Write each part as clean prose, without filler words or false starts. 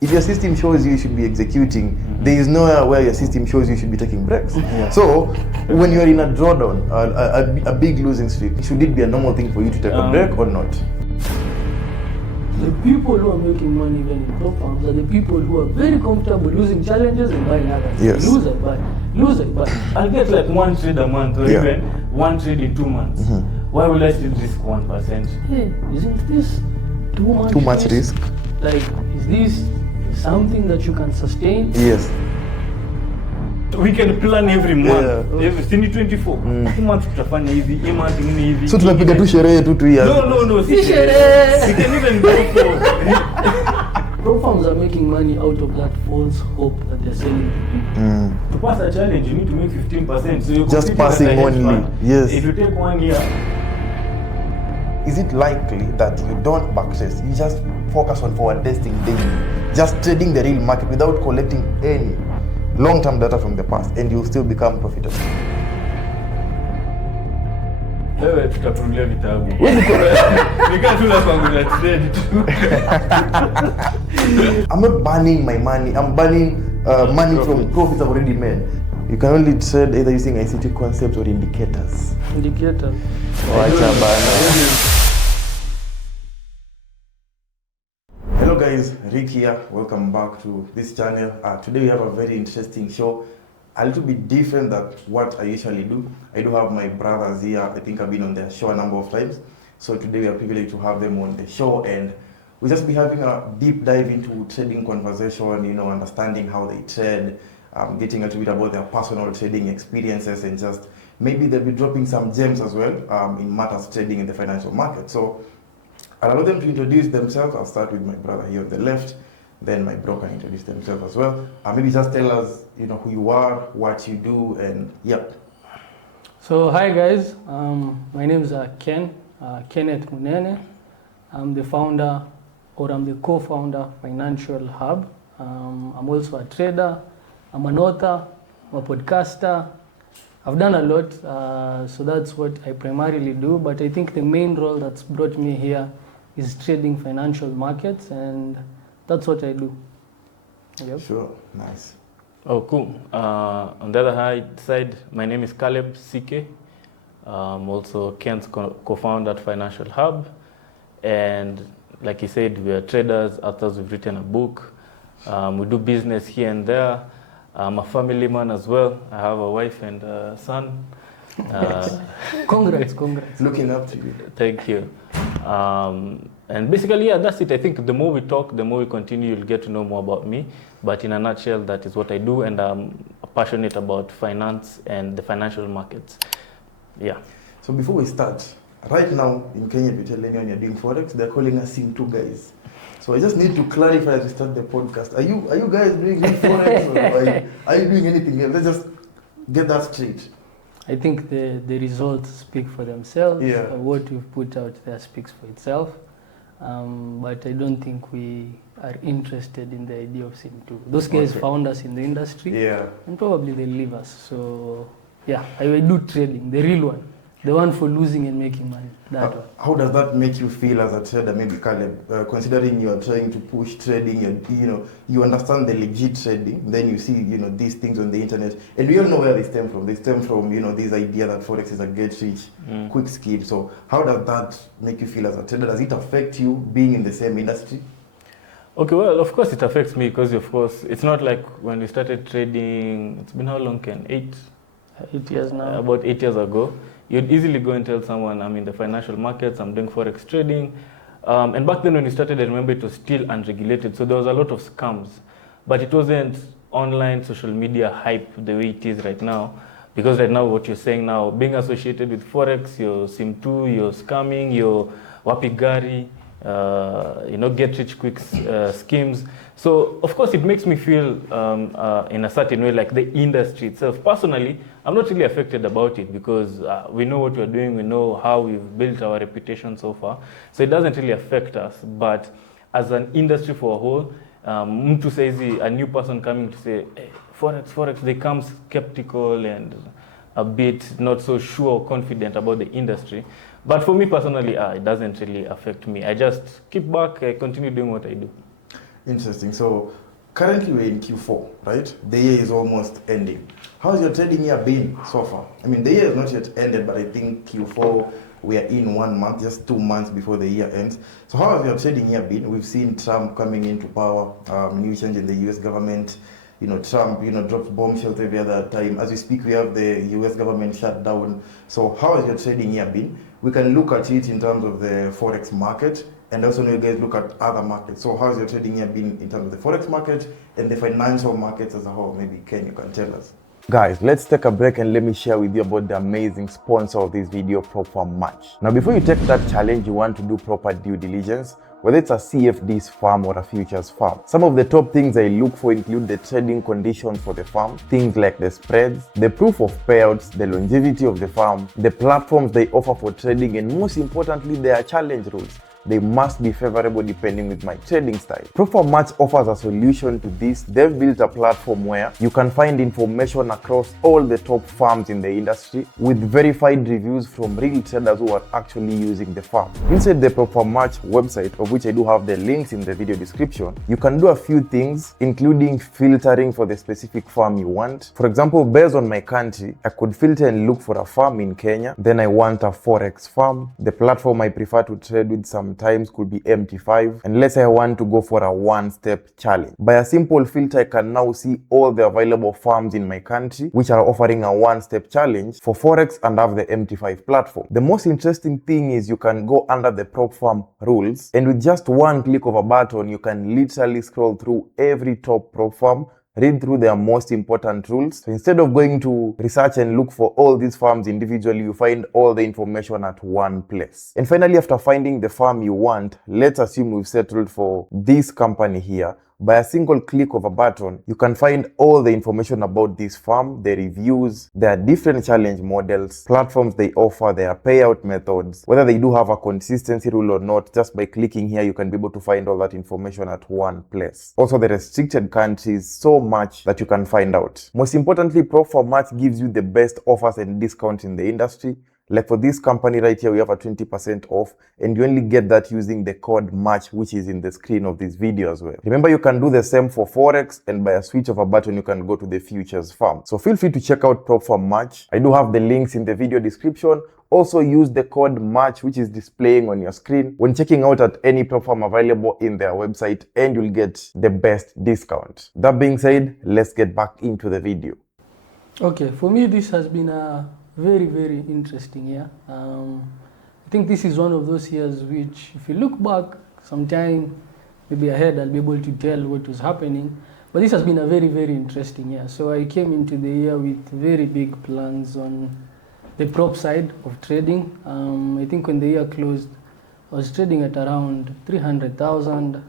If your system shows you should be executing, there is nowhere where your system shows you should be taking breaks. So when you're in a drawdown, a big losing streak, should it be a normal thing for you to take a break or not? The people who are making money even in prop farms are the people who are very comfortable losing challenges and buying others. Yes. Lose and buy. I'll get like one trade a month or even one trade in 2 months. Why will I still risk 1%? Hey, isn't this Too much risk? Like, is this something that you can sustain? Yes. We can plan every month. Yeah. Every 24. 2 months tutafanya hivi, a month ingine hivi. So tunapiga tu sherehe tu 2 years. No, Si sherehe. We can even go for Prop farms are making money out of that false hope that they're selling to people. to pass a challenge, you need to make 15%. So you're Just competing passing at a hedge only. fund. Yes. If you take 1 year, Is it likely that you don't backtest, you just focus on forward testing daily, just trading the real market without collecting any long-term data from the past, and you'll still become profitable? wewe tutakunulia vitabu. Nikaa tu na kwangu na trade tu. I'm not banning my money, I'm banning money from profits I've already made. You can only trade either using ICT concepts or indicators. Indicator. Wacha bana. Hello guys, Rick here. Welcome back to this channel. Today we have a very interesting show. A little bit different than what I usually do. I do have my brothers here. I think I've been on their show a number of times. So today we are privileged to have them on the show, and we'll just be having a deep dive into trading conversation, understanding how they trade, getting a little bit about their personal trading experiences, and just maybe they'll be dropping some gems as well in matters trading in the financial market. So I'll allow them to introduce themselves. I'll start with my brother here on the left, then my bro can introduce themselves as well. Maybe just tell us, who you are, what you do, and yeah. So hi guys, my name is Kenneth Munene. I'm the founder, or I'm the co-founder Financial Hub. I'm also a trader, I'm an author, I'm a podcaster. I've done a lot, so that's what I primarily do, but I think the main role that's brought me here is trading financial markets, and that's what I do. Yep. Sure, nice. Oh, cool. On the other side, my name is Caleb CK. I'm also Ken's co-founder at Financial Hub. And like he said, we are traders, authors, we've written a book. We do business here and there. I'm a family man as well. I have a wife and a son. Congrats. Looking up to you. Thank you. And basically, that's it. I think the more we talk, the more we continue, you'll get to know more about me. But in a nutshell, that is what I do, and I'm passionate about finance and the financial markets. Yeah. So before we start, right now in Kenya, if you tell anyone you're doing Forex, they're calling us Sim2 guys. So I just need to clarify as we start the podcast. Are you guys doing real Forex, or are you doing anything else? Let's just get that straight. I think the results speak for themselves. Yeah. What we've put out there speaks for itself. But I don't think we are interested in the idea of Sim2. Those guys found us in the industry, and probably they'll leave us. So yeah, I do trading, the real one, the one for losing and making money. That one. How does that make you feel as a trader, maybe Caleb, considering you are trying to push trading, and you understand the legit trading, then you see these things on the internet, and we all know where they stem from. They stem from this idea that Forex is a get-rich quick scheme. So how does that make you feel as a trader? Does it affect you being in the same industry? Okay, well, of course it affects me, because of course it's not like when we started trading. It's been how long, Ken? 8 years now. About 8 years ago. You'd easily go and tell someone, I'm in the financial markets, I'm doing Forex trading. And back then when we started, I remember it was still unregulated. So there was a lot of scams. But it wasn't online social media hype the way it is right now. Because right now, what you're saying now, being associated with Forex, you're Sim2, you're scamming, you're Wapigari, get rich quick schemes. So of course it makes me feel in a certain way like the industry itself. Personally, I'm not really affected about it, because we know what we're doing, we know how we've built our reputation so far. So it doesn't really affect us. But as an industry for a whole, mtu says a new person coming to say, hey, Forex, they come skeptical and a bit not so sure or confident about the industry. But for me personally, it doesn't really affect me. I just keep back, I continue doing what I do. Interesting. So currently we're in Q4, right? The year is almost ending. How's your trading year been so far? I mean, the year is not yet ended, but I think Q4, we are in 1 month, just 2 months before the year ends. So how has your trading year been? We've seen Trump coming into power, new change in the US government. You know, Trump, dropped bombshells every other time. As we speak, we have the US government shut down. So how has your trading year been? We can look at it in terms of the Forex market, and also you guys look at other markets. So how's your trading year been in terms of the Forex market and the financial markets as a whole? Maybe Ken, you can tell us. Guys, let's take a break and let me share with you about the amazing sponsor of this video, Proper Match. Now, before you take that challenge, you want to do proper due diligence, whether it's a CFD's farm or a futures farm. Some of the top things I look for include the trading conditions for the farm, things like the spreads, the proof of payouts, the longevity of the farm, the platforms they offer for trading, and most importantly, their challenge rules. They must be favorable depending with my trading style. Proper Match offers a solution to this. They've built a platform where you can find information across all the top farms in the industry with verified reviews from real traders who are actually using the farm. Inside the Proper Match website, of which I do have the links in the video description, you can do a few things, including filtering for the specific farm you want. For example, based on my country, I could filter and look for a farm in Kenya. Then I want a Forex farm. The platform I prefer to trade with sometimes could be MT5, and let's say I want to go for a one-step challenge. By a simple filter, I can now see all the available farms in my country which are offering a one-step challenge for Forex and have the MT5 platform. The most interesting thing is you can go under the prop farm rules, and with just one click of a button, you can literally scroll through every top prop farm, read through their most important rules. So instead of going to research and look for all these farms individually, you find all the information at one place. And finally, after finding the farm you want, let's assume we've settled for this company here. By a single click of a button, you can find all the information about this farm, the reviews, their different challenge models, platforms they offer, their payout methods, whether they do have a consistency rule or not. Just by clicking here, you can be able to find all that information at one place. Also, the restricted countries, so much that you can find out. Most importantly, Proper Match gives you the best offers and discounts in the industry. Like for this company right here, we have a 20% off, and you only get that using the code MATCH, which is in the screen of this video as well. Remember, you can do the same for Forex, and by a switch of a button, you can go to the futures farm. So feel free to check out Proper Match. I do have the links in the video description. Also use the code MATCH, which is displaying on your screen when checking out at any prop farm available in their website, and you'll get the best discount. That being said, let's get back into the video. Okay, for me, this has been a very, very interesting year. I think this is one of those years which, if you look back sometime, maybe ahead, I'll be able to tell what was happening. But this has been a very, very interesting year. So I came into the year with very big plans on the prop side of trading. I think when the year closed, I was trading at around 300,000,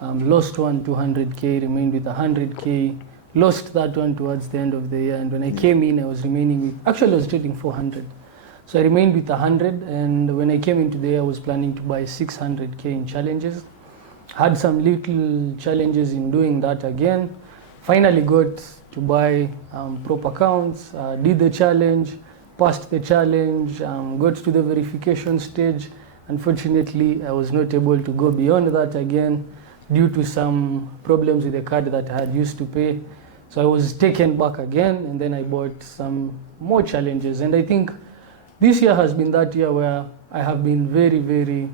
lost one 200K, remained with 100K. Lost that one towards the end of the year, and when I came in, I was remaining with, actually I was trading 400. So I remained with 100, and when I came into the year, I was planning to buy 600K in challenges. Had some little challenges in doing that again. Finally got to buy prop accounts, did the challenge, passed the challenge, got to the verification stage. Unfortunately, I was not able to go beyond that again due to some problems with the card that I had used to pay. So I was taken back again, and then I bought some more challenges. And I think this year has been that year where I have been very, very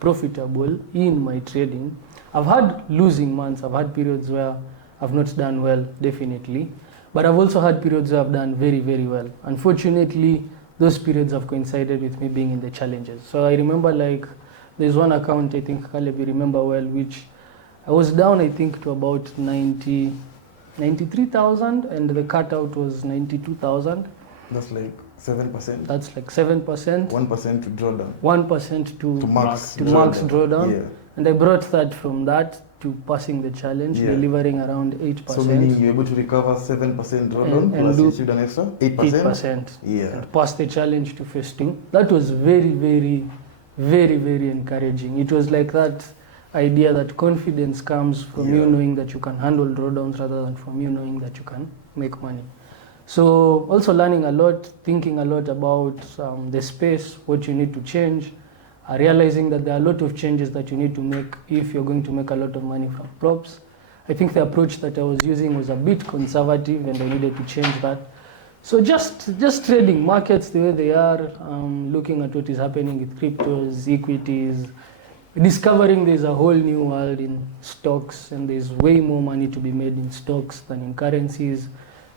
profitable in my trading. I've had losing months. I've had periods where I've not done well, definitely. But I've also had periods where I've done very, very well. Unfortunately, those periods have coincided with me being in the challenges. So I remember, like, there's one account, I think, Caleb, you remember well, which I was down, I think, to about 93,000, and the cutout was 92,000. That's like 7%. That's like 7%. 1% to drawdown. 1% to max drawdown. Yeah. And I brought that from that to passing the challenge, delivering around 8%. So meaning you're able to recover 7% drawdown, plus you achieved an extra 8%? Yeah. And pass the challenge to phase 2. That was very, very, very, very encouraging. It was like that idea that confidence comes from you knowing that you can handle drawdowns rather than from you knowing that you can make money. So also learning a lot, thinking a lot about the space, what you need to change. realizing that there are a lot of changes that you need to make if you're going to make a lot of money from props. I think the approach that I was using was a bit conservative, and I needed to change that. So just trading markets the way they are, looking at what is happening with cryptos, equities, discovering there's a whole new world in stocks, and there's way more money to be made in stocks than in currencies,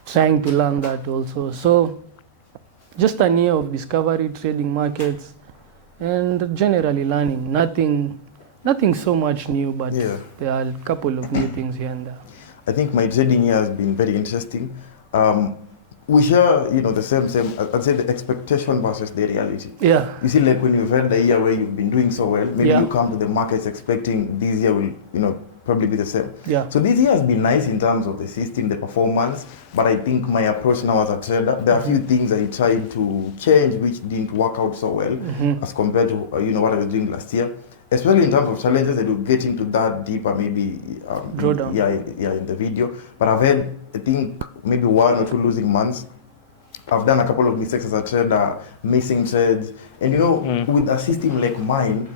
trying to learn that also. So just a year of discovery, trading markets, and generally learning. Nothing so much new, but Yeah. there are a couple of new things here and there. I think my trading year has been very interesting. We share, the same, I'd say the expectation versus the reality. Yeah, You see, like when you've had a year where you've been doing so well, maybe Yeah. you come to the markets expecting this year will, probably be the same. yeah, So this year has been nice in terms of the system, the performance, but I think my approach now as a trader, there are a few things I tried to change which didn't work out so well as compared to, what I was doing last year. Especially in terms of challenges, I will get into that deeper maybe Draw down. in the video. But I've had, I think, maybe 1 or 2 losing months. I've done a couple of mistakes as a trader, missing trades. And with a system like mine,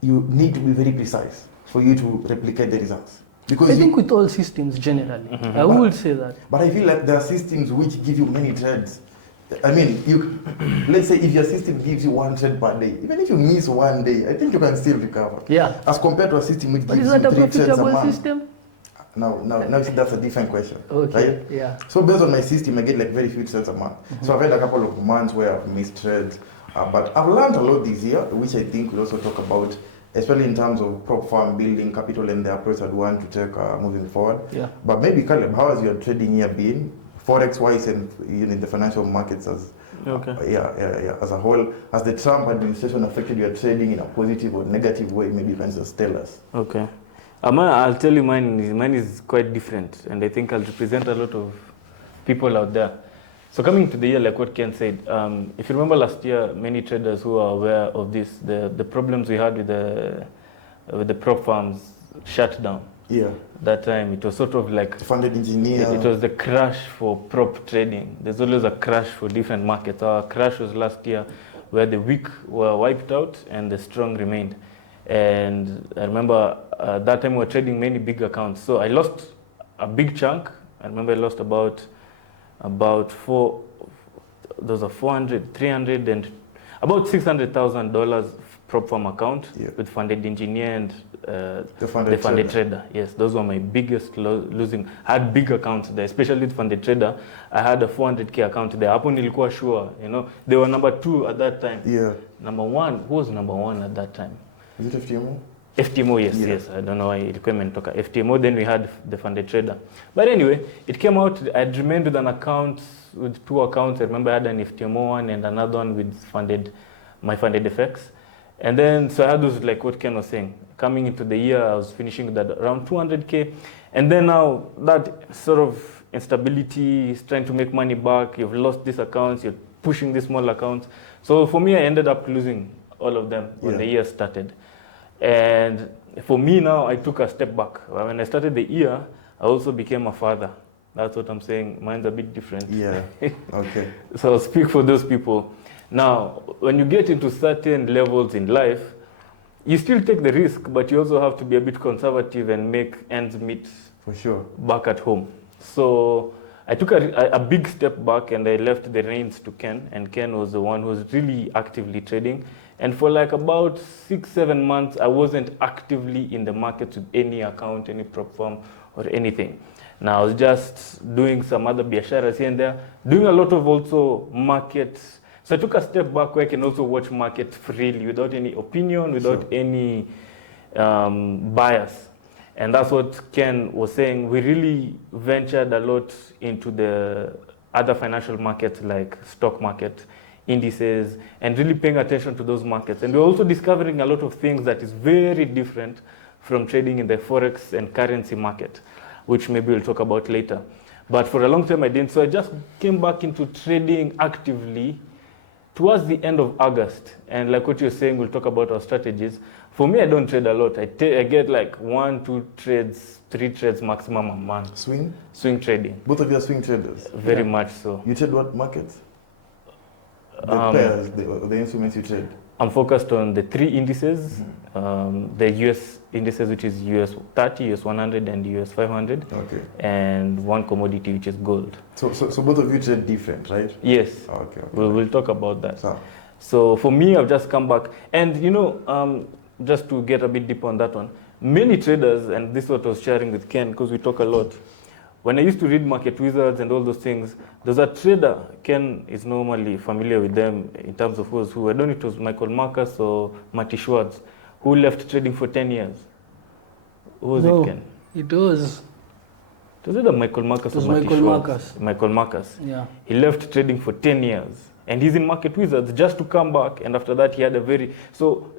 you need to be very precise for you to replicate the results. Because I think with all systems generally, I would say that. But I feel like there are systems which give you many trades. I mean, let's say if your system gives you 1 trade per day, even if you miss 1 day, I think you can still recover. Yeah. As compared to a system which But gives is you that a 3 trades a profitable month. system? Now see, that's a different question. Okay, Right? yeah. So based on my system, I get like very few trades a month. So I've had a couple of months where I've missed trades. But I've learned a lot this year, which I think we'll also talk about, especially in terms of prop farm building capital and the approach I'd want to take moving forward. Yeah. But maybe Caleb, how has your trading year been, forex-wise and in the financial markets as as a whole? Has the Trump administration affected your trading in a positive or negative way? Maybe you can just tell us. Okay. I'll tell you mine is quite different, and I think I'll represent a lot of people out there. So coming to the year, like what Ken said, if you remember last year, many traders who are aware of this, the problems we had with the prop farms shut down. Yeah. That time it was sort of like Funded engineer. it was the crash for prop trading. There's always a crash for different markets. Our crash was last year, where the weak were wiped out and the strong remained. And I remember that time we were trading many big accounts. So I lost a big chunk. I remember I lost about those are 400, 300, and about $600,000 prop farm account with funded engineer and the funded trader. Yes, those were my biggest losing. I had big accounts there, especially with funded trader. I had a 400K account there. Hapo nilikuwa sure, they were number 2 at that time. Yeah. Number 1, who was number 1 at that time? Is it FTMO? FTMO, yes. I don't know why it came and talk FTMO. Then we had the funded trader. But anyway, it came out. I remained with an account, with 2 accounts. I remember I had an FTMO one and another one with my funded FX. And then, so I had those, like what Ken was saying. Coming into the year, I was finishing with that around 200K. And then now, that sort of instability is trying to make money back. You've lost these accounts. You're pushing these small accounts. So for me, I ended up losing all of them when the year started. And for me now, I took a step back. When I started the year, I also became a father. That's what I'm saying. Mine's a bit different. Yeah, okay. So I'll speak for those people. Now, when you get into certain levels in life, you still take the risk, but you also have to be a bit conservative and make ends meet. For sure. Back at home. So I took a big step back and I left the reins to Ken. And Ken was the one who was really actively trading. And for like about 6-7 months, I wasn't actively in the market with any account, any prop firm, or anything. Now I was just doing some other biasharas here and there, doing a lot of also markets. So I took a step back where I can also watch market freely, without any opinion, without any bias. And that's what Ken was saying. We really ventured a lot into the other financial markets like stock market, indices, and really paying attention to those markets. And we're also discovering a lot of things that is very different from trading in the forex and currency market, which maybe we'll talk about later. But for a long time I didn't. So I just came back into trading actively towards the end of August. And like what you're saying, we'll talk about our strategies. For me, I don't trade a lot. I get like 1, 2 trades, 3 trades maximum a month. Swing? Swing trading. Both of you are swing traders? Very much so. You trade what markets? The pairs, the instruments you trade? I'm focused on the 3 indices, the US indices, which is US 30, US 100, and US 500, Okay. and one commodity, which is gold. So both of you trade different, right? Yes. Okay. We'll talk about that. So, So for me, I've just come back. And, you know, just to get a bit deeper on that one, many traders, and this is what I was sharing with Ken, because we talk a lot. When I used to read Market Wizards and all those things, there's a trader, Ken is normally familiar with them in terms of who. I don't know if it was Michael Marcus or Matty Schwartz, who left trading for 10 years. Who was it, Ken? It was either Michael Marcus or Matty Michael Schwartz. Marcus. Michael Marcus. Yeah. He left trading for 10 years. And he's in Market Wizards just to come back. And after that, he had a very... So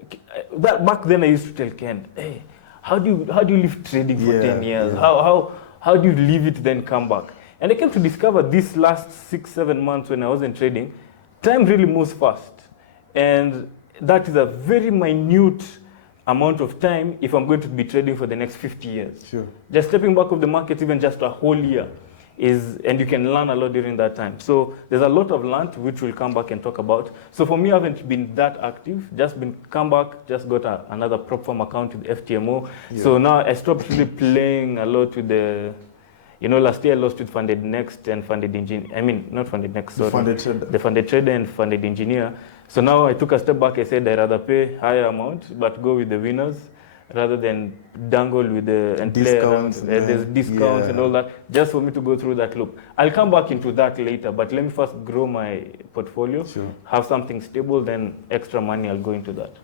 that back then I used to tell Ken, hey, how do you leave trading for 10 years? Yeah. How do you leave it then come back? And I came to discover this last 6-7 months when I wasn't trading, time really moves fast. And that is a very minute amount of time if I'm going to be trading for the next 50 years. sure. Just stepping back of the market even just a whole year and you can learn a lot during that time. So there's a lot of learned which we'll come back and talk about. So for me, I haven't been that active, just come back, just got another prop firm account with FTMO. Yeah. So now I stopped really playing a lot with the, you know, last year I lost with Funded Next and Funded Engineer. I mean, not Funded Next, sorry. Funded trader. The Funded Trader and Funded Engineer. So now I took a step back. I said I'd rather pay higher amount, but go with the winners rather than dangle with the and play around. Discounts, There's discounts and yeah. all that, just for me to go through that loop. I'll come back into that later, but let me first grow my portfolio, Sure. have something stable, then extra money, I'll go into that.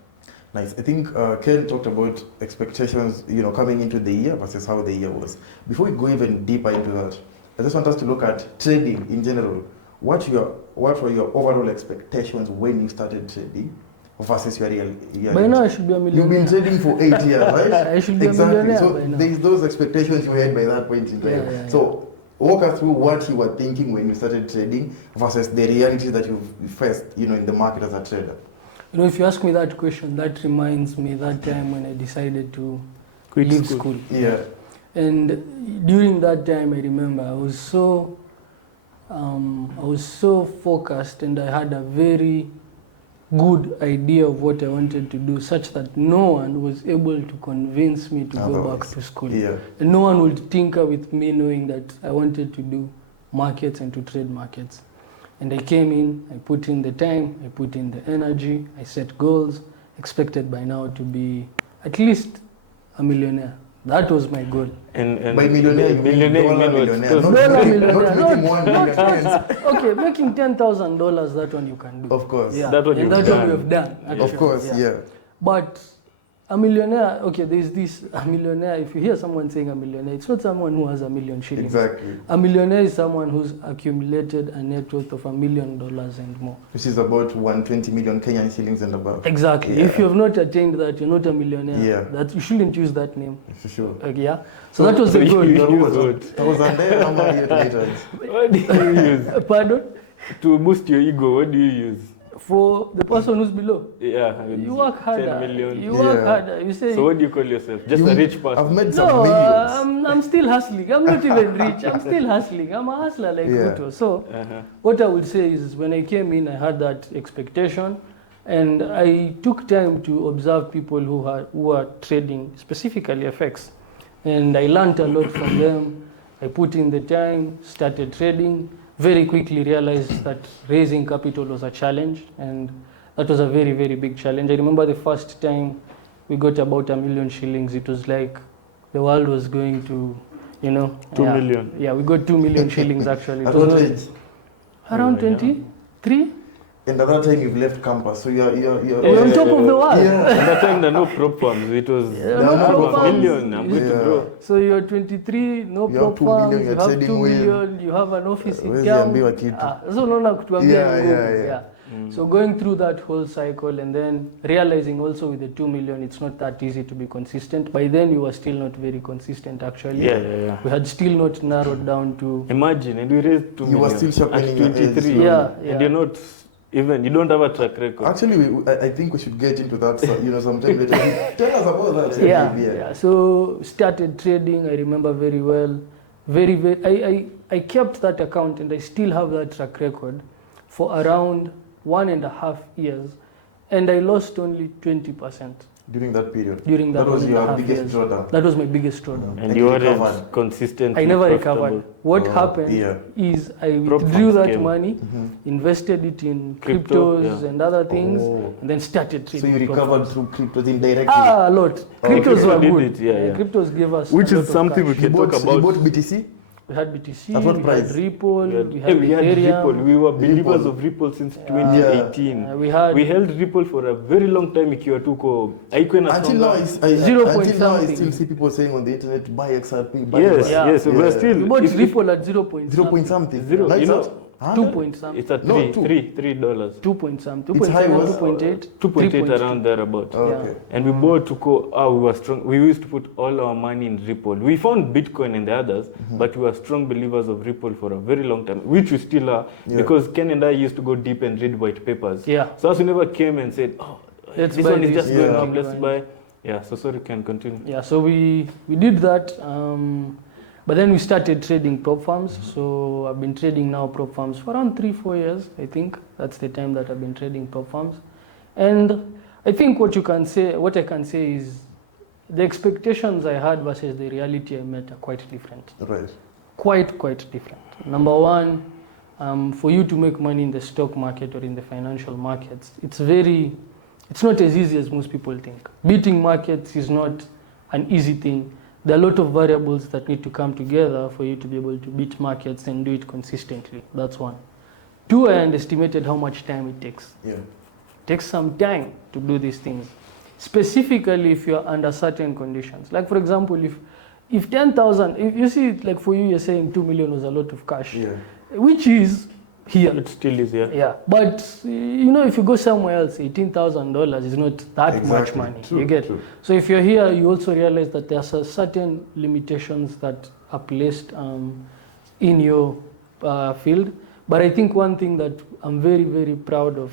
Nice. I think Ken talked about expectations, you know, coming into the year versus how the year was. Before we go even deeper into that, I just want us to look at trading in general. What were your overall expectations when you started trading versus your real year? By now I should be a millionaire. You've been trading for 8 years, right? I should be exactly. a millionaire So by now. there's those expectations you had by that point in time. Yeah. So walk us through what you were thinking when you started trading versus the reality that you faced, you know, in the market as a trader. You know, if you ask me that question, that reminds me that time when I decided to Quit leave school. school. Yeah. And during that time, I remember I was so focused, and I had a very good idea of what I wanted to do, such that no one was able to convince me to go back to school. Yeah. And no one would tinker with me knowing that I wanted to do markets and to trade markets. And I came in, I put in the time, I put in the energy, I set goals, expected by now to be at least a millionaire. That was my goal. And By millionaire, you mean dollar millionaire, not making 1 million. Okay, making $10,000, that one you can do. Of course. Yeah. That one and you've that one done. we have done. Actually. Of course, yeah. But a millionaire, okay, there's this, a millionaire, if you hear someone saying a millionaire, it's not someone who has $1 million shillings. Exactly. A millionaire is someone who's accumulated a net worth of $1 million and more. Which is about 120 million Kenyan shillings and above. Exactly. Yeah. If you have not attained that, you're not a millionaire. Yeah. That you shouldn't use that name. For sure. Yeah. So that was the goal. Your use was what? 1,000 there, how many years later? What do you use? Pardon? To boost your ego, what do you use? For the person who's below. Yeah, You work 10 harder. million. You work Yeah. harder. You say, So what do you call yourself? Just a rich person? I've made some no, millions. I'm still hustling. I'm not even rich. I'm still hustling. I'm a hustler like Yeah. Ruto. So Uh-huh. what I would say is when I came in, I had that expectation, and I took time to observe people who are trading, specifically FX. And I learned a lot from them. I put in the time, started trading, very quickly realized that raising capital was a challenge, and that was a very, very big challenge. I remember the first time we got about $1 million shillings, it was like the world was going to, you know. 2 million. Yeah, we got 2 million shillings actually. It At was what not- age? around Oh, yeah. 23? And at that time you've left campus, so you're We're on top of the world. Yeah. At that time, there were no prop firms. It was Yeah, no I'm prop a firms. million. I'm going to Yeah. grow. So you're 23, no You have prop 2 million, firms, you're you have trading 2 with- million, you have an office in Huwezi town. ambiwa kitu. So unaona kutuambia Yeah, ngumu, yeah. So going through that whole cycle and then realizing also with the 2 million, it's not that easy to be consistent. By then we were still not very consistent actually. Yeah. We had still not narrowed down to, Imagine, and we raised 2 You were million still at sharpening your 23. edge. Yeah. And you're not even, you don't have a track record. Actually, I think we should get into that, you know, sometime later. Tell us about that. yeah. So started trading, I remember very well. I kept that account and I still have that track record for around 1.5 years. and I lost only 20% During that period. during that That was 1.5 your biggest years. drawdown. That was my biggest drawdown. And And you you weren't recovered. consistently I never profitable. recovered. What Oh, happened yeah. is I Prop withdrew funds that came. money, invested it in Crypto, cryptos yeah. and other things, Oh. and then started So trading. you prop recovered funds. through cryptos indirectly. A lot. Cryptos crypto were did good. it, yeah. Cryptos gave us Which a lot is of something cash. we can talk You about. bought BTC? We had BTC, At what we price? had Ripple, we had We had Ethereum. Ripple. We were believers Ripple. of Ripple since Yeah. 2018. We had held Ripple for a very long time ikiwa tuko haikuwa na Until now, Zero point until now, I something. still see people saying on the internet, buy XRP, buy Yes, buy. Yeah. yes. So we're still we bought if- Ripple at 0 point 0 point something. something. Zero, Now you it's know, at 2 100. point something. It's at No, $3. 2 point something. Its high 2.7, was 2.8. 2.8 around there about. Oh, Yeah. okay. And we bought to go, we were strong. We used to put all our money in Ripple. We found Bitcoin and the others, but we were strong believers of Ripple for a very long time, which we still are, Yeah. because Ken and I used to go deep and read white papers. Yeah. So as we never came and said, Let's this buy one is this. just going Yeah. up, let's buy. Yeah, so sorry, Ken, continue. Yeah, so we did that, but then we started trading prop firms. So I've been trading now prop firms for around 3-4 years. I think that's the time that I've been trading prop firms, and I think what I can say is the expectations I had versus the reality I met are quite different. Right. Quite different. Number one, for you to make money in the stock market or in the financial markets, it's not as easy as most people think. Beating markets is not an easy thing. There are a lot of variables that need to come together for you to be able to beat markets and do it consistently. That's one. Two, I underestimated how much time it takes. Yeah. It takes some time to do these things, specifically if you're under certain conditions. Like for example, if 10,000, if you see, like for you, you're saying 2 million was a lot of cash, Yeah. which is here. It still is, yeah. Yeah, but if you go somewhere else, $18,000 is not that much Exactly. money. True, You get. true. So if you're here, you also realize that there are certain limitations that are placed in your field. But I think one thing that I'm very, very proud of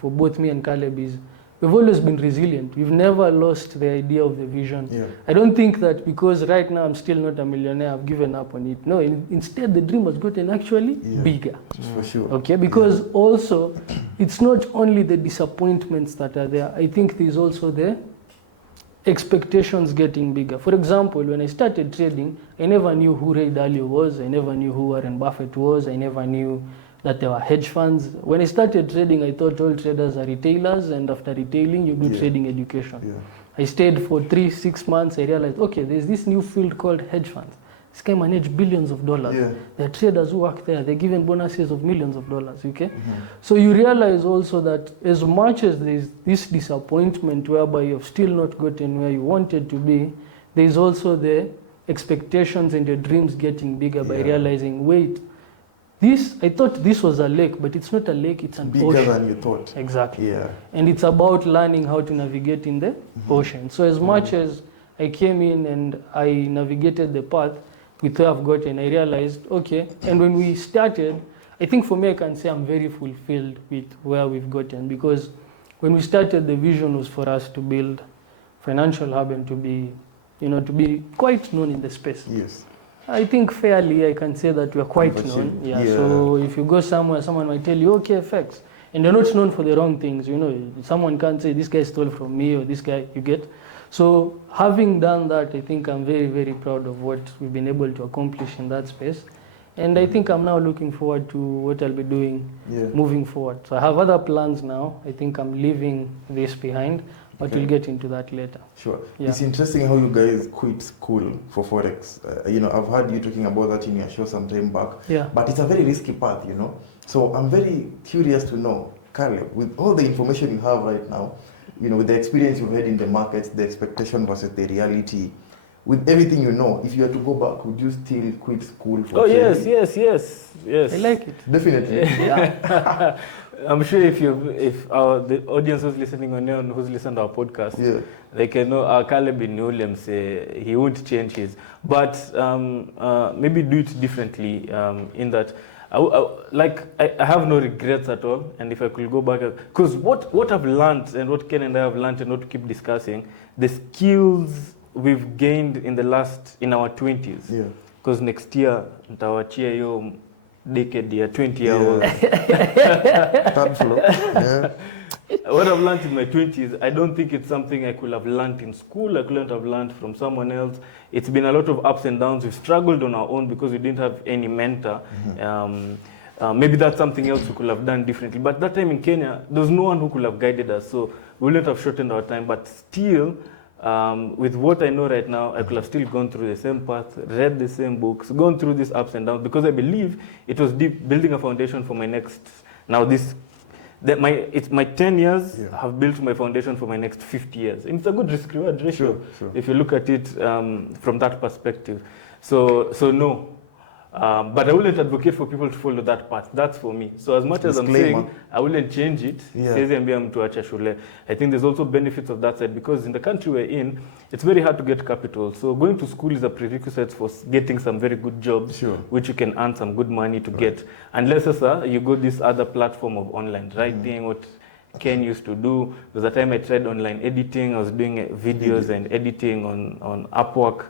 for both me and Caleb is we've always been resilient. We've never lost the idea of the vision. Yeah. I don't think that because right now I'm still not a millionaire, I've given up on it. No, instead the dream has gotten actually Yeah. bigger. For sure. Okay, because also it's not only the disappointments that are there. I think there's also the expectations getting bigger. For example, when I started trading, I never knew who Ray Dalio was. I never knew who Warren Buffett was. I never knew that there were hedge funds. When I started trading, I thought all traders are retailers, and after retailing, you do Yeah. trading education. Yeah. I stayed for 3-6 months. I realized, okay, there's this new field called hedge funds. This guy manage billions of dollars. Yeah. There are traders who work there. They're given bonuses of millions of dollars. Okay, so you realize also that as much as there's this disappointment whereby you've still not gotten where you wanted to be, there's also the expectations and your dreams getting bigger by Yeah. realizing, wait, I thought this was a lake, but it's not a lake. It's an Bigger ocean. than you thought. Exactly. Yeah. And it's about learning how to navigate in the ocean. So as much as I came in and I navigated the path with where I've gotten, I realized, okay, and when we started, I think for me I can say I'm very fulfilled with where we've gotten, because when we started, the vision was for us to build financial hub and to be quite known in the space. Yes. I think fairly I can say that we are quite But known. you- Yeah. yeah. So if you go somewhere, someone might tell you, okay, FX. And you're not known for the wrong things. Someone can't say this guy stole from me or this guy, you get. So having done that, I think I'm very, very proud of what we've been able to accomplish in that space. And I think I'm now looking forward to what I'll be doing Yeah. moving forward. So I have other plans now. I think I'm leaving this behind, but Okay. we'll get into that later. Sure. Yeah. It's interesting how you guys quit school for Forex. I've heard you talking about that in your show some time back. Yeah. But it's a very risky path, So I'm very curious to know, Caleb, with all the information you have right now, with the experience you've had in the markets, the expectation versus the reality, with everything you know, if you had to go back, would you still quit school for Oh, yes, trading? yes. I like it. Definitely. Yeah. I'm sure if the audience who's listening on here and who's listened to our podcast, Yeah. they can know Caleb in Williams say he won't change his, but maybe do it differently in that. I have no regrets at all, and if I could go back, because what I've learned and what Ken and I have learned and what to keep discussing, the skills we've gained in our 20s. Yeah. Because next year, nitawachia hiyo decade year, 20-year-old. Third floor. Yeah. What I've learned in my 20s, I don't think it's something I could have learned in school. I couldn't have learned from someone else. It's been a lot of ups and downs. We've struggled on our own because we didn't have any mentor. Maybe that's something else we could have done differently. But that time in Kenya, there was no one who could have guided us. So we wouldn't have shortened our time. But still, with what I know right now, I could have still gone through the same path, read the same books, gone through these ups and downs, because I believe it was building a foundation for my next, now this, my 10 years have built my foundation for my next 50 years. And it's a good risk-reward ratio, if you look at it from that perspective. So no. But I wouldn't advocate for people to follow that path. That's for me. So as much as I'm saying, I wouldn't change it. I think there's also benefits of that side, because in the country we're in, it's very hard to get capital. So going to school is a prerequisite for getting some very good jobs, which you can earn some good money to get. Unless you go this other platform of online writing, what Ken used to do. There was a time I tried online editing. I was doing videos and editing on Upwork.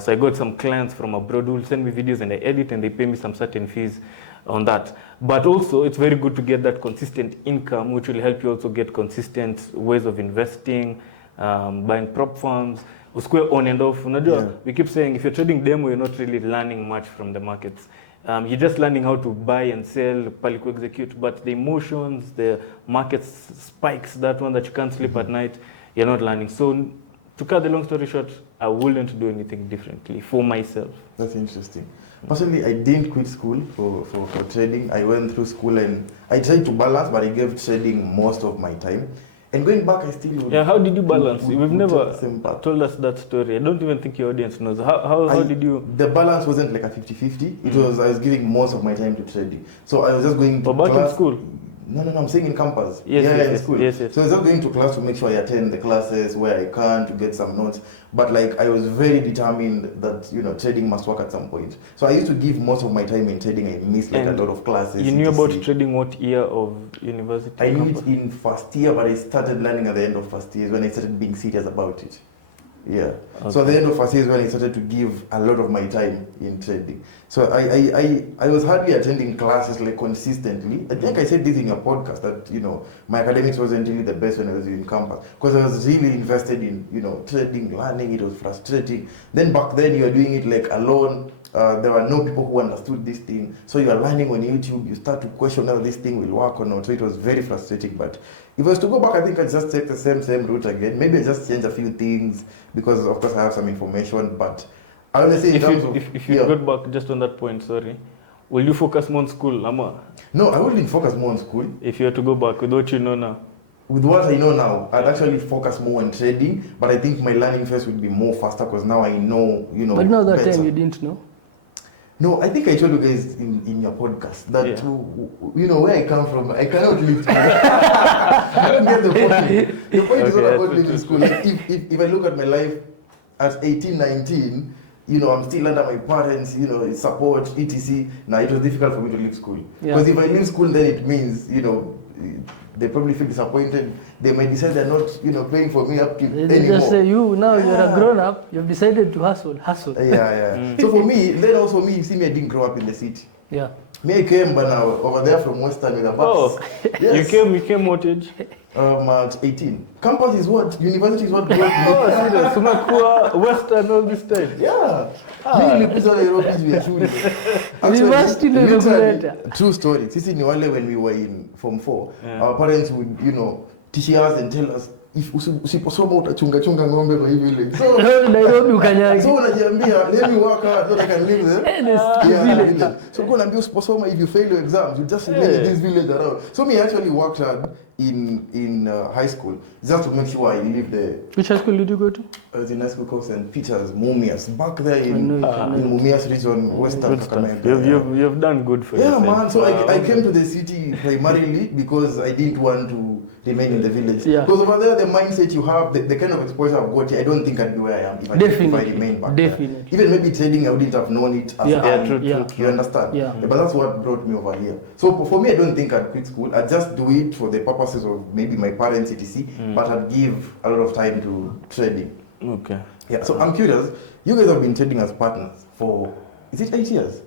So I got some clients from abroad who will send me videos and I edit, and they pay me some certain fees on that. But also, it's very good to get that consistent income, which will help you also get consistent ways of investing, buying prop firms, square on and off. We keep saying if you're trading demo, you're not really learning much from the markets. You're just learning how to buy and sell, palico execute, but the emotions, the market spikes, that one that you can't sleep at night, you're not learning. So to cut the long story short, I wouldn't do anything differently for myself. That's interesting. Personally, I didn't quit school for trading. I went through school and I tried to balance, but I gave trading most of my time. And going back, I still would. Yeah, how did you balance? We've never told us that story. I don't even think your audience knows. How did you? The balance wasn't like a 50-50. It was, I was giving most of my time to trading. So I was just going to back class. in school? No, I'm saying in campus. In school. Yes. So I was just going to class to make sure I attend the classes where I can to get some notes. But like I was very determined that trading must work at some point. So I used to give most of my time in trading. I missed like a lot of classes. You knew about trading what year of university? I knew it in first year, but I started learning at the end of first year is when I started being serious about it. Yeah. Okay. So at the end of first year is when I started to give a lot of my time in trading. So I was hardly attending classes like consistently. I think I said this in your podcast that my academics wasn't really the best when I was in campus, because I was really invested in trading, learning. It was frustrating. Then back then you were doing it like alone. There were no people who understood this thing. So you are learning on YouTube. You start to question whether this thing will work or not. So it was very frustrating. But if I was to go back, I think I'd just take the same route again. Maybe I just change a few things because, of course, I have some information. But I want to say if you go back just on that point, sorry, will you focus more on school, Ama? No, I wouldn't focus more on school. If you had to go back with what you know now? With what I know now, I'd actually focus more on trading. But I think my learning phase would be more faster because now I know, But now that better. time you didn't know? No, I think I told you guys in your podcast that where I come from, I cannot live together. I don't get the point. The point is not about living school. Like if I look at my life at 18, 19, I'm still under my parents, support, etc. Now it was difficult for me to leave school. Because if I leave school, then it means, they probably feel disappointed. They might decide they're not, paying for me up to They anymore. just say, you're a grown up, you've decided to hustle. Yeah. So for me, you see me, I didn't grow up in the city. Yeah. Me, I came but now over there from Western with a bus. Oh, yes. You came what age? At 18. Campus is what? University is what? Oh, serious? Umekuwa Western all this time? Yeah. Mimi nilipita Nairobi juu ya shule. University ndio imekuleta. True story. Sisi ni wale when we were in Form 4, our parents would, teach us and tell us, if usiposoma utachunga ng'ombe kwa hivi ile. So Nairobi ukanyagi. So unajiambia, let me work hard so I can live there. So go and usiposoma, if you fail your exams, you just remain in this village around. So me actually worked hard in high school just to make sure I live there. Which high school did you go to? I was in high school called St. Peter's, Mumias, back there in Mumias region, Western Kakamega. You've done good for yourself. Yeah, man. So I came to the city primarily because I didn't want to remain in the village. Because over there, the mindset you have, the kind of exposure I've got here, I don't think I'd be where I am if I remain back there. Even maybe trading, I wouldn't have known it as true. You understand? Yeah. But that's what brought me over here. So for me, I don't think I'd quit school. I'd just do it for the purposes of maybe my parents, etc. But I'd give a lot of time to trading. Okay. Yeah. So I'm curious, you guys have been trading as partners for, is it 8 years?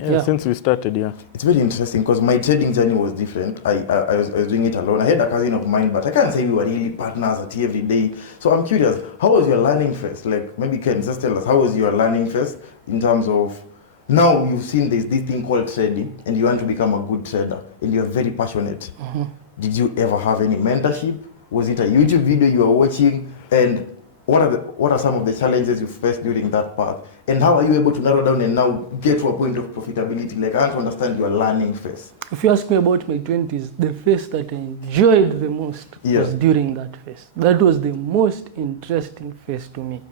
Yeah. Since we started, yeah. It's very interesting because my trading journey was different. I was doing it alone. I had a cousin of mine, but I can't say we were really partners at every day. So I'm curious, how was your learning phase? Like, maybe Ken, just tell us, how was your learning phase in terms of, now you've seen this thing called trading and you want to become a good trader and you're very passionate. Did you ever have any mentorship? Was it a YouTube video you were watching? And what are some of the challenges you faced during that path? And how are you able to narrow down and now get to a point of profitability? Like, I want to understand your learning phase. If you ask me about my 20s, the phase that I enjoyed the most was during that phase. That was the most interesting phase to me.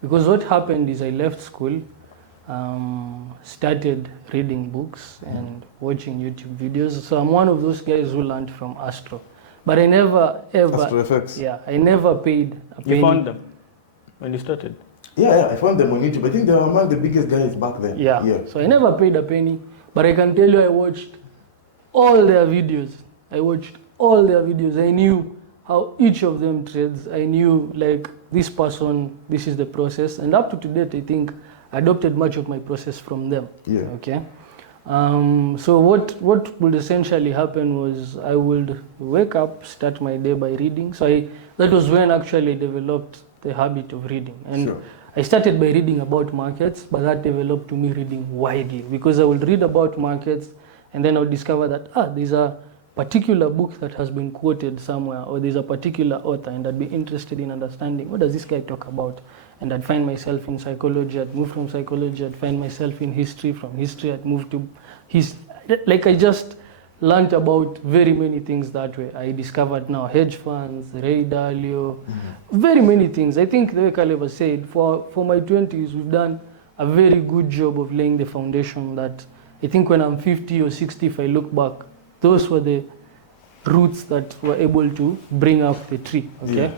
Because what happened is I left school, started reading books and watching YouTube videos. So I'm one of those guys who learned from Astro. But I never ever, Astro FX. yeah, I never paid a penny. You found them when you started? Yeah, I found them on YouTube. I think they were among the biggest guys back then. Yeah. So I never paid a penny, but I can tell you I watched all their videos. I knew how each of them trades. I knew, like, this person, this is the process. And up to date, I think I adopted much of my process from them. Yeah. Okay. So what would essentially happen was I would wake up, start my day by reading. So that was when actually I developed the habit of reading. And I started by reading about markets, but that developed to me reading widely, because I would read about markets and then I would discover that, there's a particular book that has been quoted somewhere, or there's a particular author, and I'd be interested in understanding, what does this guy talk about? And I'd find myself in psychology, I'd move from psychology, I'd find myself in history, from history I'd move to like, I just learned about very many things that way. I discovered now hedge funds, Ray Dalio, very many things. I think the way Caleb has said, for my 20s, we've done a very good job of laying the foundation that I think when I'm 50 or 60, if I look back, those were the roots that were able to bring up the tree, okay? Yeah.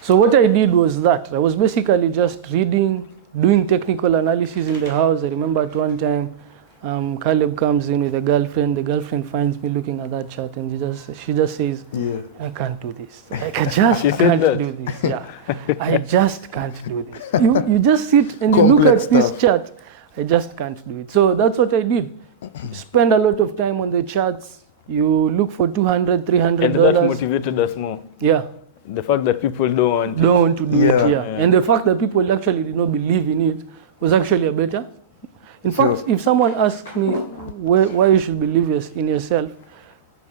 So what I did was that. I was basically just reading, doing technical analysis in the house. I remember at one time, Caleb comes in with a girlfriend. The girlfriend finds me looking at that chart, and she just says, I can't do this. Like, I just can't do this. Yeah, I just can't do this. You just sit and you look at this chart. I just can't do it. So that's what I did. Spend a lot of time on the charts. You look for $200, $300. And that motivated us more. Yeah. The fact that people don't want to do it. Yeah. And the fact that people actually did not believe in it was actually a better. In fact, if someone asks me why you should believe in yourself,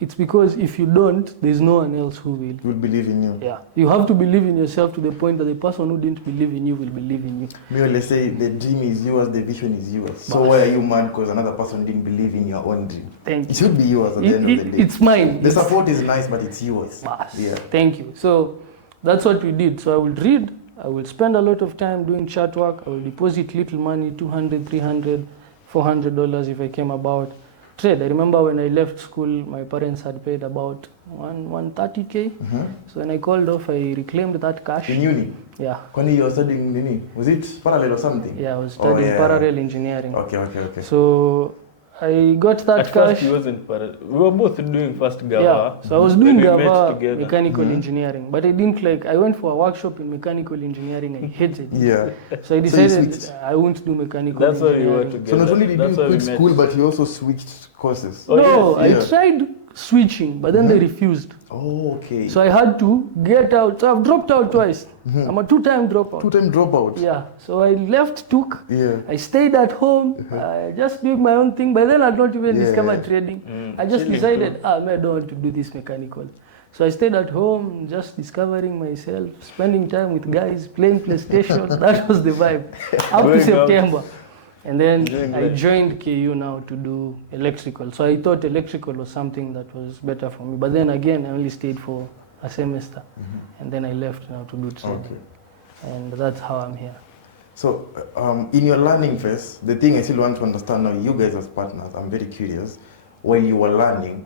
it's because if you don't, there's no one else who will. Will believe in you. Yeah. You have to believe in yourself to the point that the person who didn't believe in you will believe in you. Maybe let's say the dream is yours, the vision is yours. So why are you mad because another person didn't believe in your own dream? Thank you. It should be yours at the end of the day. It's mine. The support is nice, but it's yours. Yeah. Thank you. So that's what we did. So I would read, I will spend a lot of time doing chart work, I will deposit little money, $200, $300, $400 if I came about. Trade. I remember when I left school, my parents had paid about $130K. So when I called off, I reclaimed that cash. In uni? Yeah. When you were studying Nini, was it parallel or something? Yeah, I was studying parallel engineering. Okay. So I got that At cash. First he wasn't parallel. We were both doing first Gava. Yeah, so I was doing Gava mechanical engineering, but I didn't like. I went for a workshop in mechanical engineering. I hated it. Yeah. So I decided I won't do mechanical engineering. That's why you were together. So not only did you quit school, but you also switched courses. No, I tried switching, but then they refused. Oh, okay. So I had to get out. So I've dropped out twice. I'm a two-time dropout. Two-time dropout. Yeah. So I left Took. Yeah. I stayed at home, just doing my own thing. By then I'd not even discovered trading. I just decided, I don't want to do this mechanical. So I stayed at home, just discovering myself, spending time with guys, playing PlayStation. That was the vibe. Up to September. And then I joined KU now to do electrical. So I thought electrical was something that was better for me. But then again, I only stayed for a semester. And then I left now to do trading. Okay. And that's how I'm here. So in your learning phase, the thing I still want to understand now, you guys as partners, I'm very curious, when you were learning,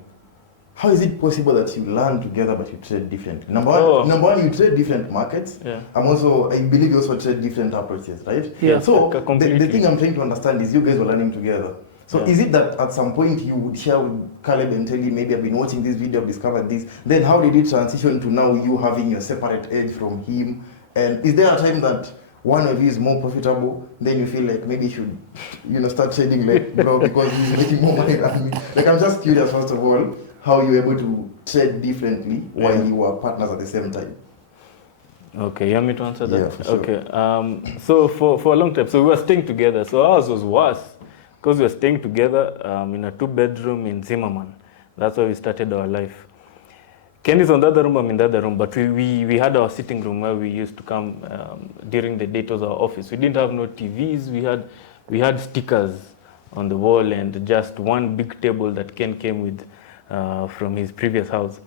how is it possible that you learn together but you trade differently? Number one, you trade different markets. Yeah. I believe you also trade different approaches, right? Yeah. So the thing I'm trying to understand is you guys were learning together. So is it that at some point you would share with Caleb and tell him, maybe I've been watching this video, I've discovered this. Then how did it transition to now you having your separate edge from him? And is there a time that one of you is more profitable, then you feel like maybe you should, you know, start trading like bro because he's making more money than me. Like I'm just curious, first of all, how you were able to trade differently while you were partners at the same time. Okay, you want me to answer that? Yeah, for sure. Okay. So for a long time, so we were staying together. So ours was worse because we were staying together in a 2-bedroom in Zimmerman. That's where we started our life. Ken is on the other room, I'm in the other room, but we had our sitting room where we used to come during the day. It was our office. We didn't have no TVs. We had stickers on the wall and just one big table that Ken came with from his previous house.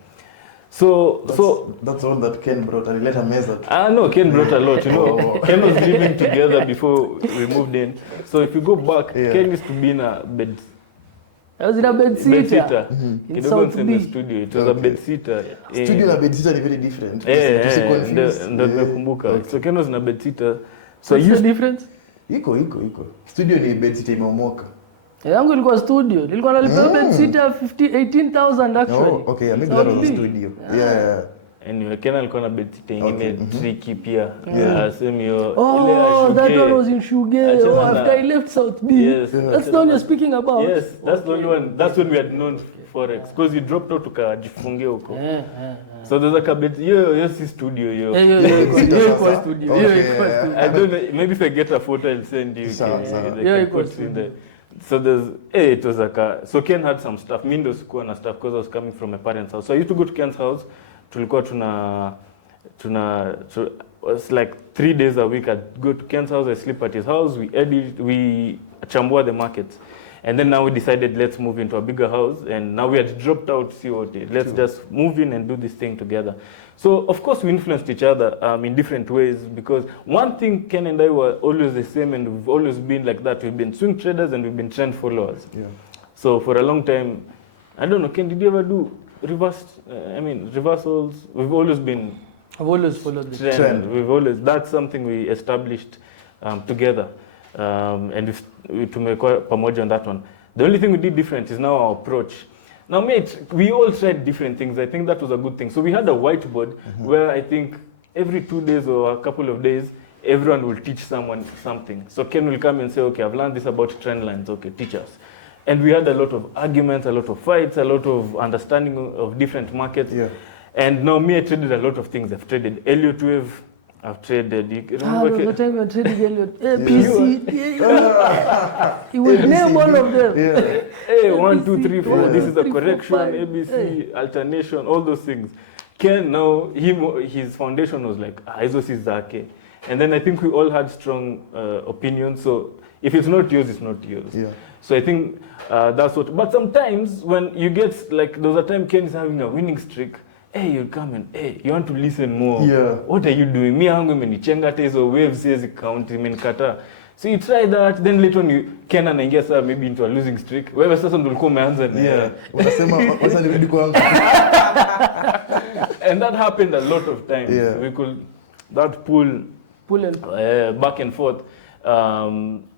That's all that Ken brought, and he let a mess up. No, Ken brought a lot, you know. Ken was living together before we moved in. So if you go back, Ken used to be in a bed. I was in a bed sitter. In South B. Studio. It was a bed sitter. Studio and a bed sitter are very different. So Ken was in a bed sitter. So what's the difference? Iko. Studio ni bed sitter imeomoka. Yangu ilikuwa studio. Nilikuwa nalipa bed sitter 18,000 actually. Oh, okay. Maybe that was a studio. Yeah. Anyway, Ken alikuwa na bed sitter ingine tricky pia. Same hiyo. That one was in Shuge. After I left South B. Yes. That's the one you're speaking about. Yes, that's the only one. That's when we had known Forex. Because you dropped out tukajifungia huko. So there's like a bed. Yes, studio. Equal studio. I don't know. Maybe if I get a photo, I'll send you. Equal studio. So it was like so Ken had some stuff. Me ndo sikuwa na stuff because I was coming from my parents' house. So I used to go to Ken's house. Tulikuwa it's like 3 days a week. I'd go to Ken's house, I sleep at his house, we edit, we chambua the markets. And then now we decided let's move into a bigger house, and now we had dropped out COT. Let's just move in and do this thing together. So of course we influenced each other in different ways, because one thing Ken and I were always the same, and we've always been like that. We've been swing traders and we've been trend followers. Yeah. So for a long time, I don't know, Ken, did you ever do reversals? I've always followed the trend. That's something we established together, and we tumekuwa pamoja on that one. The only thing we did different is now our approach. Now, mate, we all tried different things. I think that was a good thing. So we had a whiteboard where I think every 2 days or a couple of days, everyone will teach someone something. So Ken will come and say, okay, I've learned this about trend lines. Okay, teach us. And we had a lot of arguments, a lot of fights, a lot of understanding of different markets. Yeah. And now me, I traded a lot of things. I've traded Elliott Wave. I've traded. The time you traded Elliott. PC. He would name all of them. Yeah. 1, 2, 3, 4. This is a correction. ABC, alternation, all those things. Ken now, his foundation was like, hizo si zake. And then I think we all had strong opinions. So if it's not yours, it's not yours. Yeah. So I think that's what. But sometimes when you get like, there was a time Ken is having a winning streak. Hey, you'll come and hey, you want to listen more. Yeah. What are you doing? Me hangu imenichenga hata hizo waves siwezi count, imenikata. So you try that, then later on Ken anaingia sasa maybe into a losing streak. Wewe sasa ndio ulikuwa umeanza na. Yeah. Unasema sasa nirudi kwangu. And that happened a lot of times. Yeah. We could that pull and back and forth.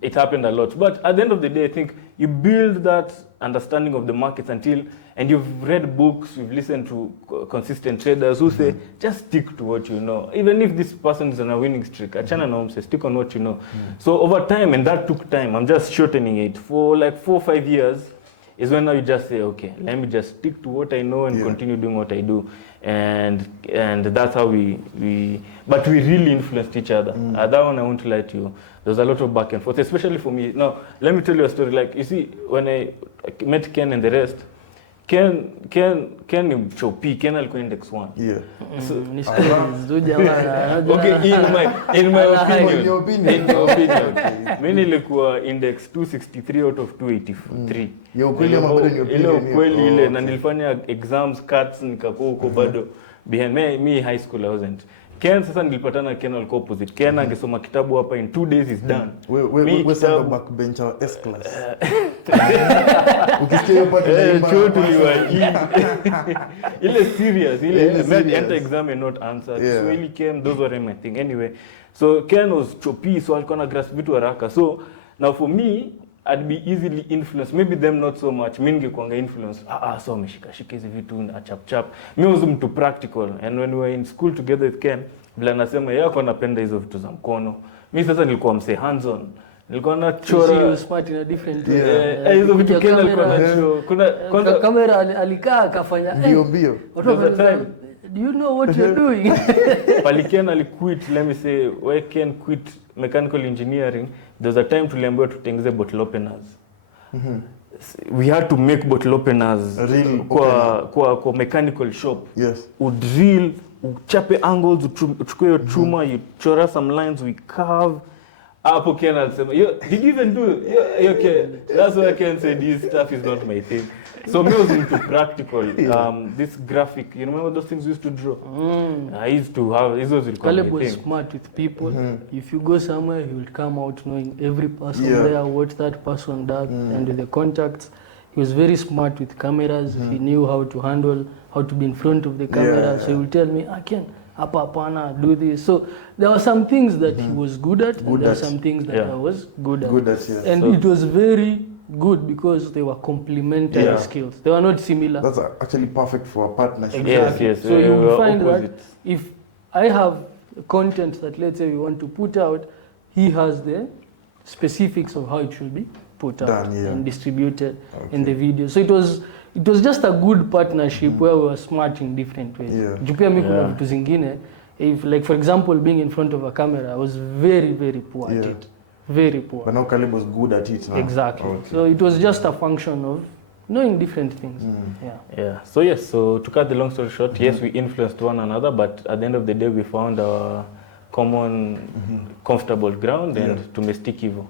It happened a lot. But at the end of the day, I think you build that understanding of the markets and you've read books, you've listened to consistent traders who say, just stick to what you know. Even if this person is on a winning streak, achana na say, stick on what you know. So over time, and that took time, I'm just shortening it, for like 4 or 5 years, is when now you just say, okay, let me just stick to what I know and continue doing what I do. And that's how but we really influenced each other. That one I won't lie to you. There's a lot of back and forth, especially for me. Now, let me tell you a story. Like, you see, when I met Ken and the rest, Ken ni chopi, Ken alikuwa index 1. Yeah. So, okay, in my opinion, mimi nilikuwa index 263 out of 283. Ile ukweli ile, na nilifanya exams cuts nikakuwa huko bado behind me high school I wasn't. Ken sasa nilipatana Ken alikuwa opposite. Ken angesoma kitabu hapa in 2 days is done. We sasa backbencher S class. Ukisikia pata chuo tuliwa ile serious ile made enter exam and not answer. So really came, those were my thing anyway. So Ken was choppy, so alikuwa na grasp vitu haraka. So now for me I'd be easily influenced, maybe them not so much. Mimi ningekuanga influence. So ameshika hizi vitu na chap. Mimi was mtu practical, and when we were in school together with Ken, bila nasema yeye alikuwa anapenda hizo vitu za mkono. Mi sasa nilikuwa mse hands on. Nilikuwa So nachora. you smart in a different way. Hizo vitu Kupitia Ken alikuwa kamera, nacho. Kuna kwanza kamera alikaa akafanya Mbio. watu There's a wakasema, time. do you know what you're doing? pali Ken aliquit, let me say, why Ken quit mechanical engineering, there was a time tuliambiwa tutengeze bottle openers. We had to make bottle openers Real kwa mechanical shop. Yes. Udrill, uchape angles, uchukue hiyo chuma, you chora some lines, we carve. Hapo Ken alisema, did you even do it? Okay, that's why Ken said this stuff is not my thing. So me was into practical, this graphic, you remember those things we used to draw? I used to have, this was Caleb my was thing. smart with people. If you go somewhere, he will come out knowing every person Yeah. there, what that person does, and with the contacts. He was very smart with cameras. He knew how to handle, how to be in front of the camera. Yeah. So he will tell me, Ken, hapa hapana, do this. So there were some things that he was good at, and Good there were at. some things that Yeah. I was good at. Good at, yes. And So- it was very good because they were complementary Yeah. skills. They were not similar. That's actually perfect for a partnership. Yes, yes. So you will find that opposites. if I have content that, let's say, we want to put out, he has the specifics of how it should be put out Done, yeah. and distributed in the video. So it was just a good partnership where we were smart in different ways. Yeah. Juu pia mi kuna Yeah. vitu zingine, if like for example being in front of a camera, I was very very poor at Yeah. it. Very poor. But now Caleb was good at it now. Exactly. Okay. So it was just a function of knowing different things. Yeah. Yeah. So yes, so to cut the long story short, yes, we influenced one another, but at the end of the day, we found our common, comfortable ground and tumestick hivyo.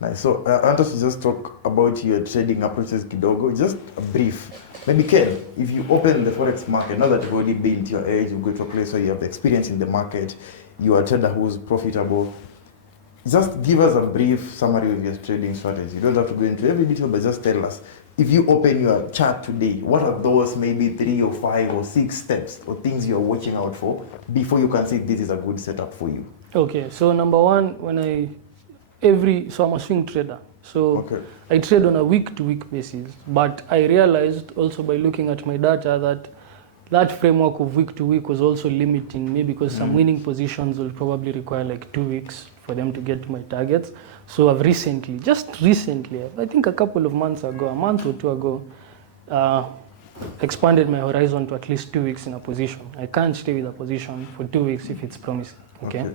Nice. So I want us to just talk about your trading approaches kidogo. Just a brief. Maybe Ken, if you open the forex market, now that you've already been to your age, you go to a place where you have the experience in the market, you are a trader who's profitable. Just give us a brief summary of your trading strategy. You don't have to go into every detail, but just tell us. If you open your chart today, what are those maybe 3 or 5 or 6 steps or things you're watching out for before you can say this is a good setup for you? Okay, so number one, so I'm a swing trader. So Okay. I trade on a week-to-week basis. But I realized also by looking at my data that framework of week-to-week was also limiting me because some winning positions will probably require like 2 weeks for them to get to my targets. So I've just recently, I think a couple of months ago, a month or two ago, expanded my horizon to at least 2 weeks in a position. I can't stay with a position for 2 weeks if it's promising. Okay?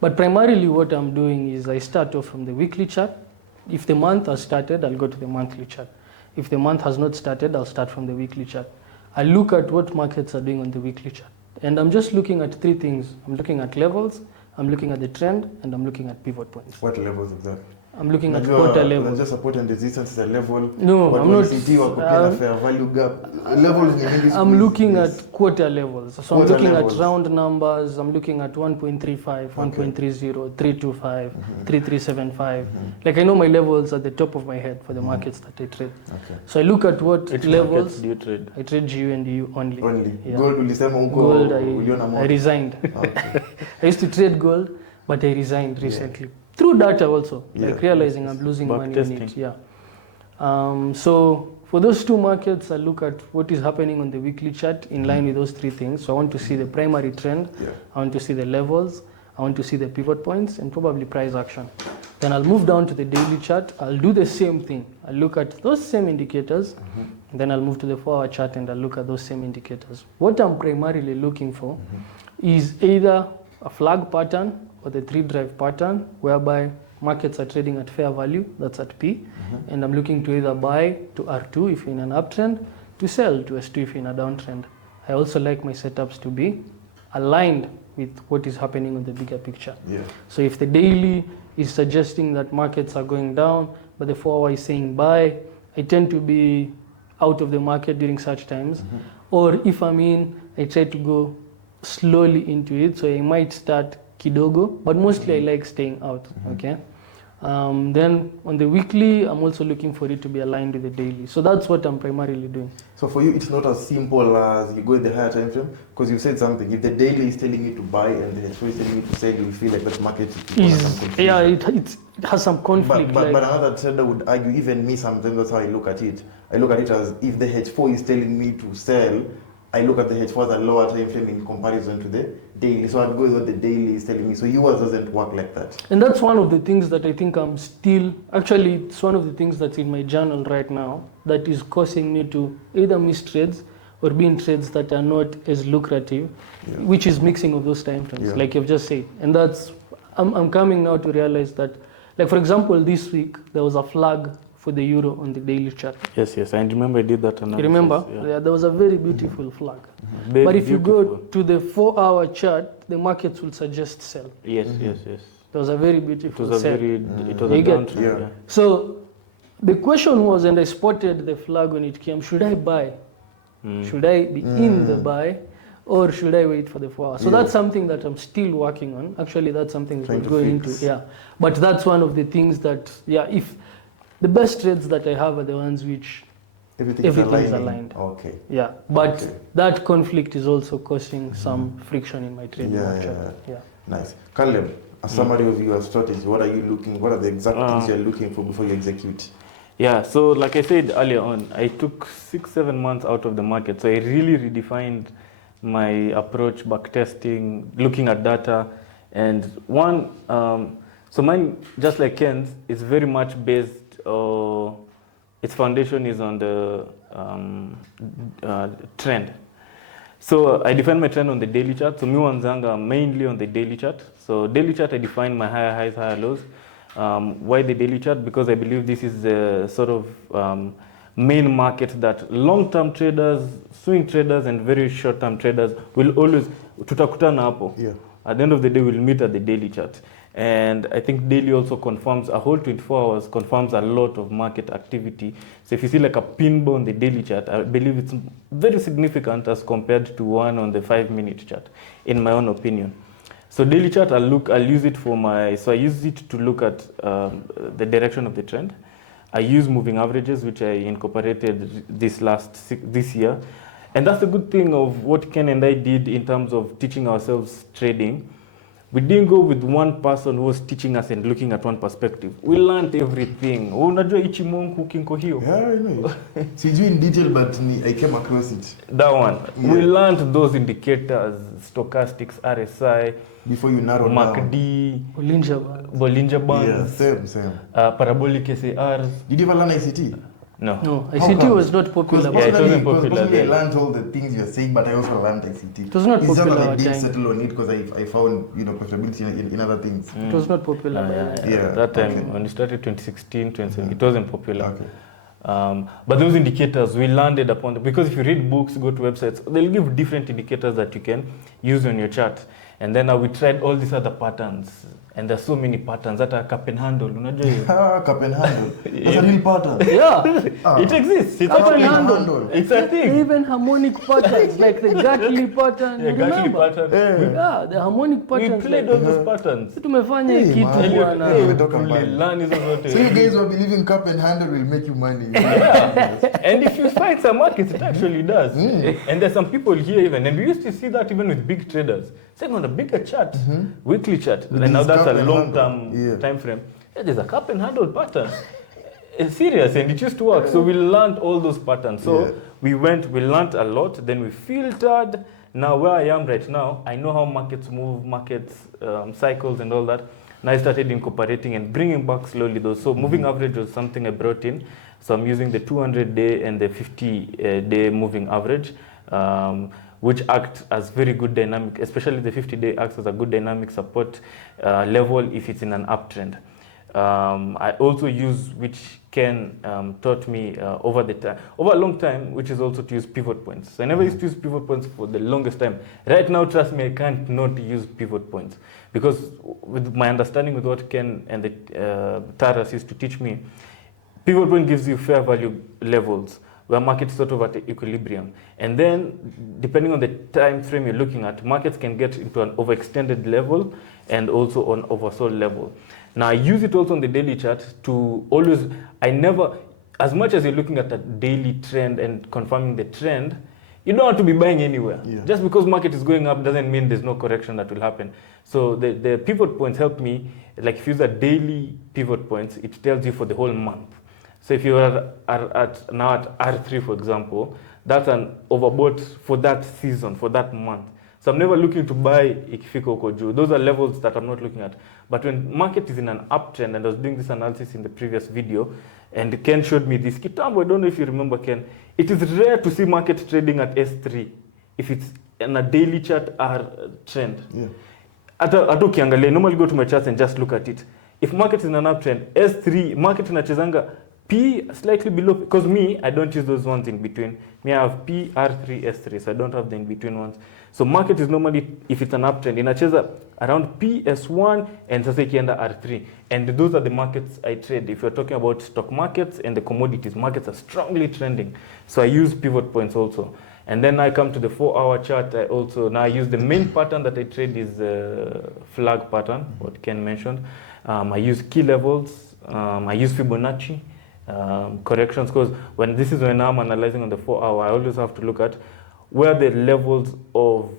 But primarily what I'm doing is I start off from the weekly chart. If the month has started, I'll go to the monthly chart. If the month has not started, I'll start from the weekly chart. I look at what markets are doing on the weekly chart. And I'm just looking at 3 things. I'm looking at levels, I'm looking at the trend, and I'm looking at pivot points. What levels exactly? I'm looking at quarter levels. Just support and resistance is a level. No, What I'm not. CT or fair value gap levels. I'm looking at quarter levels. So Quarter I'm looking levels. at round numbers. I'm looking at 1.35, 1.30, 325, 3375. Like I know my levels at the top of my head for the markets that I trade. Okay. So I look at what Which levels. markets do you trade? I trade GU and EU only. Only. Yeah. Gold ulisema huko Gold, uliona I moto. resigned. Okay. I used to trade gold, but I resigned recently. Through data also, like Yeah. realizing I'm losing Back money testing. on it. Yeah. So for those 2 markets, I look at what is happening on the weekly chart in line with those 3 things. So I want to see the primary trend, Yeah. I want to see the levels, I want to see the pivot points, and probably price action. Then I'll move down to the daily chart. I'll do the same thing. I'll look at those same indicators. Then I'll move to the 4-hour chart and I'll look at those same indicators. What I'm primarily looking for is either a flag pattern or the 3-drive pattern, whereby markets are trading at fair value, that's at P, and I'm looking to either buy to R2 if you're in an uptrend, to sell to S2 if you're in a downtrend. I also like my setups to be aligned with what is happening on the bigger picture. Yeah. So if the daily is suggesting that markets are going down, but the 4-hour is saying buy, I tend to be out of the market during such times. Or if I'm in, I try to go slowly into it. So I might start kidogo, but mostly I like staying out. Okay. Then on the weekly, I'm also looking for it to be aligned with the daily. So that's what I'm primarily doing. So for you, it's not as simple as you go in the higher time frame, because you said something. If the daily is telling you to buy and the H4 is telling you to sell, you feel like that market It has some conflict. But like, another trader would argue, even me sometimes, that's how I look at it. I look at it as if the H4 is telling me to sell, I look at the H4 as a lower time frame in comparison to the daily. So I'd go with what the daily is telling me. So yours doesn't work like that. And that's one of the things that I think I'm still, actually, it's one of the things that's in my journal right now that is causing me to either miss trades or be in trades that are not as lucrative, which is mixing of those time frames, like you've just said. And that's, I'm coming now to realize that, like for example, this week, there was a flag for the euro on the daily chart. Yes, I remember I did that analysis. You remember? Yeah, there was a very beautiful flag. Very but if beautiful. you go to the 4-hour chart, the markets will suggest sell. Yes. There was a very beautiful It was a sell. it was You a get- downtrend. Yeah. So the question was, and I spotted the flag when it came, should I buy? Should I be in the buy or should I wait for the 4 hours? So that's something that I'm still working on. Actually, that's something that Trying we'll to go into. fix. Yeah. But that's one of the things that, if the best trades that I have are the ones which, Everything is Everything is aligning. aligned. Okay. but Okay. that conflict is also causing some friction in my trading. Yeah, actually. yeah. Nice. Caleb, a summary of your strategy. What are you looking, what are the exact things you're looking for before you execute? Yeah, so like I said earlier on, I took 6-7 months out of the market. So I really redefined my approach, backtesting, looking at data. And one, so mine, just like Ken's, is very much based, its foundation is on the trend. So I define my trend on the daily chart. So Miwanzanga mainly on the daily chart. So daily chart, I define my higher highs, higher lows. Why the daily chart? Because I believe this is the sort of main market that long-term traders, swing traders, and very short-term traders will always tutakutana hapo. Yeah. At the end of the day, we'll meet at the daily chart. And I think daily also confirms, a whole 24 hours confirms a lot of market activity. So if you see like a pin bar on the daily chart, I believe it's very significant as compared to one on the 5-minute chart, in my own opinion. So daily chart, I'll use it for so I use it to look at the direction of the trend. I use moving averages, which I incorporated this year. And that's the good thing of what Ken and I did in terms of teaching ourselves trading. We didn't go with one person who was teaching us and looking at one perspective. We learned everything. Unajua ichi monku kinko hiyo? Yeah, I know it. Sijui in detail, but I came across it. That one. Yeah. We learned those indicators, stochastics, RSI, Before you narrow down. MACD, Bollinger Bands. Bollinger Yeah, Bands, same. parabolic SARs. Did you ever learn ICT? No. No, How ICT comes? was not popular. Yeah, it back wasn't Because popular personally, I then. learned all the things you're saying, but I also learned ICT. It was not It's just popular that I at didn't time. settle on it because I found profitability in other things. It was not popular. by then. Yeah, That time, okay. when we started 2016, 2017, it wasn't popular. Okay. But those indicators, we landed upon them. Because if you read books, go to websites, they'll give different indicators that you can use on your chart. And then we tried all these other patterns. And there's so many patterns that are cup and handle. Unajua hiyo? Cup and handle. That's a real pattern. Yeah, It exists. It's Cup actually and handle. It's a thing. even harmonic patterns like the Gatli pattern. Yeah, you Gatli remember? pattern. Yeah, the harmonic We patterns. played Like, all those patterns. tumefanya hii Hey, kitu man. bwana. Hey, we talk about it. Learn hizo zote. So you guys were believing cup and handle will make you money. And if you find some markets, it actually does. And there's some people here even, and we used to see that even with big traders. Saying on a bigger chart, weekly chart, With and now this that's cup a and long-term handle. time frame. Yeah, there's a cup and handle pattern. It's serious, and it used to work. So we learned all those patterns. So we learned a lot, then we filtered. Now where I am right now, I know how markets move, cycles and all that. Now I started incorporating and bringing back slowly those. So moving average was something I brought in. So I'm using the 200-day and the 50-day moving average, which act as very good dynamic, especially the 50-day acts as a good dynamic support level if it's in an uptrend. I also use, which Ken taught me over a long time, which is also to use pivot points. So I never used to use pivot points for the longest time. Right now, trust me, I can't not use pivot points because with my understanding with what Ken and the Taras used to teach me, pivot point gives you fair value levels where markets sort of at equilibrium. And then, depending on the time frame you're looking at, markets can get into an overextended level and also on oversold level. Now, I use it also on the daily chart to always, as much as you're looking at a daily trend and confirming the trend, you don't have to be buying anywhere. Yeah. Just because market is going up doesn't mean there's no correction that will happen. So the pivot points help me, like if you use a daily pivot points, it tells you for the whole month. So if you are now at R3, for example, that's an overbought for that season, for that month. So I'm never looking to buy ikifika huko juu. Those are levels that I'm not looking at. But when market is in an uptrend, and I was doing this analysis in the previous video, and Ken showed me this kitambo, I don't know if you remember, Ken. It is rare to see market trading at S3 if it's in a daily chart or trend. Yeah. Hata ukiangalia, normally go to my charts and just look at it. If market is in an uptrend, S3, market inachezanga P slightly below, because me, I don't use those ones in between. Me, I have P, R3, S3, so I don't have the in between ones. So market is normally, if it's an uptrend, inacheza around P, S1, and sasa ikienda R3. And those are the markets I trade. If you're talking about stock markets and the commodities, markets are strongly trending. So I use pivot points also. And then I come to the 4-hour chart. I use the main pattern that I trade is flag pattern, what Ken mentioned. I use key levels. I use Fibonacci corrections, because when I'm analyzing on the 4-hour, I always have to look at where the levels of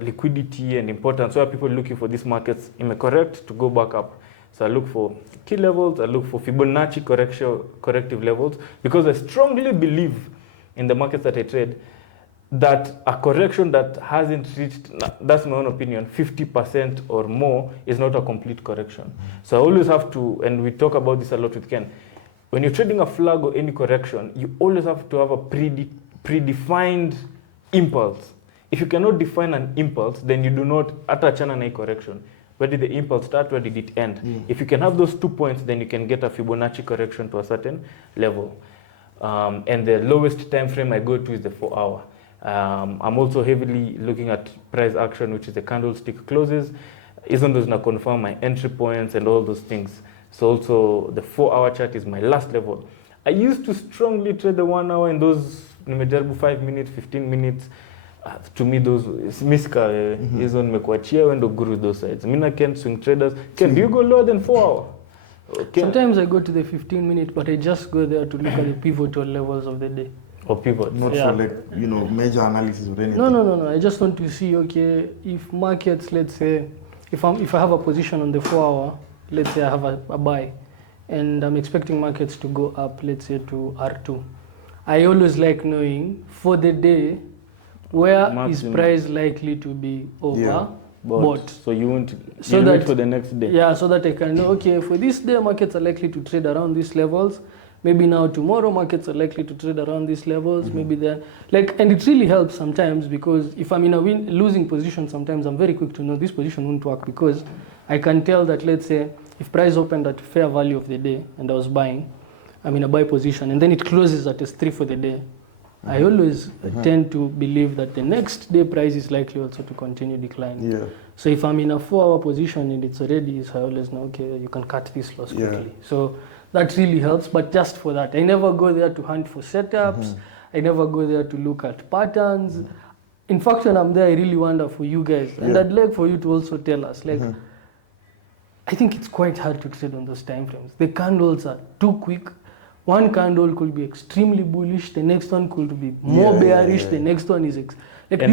liquidity and importance, where people are looking for these markets, am I correct to go back up? So I look for key levels, I look for Fibonacci corrective levels, because I strongly believe in the markets that I trade that a correction that hasn't reached, that's my own opinion, 50% or more is not a complete correction. So I always have to, and we talk about this a lot with Ken, when you're trading a flag or any correction, you always have to have a predefined impulse. If you cannot define an impulse, then you do not achana na correction. Where did the impulse start? Where did it end? If you can have those 2 points, then you can get a Fibonacci correction to a certain level. And the lowest time frame I go to is the 4-hour. I'm also heavily looking at price action, which is the candlestick closes. Isn't those na confirm my entry points and all those things. So also the 4-hour chart is my last level. I used to strongly trade the 1 hour and those 5 minutes, 15 minutes. To me, those miska is on mekuachia when the guru those sides. Mina can swing traders. Can you go lower than 4 hour? Okay. Sometimes I go to the 15-minute, but I just go there to look at the pivotal levels of the day. Or pivot. Not for major analysis or anything. No. I just want to see, okay, if markets, let's say, if I have a position on the 4-hour, let's say I have a buy, and I'm expecting markets to go up, let's say to R2. I always like knowing for the day where is price likely to be bought. So you won't wait for the next day. Yeah, so that I can know, okay, for this day markets are likely to trade around these levels. Maybe now tomorrow markets are likely to trade around these levels. Maybe then, and it really helps sometimes, because if I'm in a losing position, sometimes I'm very quick to know this position won't work, because I can tell that, let's say, if price opened at fair value of the day and I was buying, I'm in a buy position, and then it closes at S3 for the day. I always tend to believe that the next day price is likely also to continue declining. Yeah. So if I'm in a 4-hour position and it's already, so I always know, okay, you can cut this loss quickly. So that really helps, but just for that. I never go there to hunt for setups. I never go there to look at patterns. In fact, when I'm there, I really wonder for you guys. And I'd like for you to also tell us, I think it's quite hard to trade on those time frames. The candles are too quick. One candle could be extremely bullish, the next one could be more bearish, the next one is... and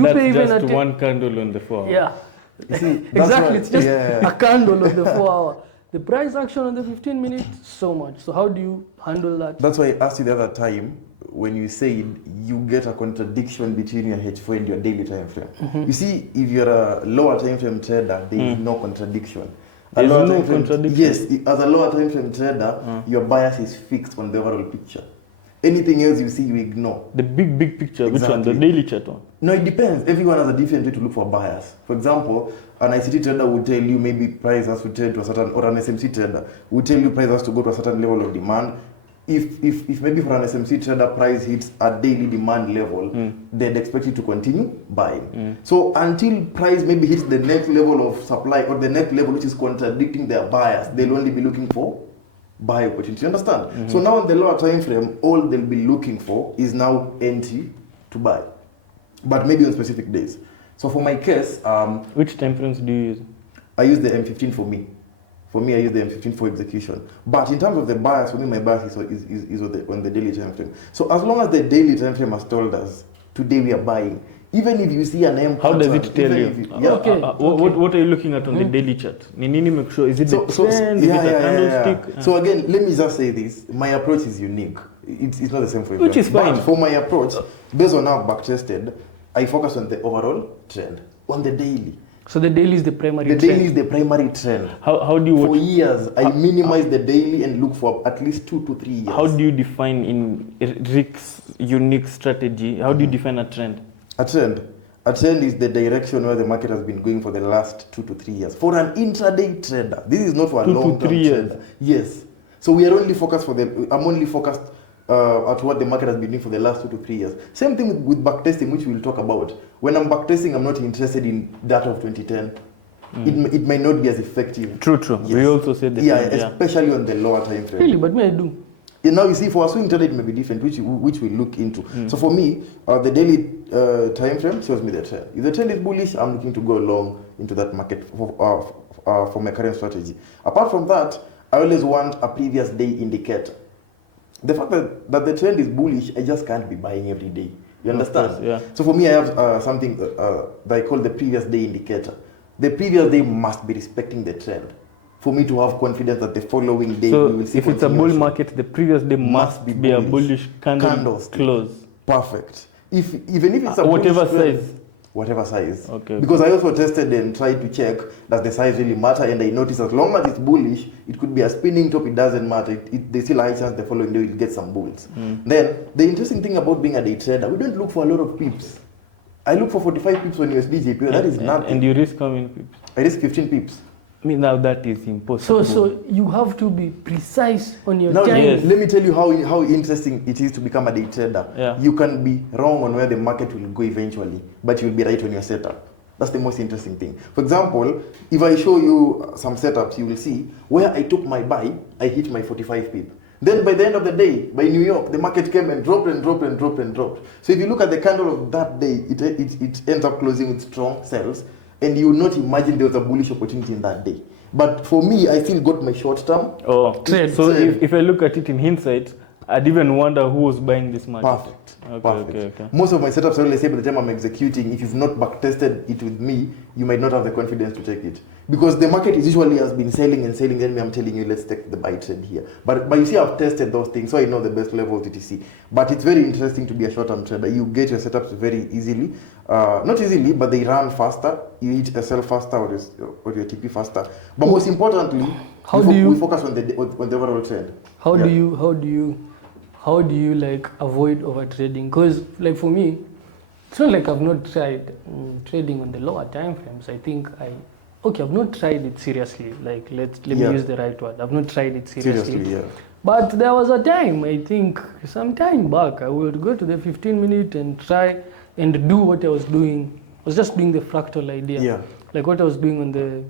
that's just one candle on the 4 hour. Yeah, exactly, it's just a candle on the 4 hour. The price action on the 15 minutes, so much. So how do you handle that? That's why I asked you the other time, when you said you get a contradiction between your H4 and your daily time frame. You see, if you're a lower time frame trader, there is no contradiction. There's no contradiction. Yes, as a lower time frame trader, your bias is fixed on the overall picture. Anything else you see, you ignore. The big picture, which one? The daily chart one? No, it depends. Everyone has a different way to look for bias. For example, an ICT trader would tell you maybe price has to trade to a certain, or an SMC trader would tell you price has to go to a certain level of demand. If maybe for an SMC trader price hits a daily demand level, they'd expect you to continue buying. So until price maybe hits the next level of supply or the next level which is contradicting their bias, they'll only be looking for buy opportunity. You understand? So now in the lower time frame, all they'll be looking for is now entry to buy, but maybe on specific days. So for my case, which time frames do you use? I use the M15 for me. For me, I use the M15 for execution. But in terms of the bias, for me, my bias is on the daily time frame. So as long as the daily time frame has told us, today we are buying, Even if you see an M How does pattern, it tell even you? if yeah. Okay. What are you looking at on the daily chart? Nini make sure, is it the trend? Is it a candlestick? So again, let me just say this. My approach is unique. It's not the same for everyone. Which is fine. But for my approach, based on how I've backtested, I focus on the overall trend, on the daily. So the daily is the primary The trend. daily is the primary trend. How do you For watch? years, I minimize the daily and look for at least 2 to 3 years. How do you define in Rick's unique strategy? How do you define a trend? A trend? A trend is the direction where the market has been going for the last 2 to 3 years. For an intraday trader, this is not for a 2 to long-term 3 years. trader. Yes. So we are only focused I'm only focused at what the market has been doing for the last 2 to 3 years. Same thing with backtesting, which we'll talk about. When I'm backtesting, I'm not interested in data of 2010. It may not be as effective. True. Yes. We also said the Yeah, same. especially on the lower time frame. Really, but me I do. And now you see, for a swing trader, it may be different, which we'll look into. So for me, the daily time frame shows me the trend. If the trend is bullish, I'm looking to go long into that market for my current strategy. Apart from that, I always want a previous day indicator. The fact that the trend is bullish, I just can't be buying every day. You understand? Course, yeah. So for me, I have something that I call the previous day indicator. The previous day must be respecting the trend for me to have confidence that the following day we will see. If it's a bull continuation. market, the previous day must be a bullish Candlestick. close. Perfect. Even if it's a Whatever bullish trend, size. whatever size. Okay. Because I also tested and tried to check, does the size really matter? And I noticed as long as it's bullish, it could be a spinning top, it doesn't matter. They still high chance the following day will get some bulls. Then the interesting thing about being a day trader, we don't look for a lot of pips. I look for 45 pips on USD JPO. That is nothing. And you risk how many pips? I risk 15 pips. I mean, now that is impossible. So you have to be precise on your Now, time. Yes. let me tell you how interesting it is to become a day trader. Yeah. You can be wrong on where the market will go eventually, but you'll be right on your setup. That's the most interesting thing. For example, if I show you some setups, you will see where I took my buy, I hit my 45 pip. Then by the end of the day, by New York, the market came and dropped and dropped and dropped and dropped. So if you look at the candle of that day, it ends up closing with strong sells, and you will not imagine there was a bullish opportunity in that day. But for me, I still got my short term. Trade. So Trade. if I look at it in hindsight, I'd even wonder who was buying this market. Perfect. Perfect. Okay. Most of my setups, I always say by the time I'm executing, if you've not backtested it with me, you might not have the confidence to take it. Because the market is usually has been selling and selling, then I'm telling you, let's take the buy trend here. But you see, I've tested those things, so I know the best level of TTC. But it's very interesting to be a short-term trader. You get your setups very easily. Not easily, but they run faster. You hit a sell faster or your TP faster. But most importantly, we focus on the overall trend. How do you like avoid over trading? Because like for me, it's not like I've not tried trading on the lower time frames. I think I've not tried it seriously. Like let me use the right word. I've not tried it seriously. Yeah. But there was a time, I think some time back, I would go to the 15-minute and try and do what I was doing. I was just doing the fractal idea. Yeah. Like what I was doing on the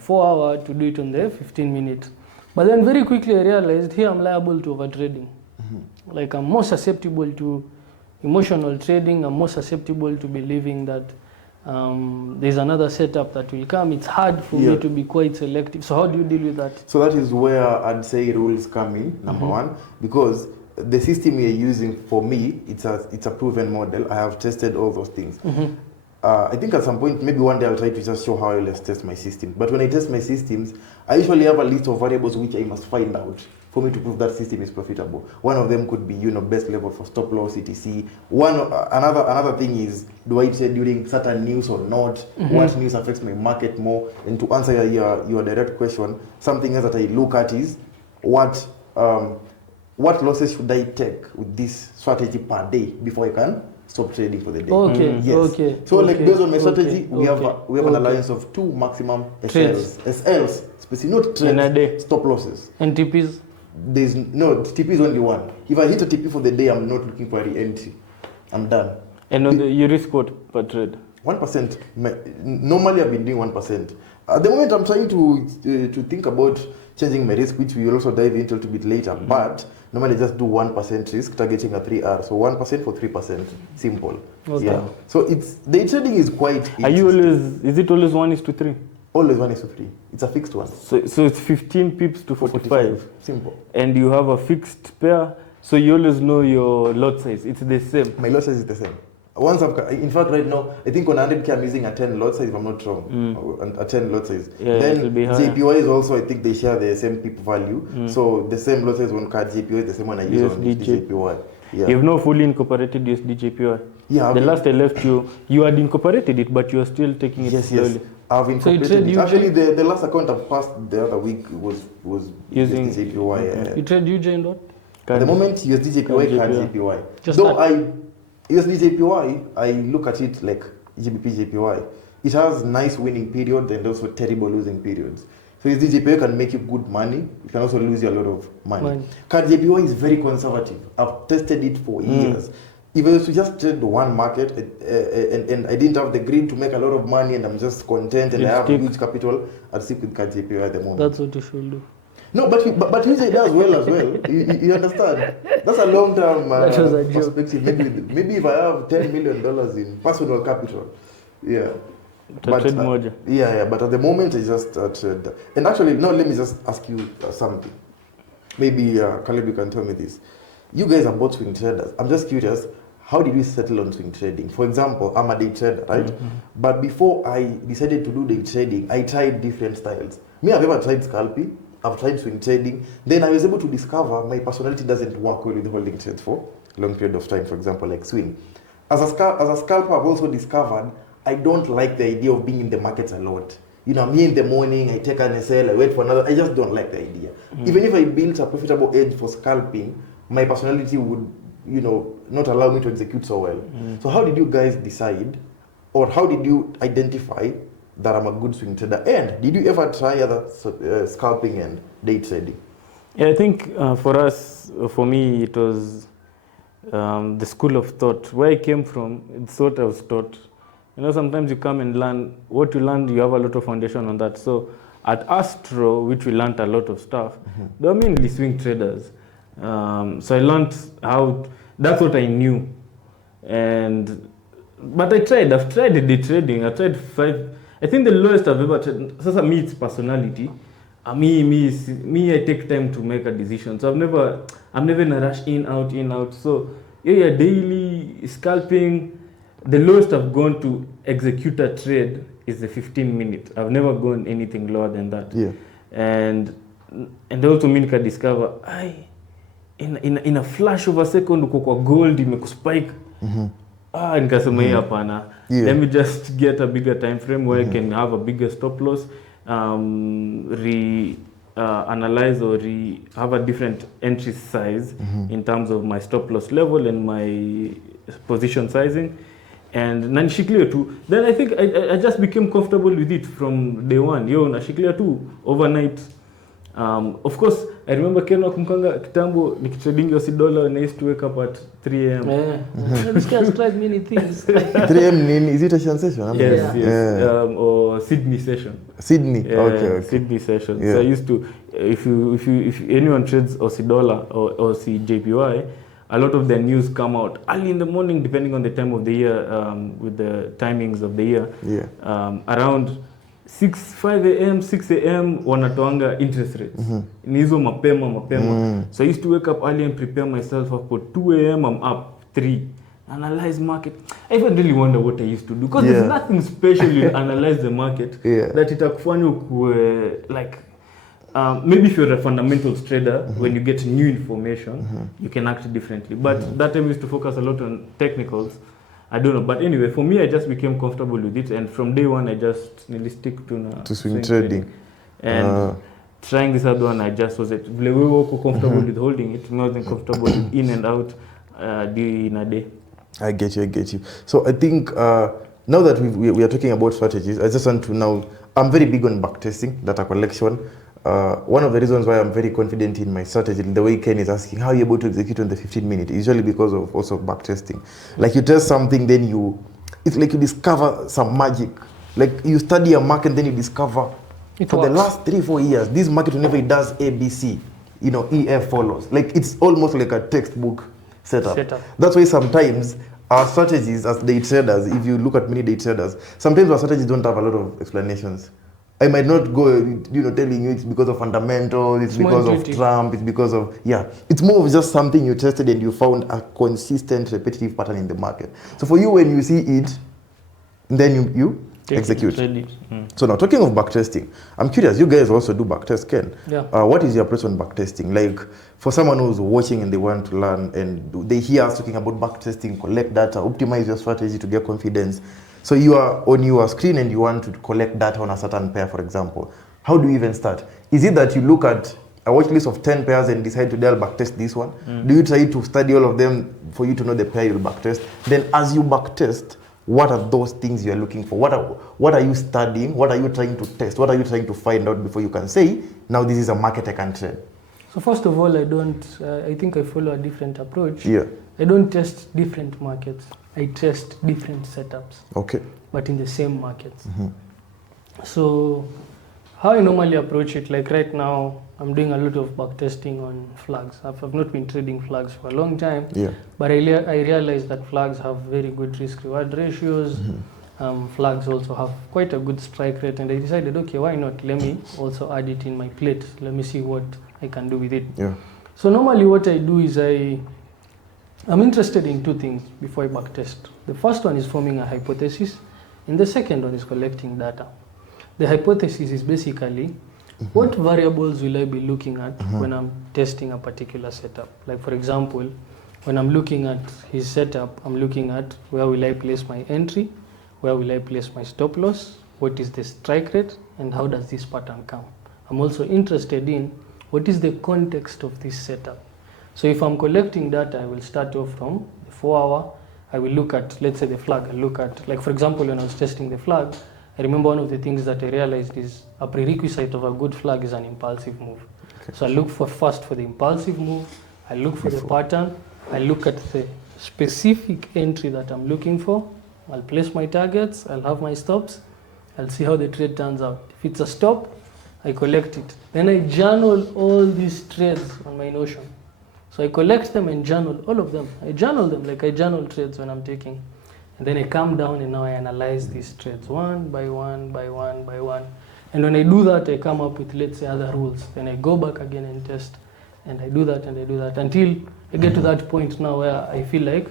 4 hour to do it on the 15-minute. But then very quickly I realized here I'm liable to overtrading. Like I'm more susceptible to emotional trading. I'm more susceptible to believing that there's another setup that will come. It's hard for me to be quite selective. So how do you deal with that? So that is where I'd say rules come in, number one, because the system you're using, for me, it's a proven model. I have tested all those things. I think at some point, maybe one day I'll try to just show how I will test my system. But when I test my systems, I usually have a list of variables which I must find out for me to prove that system is profitable. One of them could be, best level for stop loss, etc. Another thing is, do I trade during certain news or not? What news affects my market more? And to answer your direct question, something else that I look at is what losses should I take with this strategy per day before I can stop trading for the day. Okay. Yes. Okay. So okay, like based on my strategy, okay, we have an alliance of 2 maximum SLs, specifically not trades, in a day. stop losses. And TPs? There's no TP is only one. If I hit a TP for the day, I'm not looking for any entry. I'm done. And on you risk what per trade? 1%. Normally I've been doing 1%. At the moment I'm trying to think about changing my risk, which we will also dive into a little bit later. But normally just do 1% risk, targeting a 3R. So 1% for 3%. Simple. Okay. Yeah. So day trading is quite Is it always 1:3? Always 1:3. It's a fixed one. So it's 15 pips to 45. Simple. And you have a fixed pair, so you always know your lot size. It's the same. My lot size is the same. once in fact, right now, I think on 100K I'm using a 10 lot size, if I'm not wrong. A 10 lot size. Yeah, then it'll be higher. JPY is also, I think they share the same people value. So the same lot size on card JPY is the same one I use on JPY. Yeah. You have no fully incorporated USD JPY. Yeah. The last I left you had incorporated it, but you are still taking it slowly. Yes. I've incorporated it. Actually, the last account I've passed the other week was Using USD JPY. You trade UJ and what? At the moment, USD JPY, card JPY. Just Though that. USD JPY, I look at it like GBP JPY. It has nice winning periods and also terrible losing periods. So USD JPY can make you good money. It can also lose you a lot of money. Card JPY is very conservative. I've tested it for years. If I was to just trade one market and I didn't have the greed to make a lot of money and I'm just content and I have huge capital, I'd stick with card JPY at the moment. That's what you should do. No, but UJ does well as well. You understand? That's a long-term perspective. Maybe if I have $10 million in personal capital, yeah. But at the moment I just trade. And actually, now let me just ask you something. Maybe Caleb, you can tell me this. You guys are both swing traders. I'm just curious. How did you settle on swing trading? For example, I'm a day trader, right? But before I decided to do day trading, I tried different styles. I've ever tried scalping. I've tried swing trading. Then I was able to discover my personality doesn't work well with holding trades for a long period of time, for example, like swing. As a scalper, I've also discovered I don't like the idea of being in the markets a lot. I'm here in the morning, I take an sell, I wait for another. I just don't like the idea. Even if I built a profitable edge for scalping, my personality would, not allow me to execute so well. So how did you guys decide, or how did you identify that I'm a good swing trader? And did you ever try other scalping and day trading? Yeah, I think for me, it was the school of thought. Where I came from, it's what I was taught. Sometimes you come and learn, what you learn, you have a lot of foundation on that. So at Astro, which we learned a lot of stuff, they were mainly swing traders. So I learned how, that's what I knew. But I've tried the day trading. I tried 5. I think the lowest I've ever tried, so me it's personality. Me, I take time to make a decision. So I'm never in a rush, in, out. So yeah, daily scalping, the lowest I've gone to execute a trade is the 15 minute. I've never gone anything lower than that. Yeah. And also me can discover, in a flash of a second, uko kwa gold, imekuspike. Nikasema hii hapana. Let me just get a bigger time frame where I can have a bigger stop loss, analyze or have a different entry size in terms of my stop loss level and my position sizing. And Nanshiklia too. Then I think I just became comfortable with it from day one. Nashiklia too, overnight. Of course, I remember Kenwa kumkanga kitambo nikitrading USD dollar and I used to wake up at 3 a.m. This guy tried many things. 3 a.m. Is it a session? Yes. Or Sydney session. Sydney. Okay. Sydney session. Yeah. So I used to, if anyone trades USD dollar or Aussie JPY, a lot of the news come out early in the morning, depending on the time of the year, with the timings of the year. Yeah. Around 5 a.m., 6 a.m. wanatoanga interest rates. Ni hizo mapema. So I used to wake up early and prepare myself up for 2 a.m. I'm up 3. Analyze market. I even really wonder what I used to do. Because there's nothing special you analyze the market that itakufanya like, maybe if you're a fundamentals trader, when you get new information, you can act differently. But that time I used to focus a lot on technicals. I don't know, but anyway, for me, I just became comfortable with it, and from day one, I just nearly stick to swing trading. And trying this other one, I just wasn't comfortable with holding it, more than comfortable with in and out in a day. I get you. So I think now that we are talking about strategies, I just want to now, I'm very big on backtesting, data collection. One of the reasons why I'm very confident in my strategy, the way Ken is asking, how are you able to execute on the 15 minutes? Usually because of also backtesting. Like you test something, then it's like you discover some magic. Like you study a market, then you discover for the last 3-4 years, this market whenever it does ABC, EF follows. Like it's almost like a textbook setup. That's why sometimes our strategies as day traders, if you look at many day traders, sometimes our strategies don't have a lot of explanations. I might not go, telling you it's because of fundamentals, it's because of Trump, it's because of, it's more of just something you tested and you found a consistent, repetitive pattern in the market. So for you, when you see it, then you execute. So now, talking of backtesting, I'm curious, you guys also do backtest, Ken. Yeah. What is your approach on backtesting? Like, for someone who's watching and they want to learn and they hear us talking about backtesting, collect data, optimize your strategy to get confidence. So you are on your screen and you want to collect data on a certain pair, for example. How do you even start? Is it that you look at a watch list of 10 pairs and decide today I'll backtest this one? Do you try to study all of them for you to know the pair you'll backtest? Then as you backtest, what are those things you're looking for? What are you studying? What are you trying to test? What are you trying to find out before you can say, now this is a market I can trade? So first of all, I think I follow a different approach. Yeah. I don't test different markets. I test different setups. Okay. But in the same markets. So how I normally approach it, like right now, I'm doing a lot of backtesting on flags. I've not been trading flags for a long time, but I realized that flags have very good risk-reward ratios. Flags also have quite a good strike rate, and I decided, okay, why not? Let me also add it in my plate. Let me see what I can do with it. So normally what I do is I'm interested in two things before I backtest. The first one is forming a hypothesis, and the second one is collecting data. The hypothesis is basically, what variables will I be looking at when I'm testing a particular setup? Like for example, when I'm looking at his setup, I'm looking at where will I place my entry, where will I place my stop loss, what is the strike rate, and how does this pattern come? I'm also interested in what is the context of this setup. So if I'm collecting data, I will start off from the 4 hour. I will look at, let's say the flag, I look at, like for example, when I was testing the flag, I remember one of the things that I realized is a prerequisite of a good flag is an impulsive move. So I look first for the impulsive move, I look for the pattern, I look at the specific entry that I'm looking for, I'll place my targets, I'll have my stops, I'll see how the trade turns out. If it's a stop, I collect it. Then I journal all these trades on my Notion. So I collect them and journal all of them. I journal them like I journal trades when I'm taking. And then I come down and now I analyze these trades one by one, by one, by one. And when I do that, I come up with, let's say, other rules. Then I go back again and test. And I do that and I do that until I get to that point now where I feel like,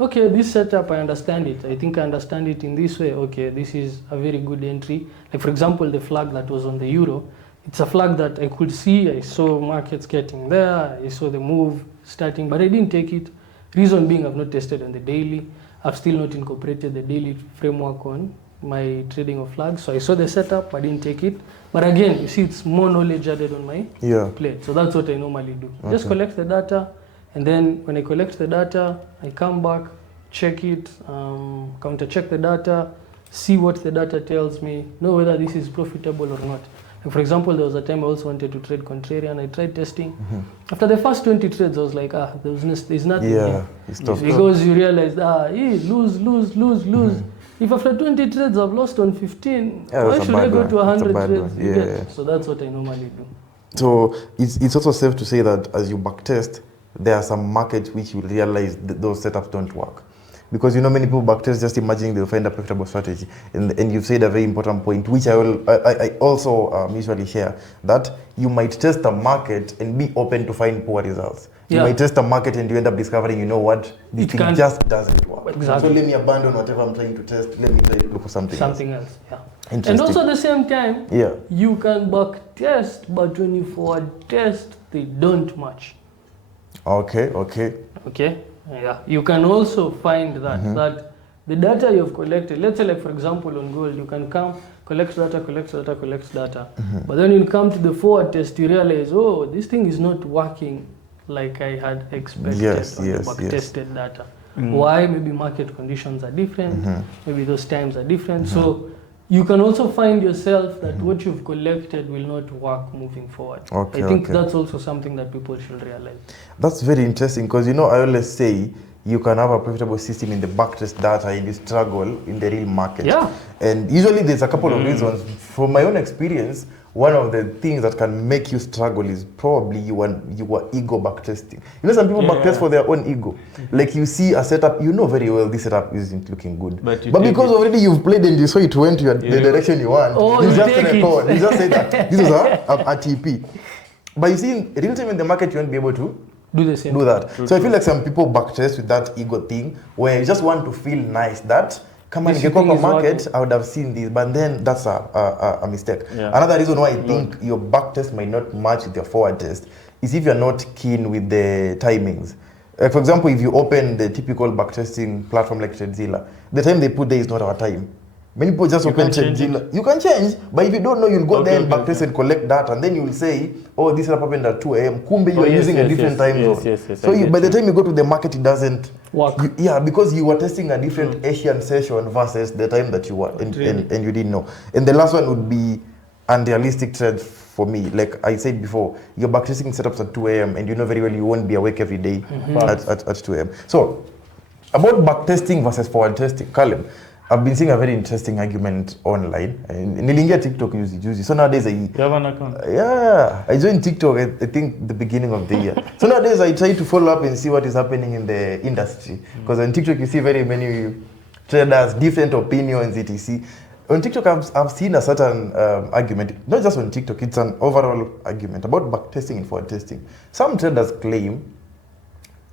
okay, this setup, I understand it. I think I understand it in this way. Okay, this is a very good entry. Like for example, the flag that was on the euro, it's a flag that I could see. I saw markets getting there. I saw the move starting, but I didn't take it. Reason being, I've not tested on the daily. I've still not incorporated the daily framework on my trading of flags. So I saw the setup, I didn't take it. But again, you see, it's more knowledge added on my plate. So that's what I normally do. Just collect the data. And then when I collect the data, I come back, check it, counter check the data, see what the data tells me, know whether this is profitable or not. Like for example, there was a time I also wanted to trade contrarian. I tried testing. After the first 20 trades, I was like, there's nothing here. Because you realize, lose. If after 20 trades I've lost on 15, why should I go to 100 trades? So that's what I normally do. So it's also safe to say that as you backtest, there are some markets which you realize that those setups don't work. Because many people backtest just imagining they'll find a profitable strategy. And you've said a very important point, which I also usually share, that you might test a market and be open to find poor results. You might test a market and you end up discovering, this thing just doesn't work. Exactly. So let me abandon whatever I'm trying to test. Let me try to look for something else. And also at the same time, you can backtest, but when you forward test, they don't match. Okay. Yeah, you can also find that the data you've collected, let's say like for example on gold, you can come, collect data. But then you come to the forward test, you realize, this thing is not working like I had expected on the back-tested data. Why? Maybe market conditions are different, maybe those times are different. So you can also find yourself that what you've collected will not work moving forward. I think that's also something that people should realize. That's very interesting because, I always say, you can have a profitable system in the backtest data and you struggle in the real market. Yeah. And usually there's a couple of reasons. From my own experience, one of the things that can make you struggle is probably you are ego backtesting. You know, some people backtest for their own ego. Like you see a setup, you know very well this setup isn't looking good. But because already you've played and you saw it went to the direction you want, you just record. You just say that this is a TP. But you see, in real time in the market, you won't be able to Do the same. do that. So I feel like some people backtest with that ego thing where you just want to feel nice that come on, This get thing a is market, working. I would have seen this, but then that's a mistake. Yeah. Another reason why I think your back test might not match with your forward test is if you're not keen with the timings. For example, if you open the typical backtesting platform like TradeZilla, the time they put there is not our time. Many people just open TradeZilla. You can change, but if you don't know, you'll go there and backtest and collect data, and then you'll say, oh, this happened at 2 a.m. Kumbe, you're using a different time zone. So by the time you go to the market, it doesn't work. Because you were testing a different Asian session versus the time that you were, and you didn't know. And the last one would be unrealistic trends for me. Like I said before, you're backtesting setups at 2 a.m. and you know very well you won't be awake every day at 2 a.m. So about backtesting versus forward testing, Caleb, I've been seeing a very interesting argument online. Nilingia TikTok juzi. So nowadays You have an account? I joined TikTok I think the beginning of the year. So nowadays I try to follow up and see what is happening in the industry. Because on TikTok you see very many traders, different opinions, etc. On TikTok I've seen a certain argument, not just on TikTok, it's an overall argument about backtesting and forward testing. Some traders claim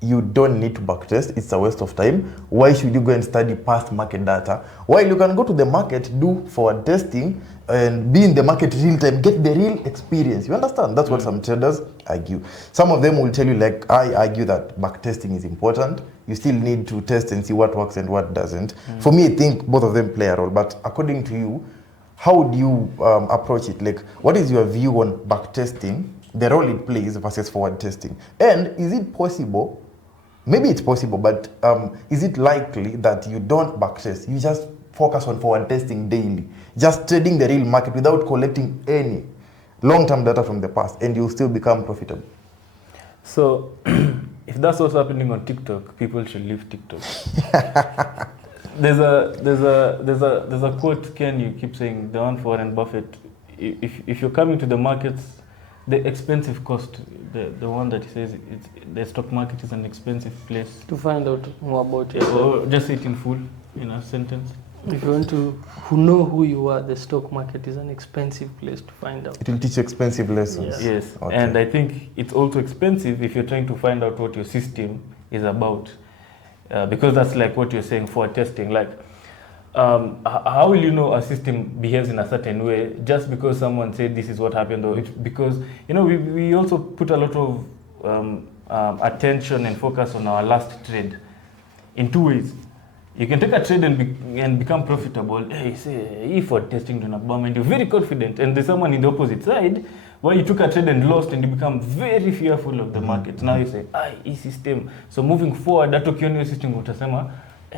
you don't need to backtest, it's a waste of time. Why should you go and study past market data? While you can go to the market, do forward testing, and be in the market real time, get the real experience. You understand? That's what some traders argue. Some of them will tell you, like I argue, that backtesting is important. You still need to test and see what works and what doesn't. For me, I think both of them play a role. But according to you, how do you approach it? Like, what is your view on backtesting, the role it plays versus forward testing? And is it possible? Maybe it's possible, but is it likely that you don't backtest? You just focus on forward testing daily, just trading the real market without collecting any long-term data from the past, and you'll still become profitable? So, if that's what's happening on TikTok, people should leave TikTok. There's a quote, Ken, you keep saying, the one for Warren Buffett. If you're coming to the markets, the expensive cost, the one that he says the stock market is an expensive place. To find out more about it. Or just say it in full, in a sentence. If you want to know who you are, the stock market is an expensive place to find out. It will teach you expensive lessons. Yeah. Yes, okay. And I think it's also expensive if you're trying to find out what your system is about. Because that's like what you're saying for testing. Like, how will you know a system behaves in a certain way just because someone said this is what happened? Or it's because, we also put a lot of attention and focus on our last trade in two ways. You can take a trade and become profitable. Hey, say, if for testing to bomb and you're very confident, and there's someone in the opposite side where you took a trade and lost and you become very fearful of the market. Now you say, system. So moving forward, that your system utasema,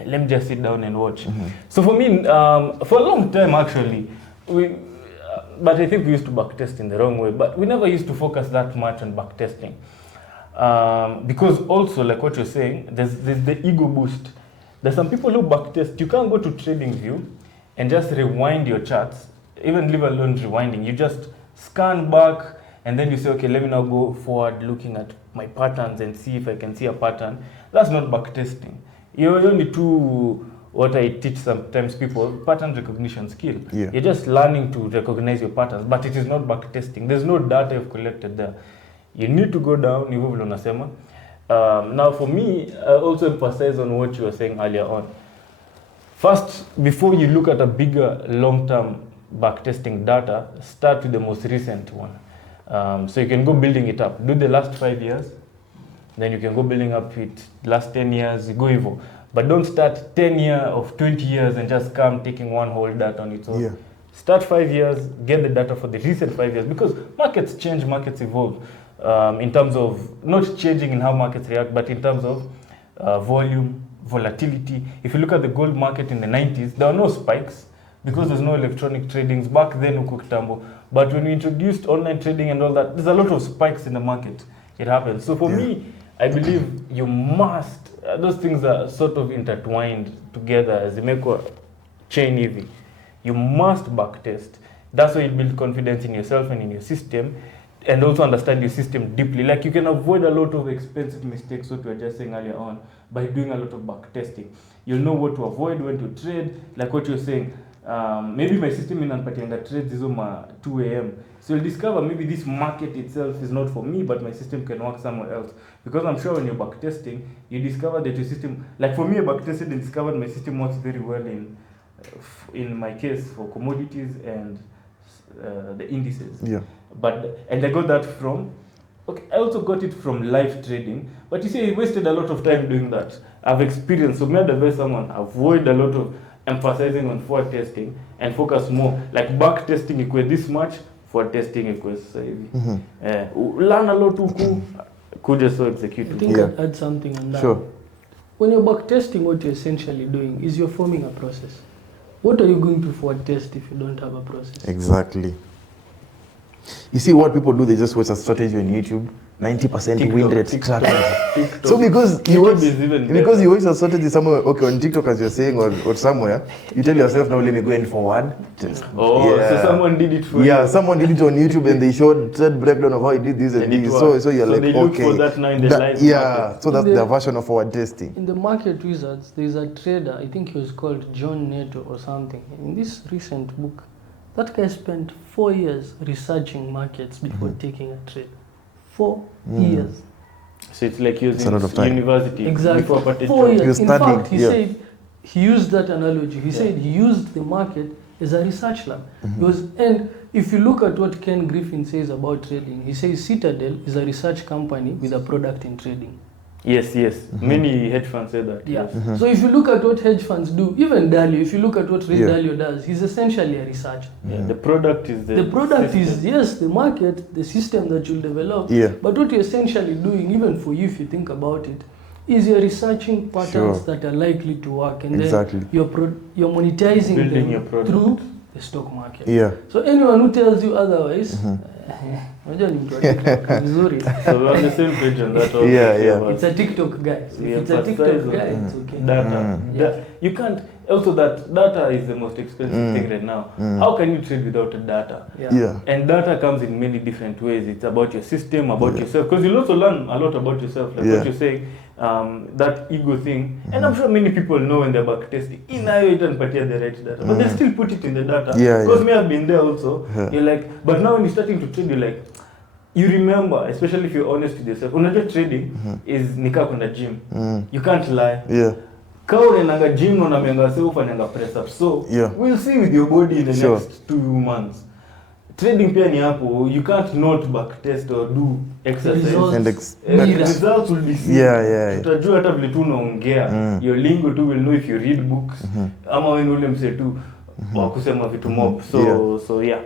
let me just sit down and watch. So for me, for a long time actually, but I think we used to backtest in the wrong way, but we never used to focus that much on backtesting. Because also, like what you're saying, there's the ego boost. There's some people who backtest. You can't go to TradingView and just rewind your charts, even leave alone rewinding. You just scan back and then you say, okay, let me now go forward looking at my patterns and see if I can see a pattern. That's not backtesting. You only do what I teach sometimes people, pattern recognition skill. Yeah. You're just learning to recognize your patterns, but it is not backtesting. There's no data you've collected there. You need to go down, now for me, I also emphasize on what you were saying earlier on. First, before you look at a bigger long-term backtesting data, start with the most recent one. So you can go building it up. Do the last 5 years, then you can go building up it last 10 years, go evil. But don't start 10 years of 20 years and just come taking one whole data on its own. Yeah. Start 5 years, get the data for the recent 5 years, because markets change, markets evolve. In terms of not changing in how markets react, but in terms of volume, volatility. If you look at the gold market in the 90s, there were no spikes because there's no electronic tradings. Back then, but when we introduced online trading and all that, there's a lot of spikes in the market. It happens. So for me, I believe you must, those things are sort of intertwined together as they make a chain heavy. You must backtest. That's why you build confidence in yourself and in your system, and also understand your system deeply. Like you can avoid a lot of expensive mistakes, what we were just saying earlier on, by doing a lot of backtesting. You'll know what to avoid, when to trade, like what you're saying. Maybe my system inanipatianga trades is over 2 a.m. So you'll discover maybe this market itself is not for me, but my system can work somewhere else. Because I'm sure when you're backtesting, you discover that your system, like for me, I backtested and discovered my system works very well in my case for commodities and the indices. Yeah. And I got that from, okay, I also got it from live trading. But you see, I wasted a lot of time doing that. I've experienced, so may I advise someone, avoid a lot of emphasizing on forward testing and focus more, like back testing equals this much, forward testing equals learn a lot to could just so execute. I think I'd add something on that. Sure. When you're back testing, what you're essentially doing is you're forming a process. What are you going to forward test if you don't have a process? Exactly. You see what people do, they just watch a strategy on YouTube, 90% win rate strategy. So because you watch a strategy somewhere, okay, on TikTok as you're saying, or somewhere, you tell yourself, now let me go in forward. So someone did it for you. Yeah, someone did it on YouTube and they showed trade breakdown of how he did this and this. So you're like, they look for that now in the live market. So that's their version of forward testing. In the market wizards, there's a trader, I think he was called John Neto or something. In this recent book, that guy spent 4 years researching markets before taking a trade. 4 years. So it's like using university. Exactly. Before 4 years. In fact, he yeah. said, he used that analogy. He said he used the market as a research lab. And if you look at what Ken Griffin says about trading, he says Citadel is a research company with a product in trading. Yes. Many hedge funds say that. Yeah. Yes. So if you look at what hedge funds do, even Dalio, if you look at what Ray Dalio does, he's essentially a researcher. Yeah. The product is the product system. Is, yes, the market, the system that you'll develop. Yeah. But what you're essentially doing, even for you, if you think about it, is you're researching patterns that are likely to work, and then you're monetizing building them your product through the stock market. Yeah. So anyone who tells you otherwise, so we're on the same page on that. Yeah. It's a TikTok guy. So if it's a TikTok guy, it's okay. Data. You can't. Also, that data is the most expensive thing right now. How can you trade without data? Yeah. And data comes in many different ways. It's about your system, about yourself. Because you'll also learn a lot about yourself. Like what you're saying, that ego thing. And I'm sure many people know when they're back testing. In it and put the right data. But they still put it in the data. Because me, I've been there also. You're like, but now when you're starting to trade, you're like, you remember, especially if you're honest with yourself, unajua trading is nika kwenda gym. You can't lie. Yeah. Kama unaenda gym na unaambiwa sasa ufanyanga press up. So we'll see with your body in the next 2 months. Trading pia ni hapo, you can't not back test or do exercise. And results will be seen. Utajua hata vile tu unaongea. Your lingo too will know if you read books. Ama wewe ule mse tu wa kusema vitu mob. So yeah.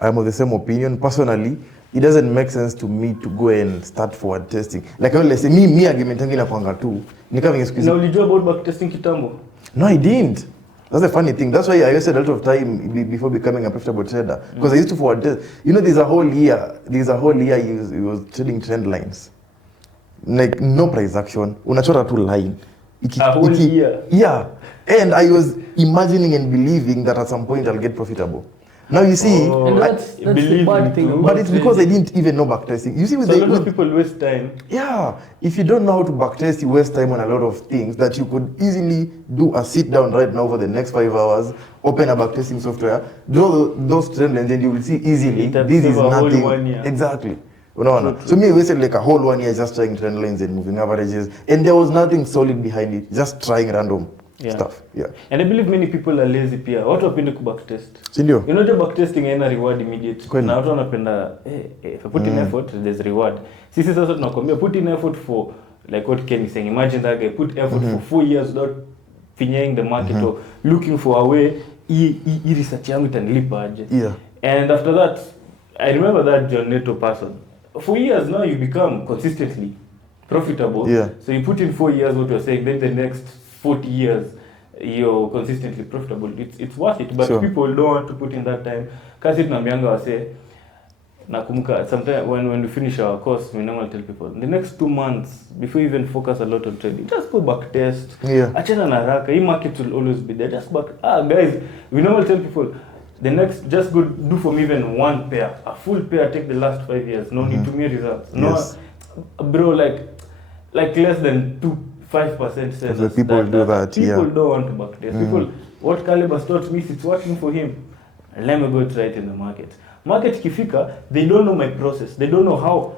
I'm of the same opinion. Personally, it doesn't make sense to me to go and start forward testing. Like let's say me argument yangu inakwanga tu. Nika squeeze. Now ulijua about back testing kitambo? No, I didn't. That's the funny thing. That's why I wasted a lot of time before becoming a profitable trader. Because I used to forward test. You know, there's a whole year you was trading trend lines. Like no price action. Unachora tu line. A whole year? Yeah. And I was imagining and believing that at some point I'll get profitable. Now you see, and that's the bad thing. But it's because I didn't even know backtesting. You see, a lot of people waste time. Yeah, if you don't know how to backtest, you waste time on a lot of things that you could easily do a sit down right now for the next 5 hours, open a backtesting software, draw those trend lines, and you will see easily this is nothing. Exactly. So me, I wasted like a whole 1 year just trying trend lines and moving averages, and there was nothing solid behind it. Just trying random stuff. Yeah. And I believe many people are lazy pia. Watu wapende ku backtest. Sindio? You know the backtesting haina reward immediate. Na watu wanapenda if I put in effort there's reward. Sisi sasa tunakwambia put in effort for like what Ken is saying. Imagine that guy put effort for 4 years without finyaing the market or looking for a way hii research yangu itanilipa aje. Yeah. And after that I remember that John Neto person. For years now you become consistently profitable. Yeah. So you put in 4 years what you're saying, then the next 40 years you're consistently profitable. It's worth it, but people don't want to put in that time. Kasi tunambianga wase Nakumbuka, sometimes when we finish our course, we normally tell people, the next 2 months, before you even focus a lot on trading, just go back test. Yeah. Achana na haraka, hii market will always be there. Just back, guys, we normally tell people, the next, just go do for me even one pair, a full pair, take the last 5 years. No need to me results. No, Yes. bro, like less than 5% says The people do that, people yeah. don't want to back test. People, what Calibus taught me, it's working for him. Let me go try it in the market. Market kifika, they don't know my process. They don't know how.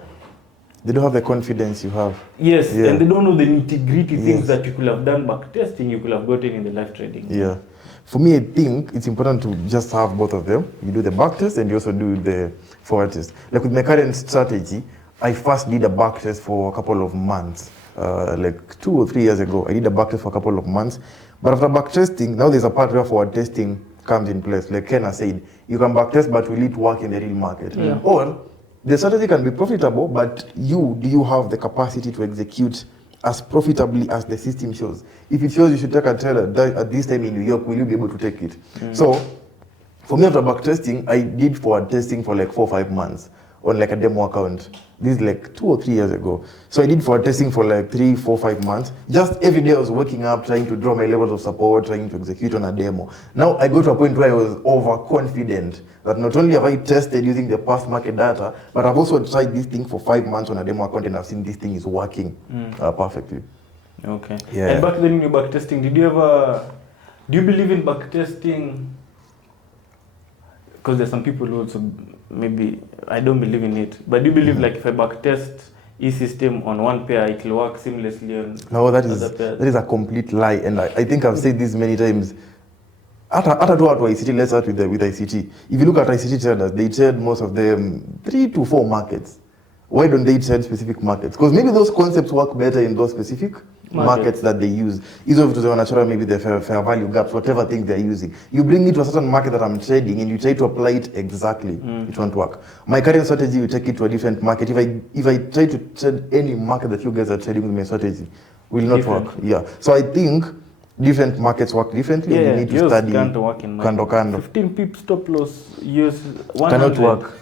They don't have the confidence you have. Yes, Yeah. and they don't know the nitty-gritty Yes. things that you could have done back testing, you could have gotten in the live trading. Yeah. For me, I think it's important to just have both of them. You do the back test and you also do the forward test. Like with my current strategy, I first did a back test for a couple of months. Like 2 or 3 years ago, I did a back test for a couple of months. But after back testing, now there's a part where forward testing comes in place. Like Ken has said, you can back test, but will it work in the real market? Yeah. Or the strategy can be profitable, but do you have the capacity to execute as profitably as the system shows? If it shows you should take a trade at this time in New York, will you be able to take it? So, for me, after back testing, I did forward testing for like 4 or 5 months on like a demo account. This is like 2 or 3 years ago. So I did forward testing for like 3, 4, 5 months. Just every day I was waking up, trying to draw my levels of support, trying to execute on a demo. Now I got to a point where I was overconfident that not only have I tested using the past market data, but I've also tried this thing for 5 months on a demo account and I've seen this thing is working perfectly. Okay. Yeah. And back then in your back testing, do you believe in back testing? Because there's some people who also, maybe, I don't believe in it. But do you believe like if I back test e-system on one pair, it will work seamlessly on No, that other pairs? is a complete lie. And I think I've said this many times. At ICT, let's start with ICT. If you look at ICT traders, they trade most of them 3 to 4 markets. Why don't they trade specific markets? Because maybe those concepts work better in those specific markets that they use. Either to the natural, maybe the fair value gaps, whatever thing they're using. You bring it to a certain market that I'm trading and you try to apply it exactly. It won't work. My current strategy, you take it to a different market. If I try to trade any market that you guys are trading with my strategy, will not work. Yeah. So I think different markets work differently. Yeah, and you need to study can't work in kando. 15 pips stop loss, use 100. Cannot work.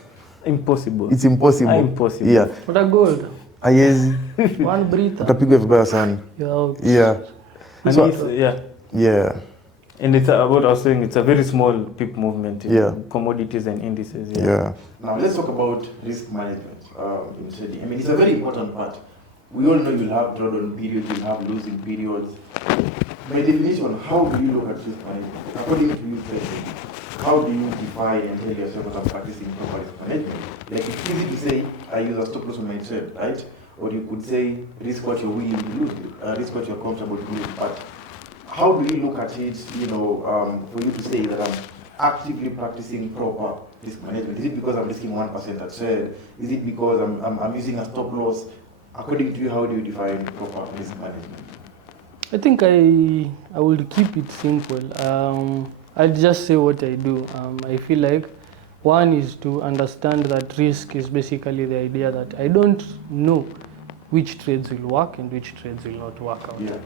Impossible. It's impossible. Impossible. Yeah. What a gold. Haiwezi. One breather. Utapigwa vibaya sana. You're out. Yeah. And So- yeah. And it's what I was saying, it's a very small pip movement in commodities and indices. Yeah. Now let's talk about risk management in trading. I mean, it's a very important part. We all know you'll have drawdown periods, you'll have losing periods. By definition, how do you look at risk management? According to you, trading, how do you define and tell yourself that I'm practicing proper risk management? Like, it's easy to say, I use a stop loss on my trade, right? Or you could say, risk what you're willing to lose, risk what you're comfortable to lose. But how do you look at it, for you to say that I'm actively practicing proper risk management? Is it because I'm risking 1% a trade? Is it because I'm using a stop loss? According to you, how do you define proper risk management? I think I will keep it simple. I'll just say what I do. I feel like one is to understand that risk is basically the idea that I don't know which trades will work and which trades will not work out. Yeah.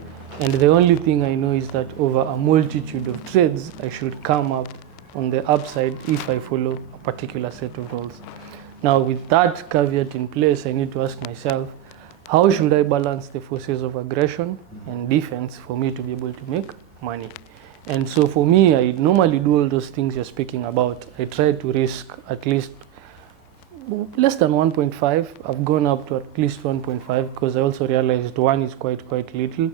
And the only thing I know is that over a multitude of trades, I should come up on the upside if I follow a particular set of rules. Now, with that caveat in place, I need to ask myself, how should I balance the forces of aggression and defense for me to be able to make money? And so for me, I normally do all those things you're speaking about. I try to risk at least less than 1.5. I've gone up to at least 1.5 because I also realized 1 is quite little.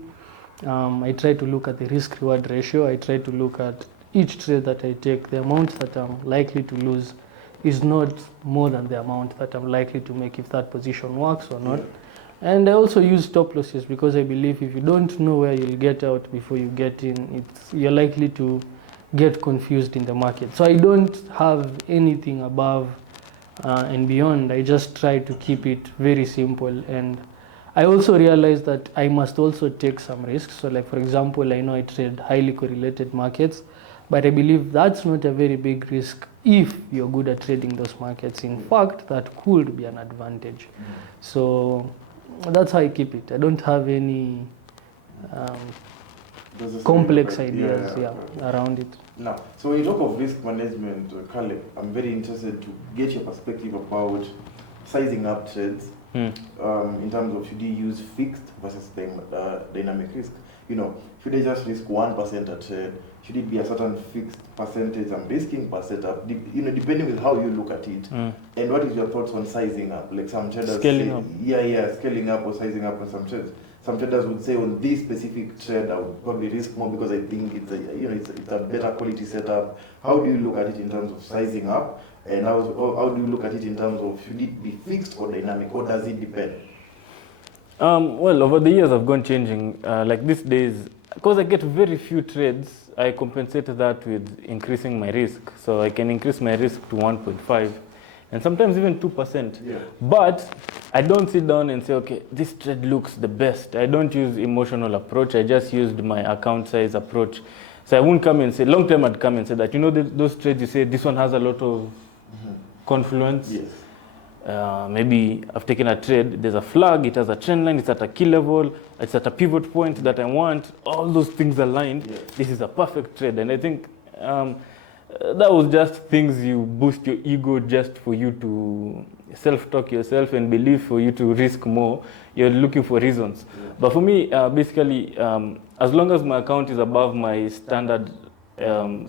I try to look at the risk-reward ratio. I try to look at each trade that I take. The amount that I'm likely to lose is not more than the amount that I'm likely to make if that position works or not. And I also use stop losses because I believe if you don't know where you'll get out before you get in, you're likely to get confused in the market. So I don't have anything above and beyond. I just try to keep it very simple. And I also realize that I must also take some risks. So like, for example, I know I trade highly correlated markets, but I believe that's not a very big risk if you're good at trading those markets. In fact, that could be an advantage. So that's how I keep it. I don't have any There's a complex story, ideas around it. Now, so when you talk of risk management, Caleb, I'm very interested to get your perspective about sizing up trades in terms of should you use fixed versus dynamic risk. You know, should I just risk 1% a trade? Should it be a certain fixed percentage I'm risking per setup? Depending on how you look at it. And what is your thoughts on sizing up? Like some traders Scaling say, up. Scaling up or sizing up on some trades. Some traders would say on this specific trade I would probably risk more because I think it's a better quality setup. How do you look at it in terms of sizing up? And how do you look at it in terms of should it be fixed or dynamic, or does it depend? Well, over the years I've gone changing. Like these days, because I get very few trades, I compensate that with increasing my risk. So I can increase my risk to 1.5 and sometimes even 2%. Yeah. But I don't sit down and say, okay, this trade looks the best. I don't use emotional approach. I just used my account size approach. So I won't come and say, long term I'd come and say that, those trades you say, this one has a lot of confluence. Yes. Maybe I've taken a trade, there's a flag, it has a trend line, it's at a key level, it's at a pivot point that I want, all those things aligned. Yeah. This is a perfect trade. And I think that was just things you boost your ego just for you to self-talk yourself and believe for you to risk more. You're looking for reasons. Yeah. But for me, basically, as long as my account is above my standard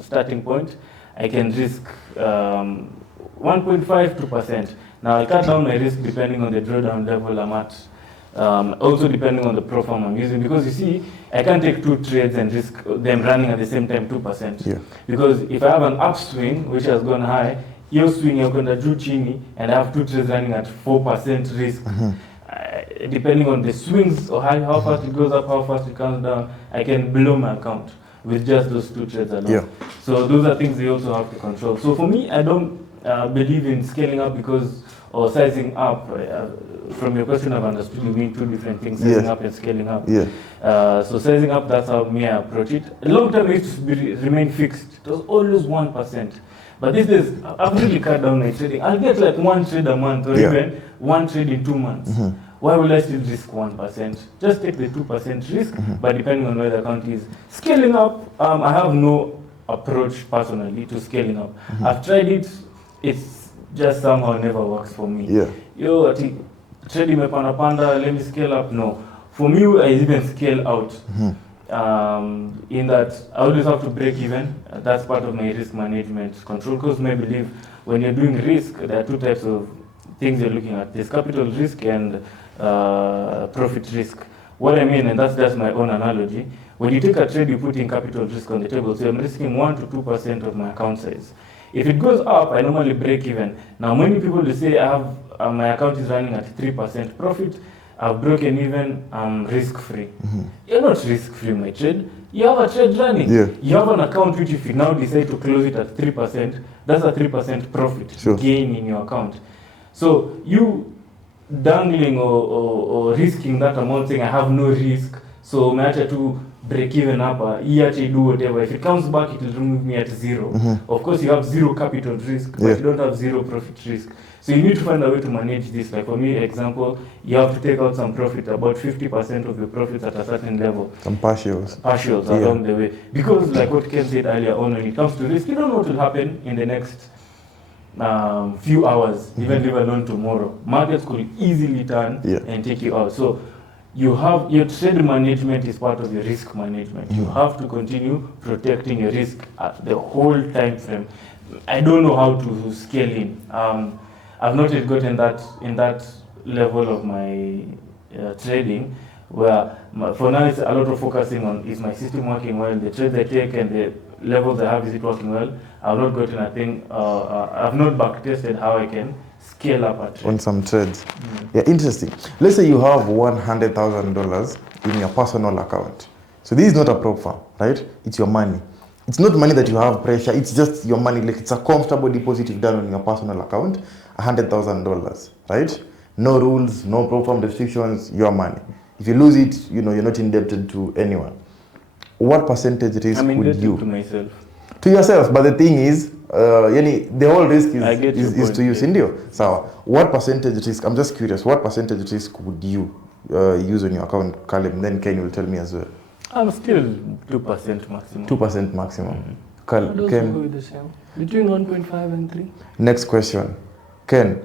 starting point, I can risk 1.5 to 2%. Now I'll cut down my risk depending on the drawdown level I'm at. Also depending on the profile I'm using, because you see, I can't take two trades and risk them running at the same time 2%. Yeah. Because if I have an upswing which has gone high, your swing you're going to do chini, and I have two trades running at 4% risk. Depending on the swings or how fast it goes up, how fast it comes down, I can blow my account with just those two trades alone. Yeah. So those are things you also have to control. So for me, I don't believe in scaling up or sizing up. From your question, I've understood you mean two different things, sizing up and scaling up. Yeah. So sizing up, that's how me I approach it. Long term, it used to remain fixed. It was always 1%. But these days, I've really cut down my trading. I'll get like one trade a month or even one trade in 2 months. Why will I still risk 1%? Just take the 2% risk, but depending on where the account is. Scaling up, I have no approach personally to scaling up. I've tried it, it's just somehow never works for me. Yeah. I think trading panda, let me scale up. No. For me, I even scale out. In that I always have to break even. That's part of my risk management control. Because I believe when you're doing risk, there are two types of things you're looking at. There's capital risk and profit risk. What I mean, and that's just my own analogy, when you take a trade, you put in capital risk on the table. So I'm risking 1 to 2% of my account size. If it goes up, I normally break even. Now, many people will say I have my account is running at 3% profit. I've broken even. I'm risk-free. You're not risk-free, my trade. You have a trade running. Yeah. You have an account which, if you now decide to close it at 3%, that's a 3% profit gain in your account. So you dangling or risking that amount, saying I have no risk, so I have to break even up, you actually do whatever. If it comes back, it will remove me at 0. Of course, you have 0 capital risk, but you don't have 0 profit risk. So you need to find a way to manage this. Like for me, example, you have to take out some profit, about 50% of your profits at a certain level. Some partials. Along the way. Because like what Ken said earlier on, when it comes to risk, you don't know what will happen in the next few hours, even leave alone tomorrow. Markets could easily turn and take you out. So you have your trade management is part of your risk management. You have to continue protecting your risk at the whole time frame. I don't know how to scale in. I've not yet gotten that in that level of my trading, where for now it's a lot of focusing on, is my system working well, the trades I take and the levels I have, is it working well? I've not gotten a thing, I've not back tested how I can scale up a trade. On some trades. Yeah, interesting. Let's say you have $100,000 in your personal account. So this is not a prop firm, right? It's your money. It's not money that you have pressure, it's just your money. Like it's a comfortable deposit you've done on your personal account, $100,000, right? No rules, no prop firm restrictions, your money. If you lose it, you're not indebted to anyone. What percentage risk would you? To myself. To yourself, but the thing is, the whole risk is to you, Sindio. So, what percentage risk? I'm just curious. What percentage risk would you use on your account, Caleb? Then Ken will tell me as well. I'm still 2% maximum. 2% maximum. I'd also go Ken, with the same. Between 1.5 and 3. next question. Ken,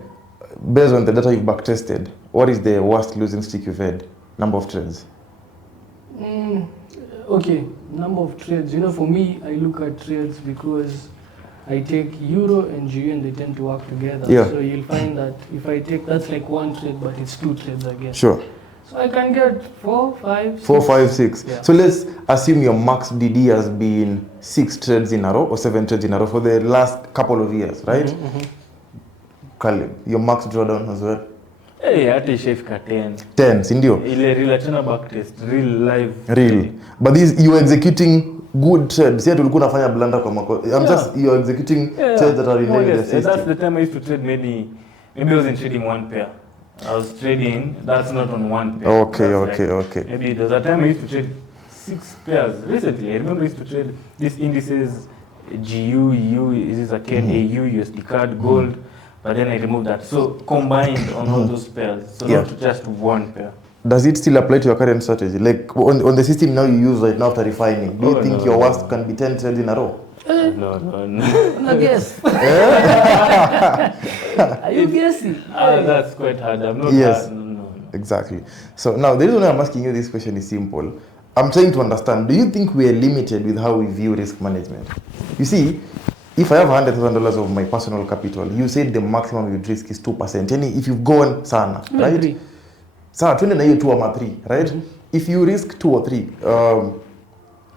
based on the data you've backtested, what is the worst losing streak you've had? Number of trades. Okay, number of trades. You know, for me, I look at trades because I take Euro and GU and they tend to work together. Yeah. So you'll find that if I take, that's like one trade, but it's two trades again. Sure. So I can get 4, 5, 6. 4, 5, 6. Yeah. So let's assume your max DD has been 6 trades in a row or 7 trades in a row for the last couple of years, right? Caleb, your max drawdown as well? Hey, hata ishafika 10. 10, si ndio? Ile real tena backtest, real live. Real. But this, you're executing good trades. See, tulikuwa nafanya blunder kwa mako. You're executing trades that are in the That's system. the time I used to trade maybe I wasn't trading one pair. I was trading, that's not on one pair. Okay, That's okay. Maybe there's a time I used to trade 6 pairs. Recently, I remember I used to trade these indices, GU, EU, this is a Ken, AU, USD card, gold, but then I removed that. So combined on all those pairs, so not just one pair. Does it still apply to your current strategy? Like on the system now you use right now after refining, do you think your worst can be 10 trades in a row? No. I guess. Are you guessing? That's quite hard. I'm not Yes. No. Exactly. So now the reason why I'm asking you this question is simple. I'm trying to understand, do you think we are limited with how we view risk management? You see, if I have $100,000 of my personal capital, you said the maximum you'd risk is 2%. And if you've gone sana, right? 3. Sawa, twende na hiyo 2 or 3, right? If you risk 2 or 3,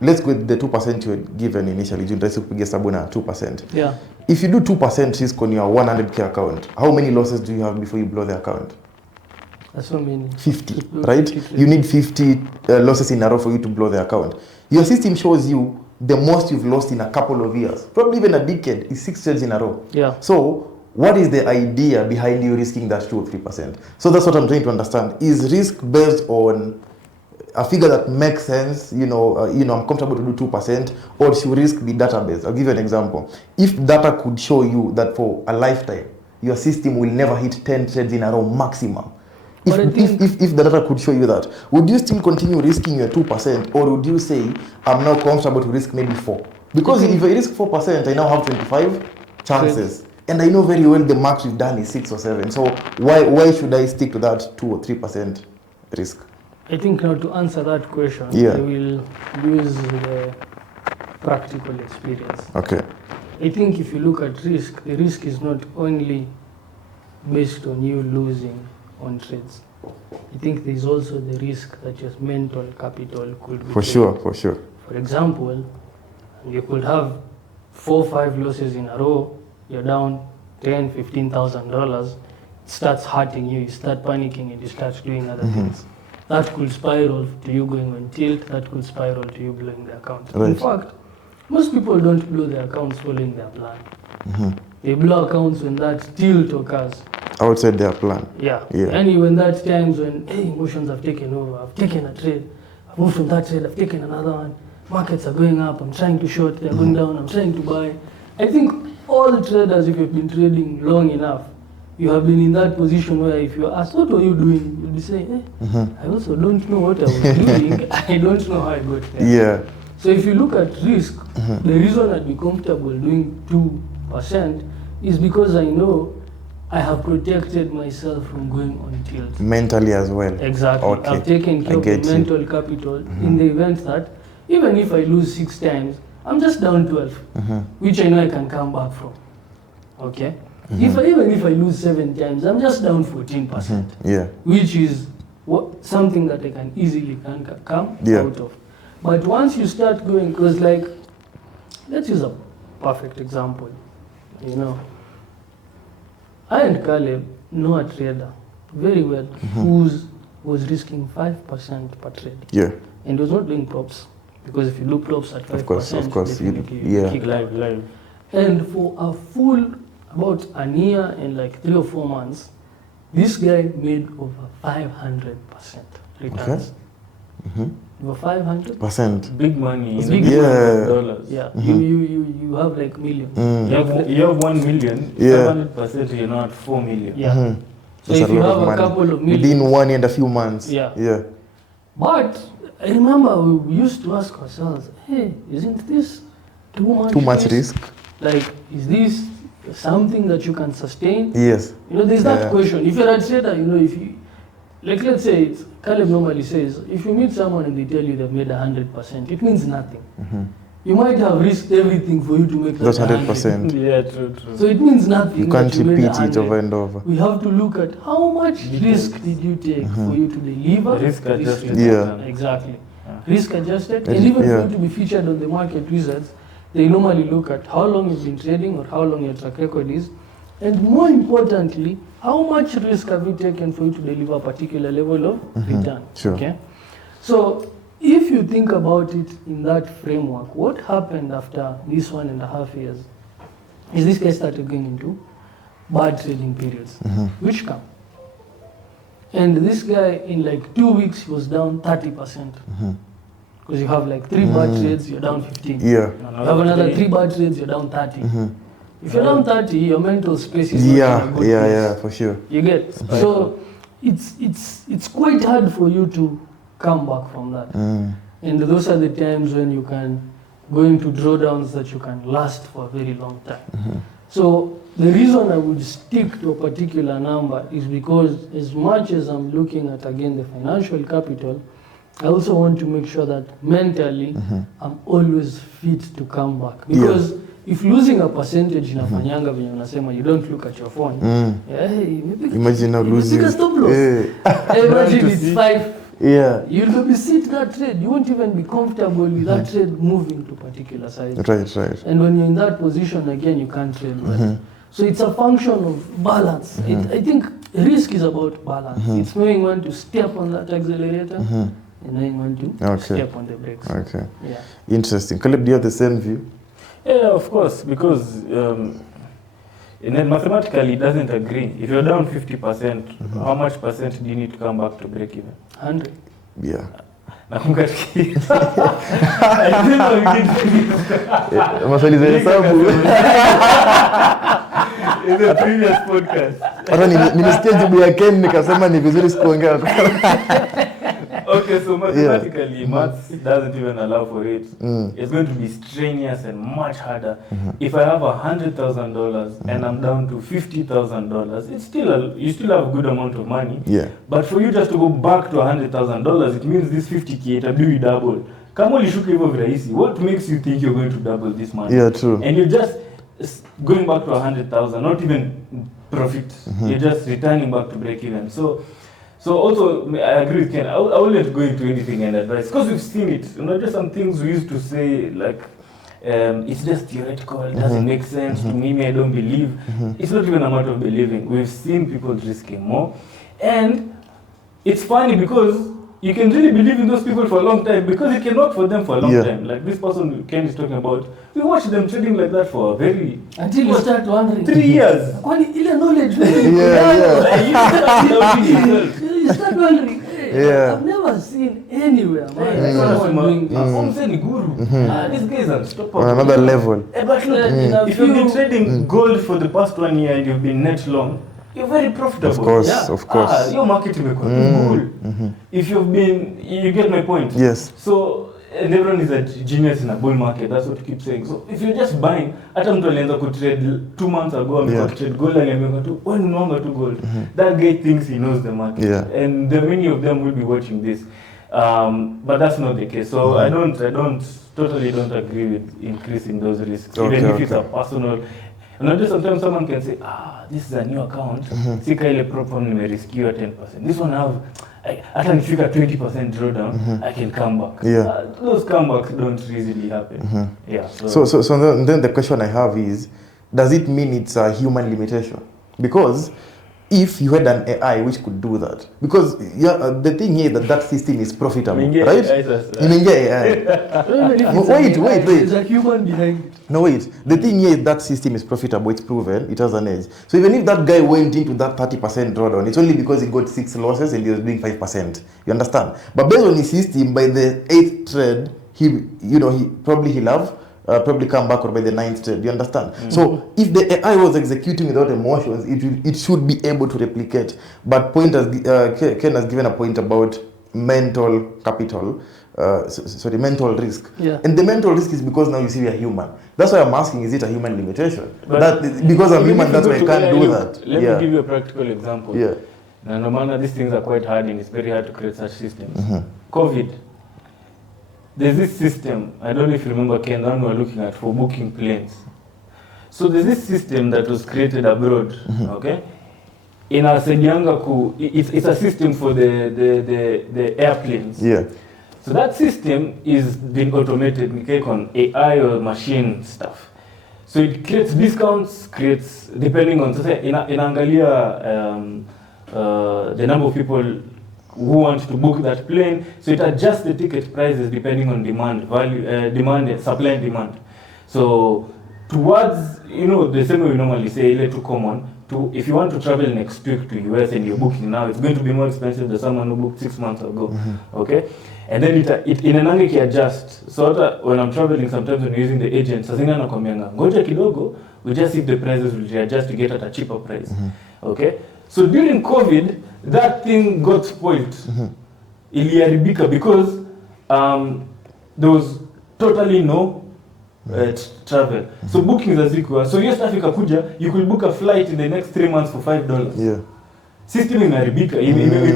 let's go with the 2% you had given initially. You try to piga sabu na 2%. Yeah. If you do 2% risk on your 100k account, how many losses do you have before you blow the account? That's so many. 50, right? You need 50 losses in a row for you to blow the account. Your system shows you the most you've lost in a couple of years, probably even a decade, is 6 trades in a row. Yeah. So what is the idea behind you risking that 2 or 3%? So that's what I'm trying to understand. Is risk based on a figure that makes sense, I'm comfortable to do 2%, or should risk be data-based? I'll give you an example. If data could show you that for a lifetime, your system will never hit 10 trades in a row maximum. If the data could show you that, would you still continue risking your 2%, or would you say, I'm now comfortable to risk maybe 4? Because if I risk 4%, I now have 25 chances. And I know very well the max we've done is 6 or 7. So why should I stick to that 2 or 3% risk? I think now to answer that question, Yeah. I will use the practical experience. Okay. I think if you look at risk, the risk is not only based on you losing on trades. I think there's also the risk that your mental capital could be. For sure. For example, you could have 4 or 5 losses in a row, you're down $10,000-$15,000, it starts hurting you, you start panicking and you start doing other things. That could spiral to you going on tilt, that could spiral to you blowing the account. Right. In fact, most people don't blow their accounts following their plan. They blow accounts when that tilt occurs. Outside their plan. Yeah. Yeah. And when that times when emotions have taken over, I've taken a trade, I've moved from that trade, I've taken another one, markets are going up, I'm trying to short, they're going down, I'm trying to buy. I think all traders, if you've been trading long enough, you have been in that position where if you're asked, what were you doing? You'll be saying, I also don't know what I was doing. I don't know how I got there. Yeah. So if you look at risk, the reason I'd be comfortable doing 2% is because I know I have protected myself from going on tilt. Mentally as well. Exactly. Okay. I've taken care of the get you. mental capital in the event that even if I lose 6 times, I'm just down 12, which I know I can come back from. Okay? Even if I lose 7 times, I'm just down 14%, Yeah. which is something that I can easily come out of. But once you start going, because like, let's use a perfect example. I and Caleb know a trader very well who was risking 5% per trade. Yeah. And he was not doing props. Because if you do props at 5%, Of course. definitely Yeah. kick Live. And for a full, about a year and like 3 or 4 months, this guy made over 500% returns. Over 500%. Big money. Big Yeah. Dollars. Yeah, you have like millions. You have 1 million, Yeah. 700%, you're not 4 million. Yeah. So That's if a you lot have of a money. couple of millions, Within 1 year and a few months. Yeah. Yeah. But I remember we used to ask ourselves, hey, isn't this too much risk? Like, is this something that you can sustain? Yes. There's that question. If you're a trader, if you, like, let's say, Caleb normally says, if you meet someone and they tell you they've made 100%, it means nothing. You might have risked everything for you to make that 100%. Yeah, true. So it means nothing. You can't repeat it over and over. We have to look at how much risk did you take for you to deliver. Risk adjusted. Yeah. Exactly. Yeah. Risk adjusted. And even for you to be featured on the market wizards, they normally look at how long you've been trading or how long your track record is. And more importantly, how much risk have you taken for you to deliver a particular level of return? Sure. Okay. So if you think about it in that framework, what happened after this 1.5 years is this guy started going into bad trading periods, which come. And this guy in like 2 weeks he was down 30%. Because you have like 3 bad trades, you're down 15. Yeah. You have another 3 bad trades, you're down 30. If you're down 30, your mental space is not in a good place. Yeah, for sure. You get? So it's quite hard for you to come back from that. And those are the times when you can go into drawdowns that you can last for a very long time. So the reason I would stick to a particular number is because as much as I'm looking at, again, the financial capital, I also want to make sure that mentally I'm always fit to come back. Because if losing a percentage inafanyanga venye unasema you don't look at your phone. Imagine now losing. Stop loss. Imagine it's 5. Yeah. You'll be sit that trade. You won't even be comfortable with that trade moving to particular size. Right. And when you're in that position again, you can't trade well. So it's a function of balance. I think risk is about balance. It's knowing when to step on that accelerator and knowing when to step on the brakes. Okay. Yeah. Interesting. Caleb, do you have the same view? Yeah, of course, because and then mathematically it doesn't agree. If you're down 50%, how much percent do you need to come back to break even? 100. Yeah. Maswali za hesabu. In the previous podcast. Hata nimesikia jibu ya Ken nikasema ni vizuri sikuongea. Okay, so mathematically, maths doesn't even allow for it. It's going to be strenuous and much harder. If I have $100,000 and I'm down to $50,000, it's still you still have a good amount of money. Yeah. But for you just to go back to $100,000, it means this 50K itabidi double. Kama ulishuka hivyo virahisi, what makes you think you're going to double this money? Yeah, true. And you're just going back to 100,000, not even profit. You're just returning back to break even. So also, I agree with Ken. I wouldn't go into anything and advice because we've seen it. Just some things we used to say like, it's just theoretical, it doesn't make sense to me, I don't believe. It's not even a matter of believing. We've seen people risking more. And it's funny because you can really believe in those people for a long time because it can work for them for a long time. Like this person Ken is talking about, we watched them trading like that for a very... Until you start wondering. 3 years. Kwani ile knowledge. You start wondering, I've never seen anywhere. I'm saying guru. This guy is unstoppable. On another level. But look, if you've been trading gold for the past 1 year and you've been net long, you're very profitable. Of course. Your market is cool. If you've been, you get my point. Yes. So, and everyone is a genius in a bull market. That's what you keep saying. So, if you're just buying, hata mtu alianza kutrade 2 months ago, amekuwa trade gold, aliambiwa tu, when unaonga tu gold. That guy thinks he knows the market. Yeah. And many of them will be watching this. But that's not the case. So, I totally don't agree with increasing those risks. Even if it's a personal. And sometimes someone can say, this is a new account. Sika ile problem nimeriskiwa 10%. This one hata nifika 20% drawdown, I can come back. Yeah. Those comebacks don't easily happen. Yeah. So then the question I have is, does it mean it's a human limitation? Because if you had an AI which could do that, because the thing here that system is profitable, right? Wait. There's a human behind it. No, wait. The thing here is that system is profitable. It's proven. It has an edge. So even if that guy went into that 30% drawdown, it's only because he got 6 losses and he was doing 5%. You understand? But based on his system, by the 8th trade, he'll probably come back, or by the 9th trade. You understand? So if the AI was executing without emotions, it should be able to replicate. But Ken has given a point about mental capital, mental risk. Yeah. And the mental risk is because now you see we are human. That's why I'm asking, is it a human limitation? But Because I'm even human, if that's you why I go to can't AI, do look, that. Let Yeah. me give you a practical example. Yeah. Now, no matter these things are quite hard and it's very hard to create such systems. Mm-hmm. COVID, there's this system, I don't know if you remember, Ken, that we were looking at for booking planes. So there's this system that was created abroad, okay? In Asenyangaku, it's a system for the airplanes. Yeah. So that system is being automated on AI or machine stuff. So it creates discounts, depending on, the number of people who want to book that plane. So it adjusts the ticket prices depending on supply and demand. So towards, the same way we normally say, too common, if you want to travel next week to US and you're booking now, it's going to be more expensive than someone who booked 6 months ago. Okay? And then it in an angle adjusts. So when I'm traveling, sometimes when using the agent, ngoja kidogo, we just see if the prices will readjust to get at a cheaper price. Okay? So during COVID, that thing got spoiled. Iliharibika because there was totally no travel. So bookings as equal. So East Africa kuja, you could book a flight in the next 3 months for $5. Yeah. System imeharibika,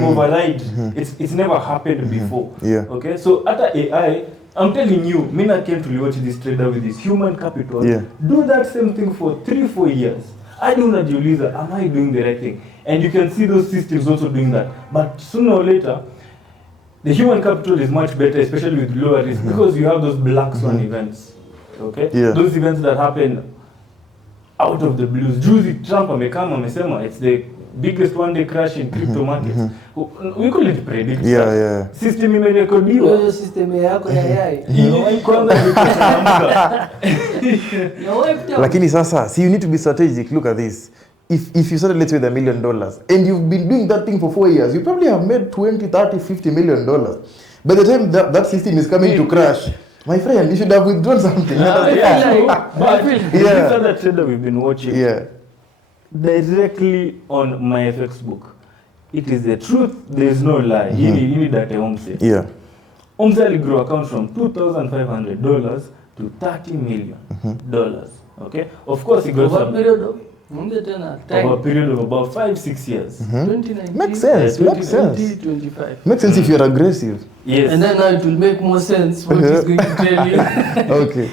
override. It's never happened before. Yeah. Okay, so at AI, I'm telling you, Mina came to watch this trader with his human capital. Yeah. Do that same thing for 3-4 years. I do not najiuliza, am I doing the right thing? And you can see those systems also doing that. But sooner or later, the human capital is much better, especially with lower risk, because you have those black swan events. Okay? Yeah. Those events that happen out of the blues. Juzi Trump amesema it's the biggest one-day crash in crypto markets. We couldn't predict Yeah, that. yeah. System imerekodiwa. Hiyo system yako ya AI. Hii kwanza ilikuwa Na wiped out. Lakini sasa, see, you need to be strategic. Look at this. If you started, let's say, with $1 million, and you've been doing that thing for 4 years, you probably have made 20, 30, $50 million. By the time that system is coming to crash, my friend, you should have withdrawn something. But this Yeah. other trader we've been watching Yeah. directly on my FX book. It is the truth, there is no lie. You need that Omse. Yeah. Omse grew account from $2,500 to $30 million. Okay? Of course, he got Over a some period of over a period of about 5-6 years. 2019. Makes sense. Makes 2020, sense. 25. Makes sense if you're aggressive. Yes. And then now it will make more sense what he's going to tell you. Okay.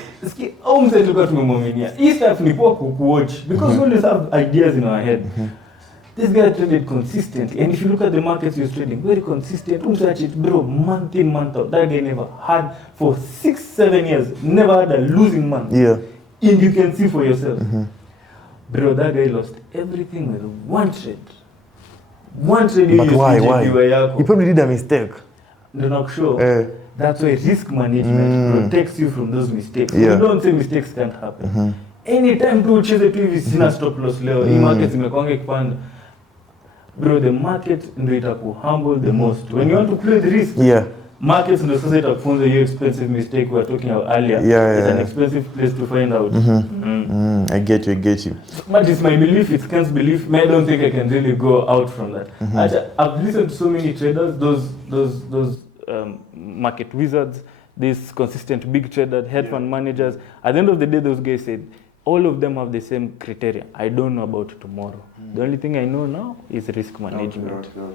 Omse tulikuwa tumemwaminia. Hii stuff ni poa kuwatch because we always have ideas in our head. This guy traded consistently, and if you look at the markets he was trading, very consistent. Umsearch it, bro, month in, month out. That guy never had, for 6-7 years, never had a losing month. Yeah. And you can see for yourself. Bro, that guy lost everything with one trade. One trade. But why? He probably did a mistake. Do not show. That's why risk management protects you from those mistakes. Yeah. You don't say mistakes can't happen. Anytime tu ucheze tu hivi sina stop loss leo, hii market imekwanga ikipanda. Bro, the market ndio itakuhumble the most. When you want to play the risk, Yeah. markets ndio sasa itakufunza hiyo expensive mistake we were talking about earlier. Yeah, It's yeah. an expensive place to find out. I get you. But it's my belief, it's Ken's belief. I don't think I can really go out from that. I've listened to so many traders, those market wizards, these consistent big traders, hedge fund managers. At the end of the day, those guys said, all of them have the same criteria. I don't know about tomorrow. The only thing I know now is risk management. Okay.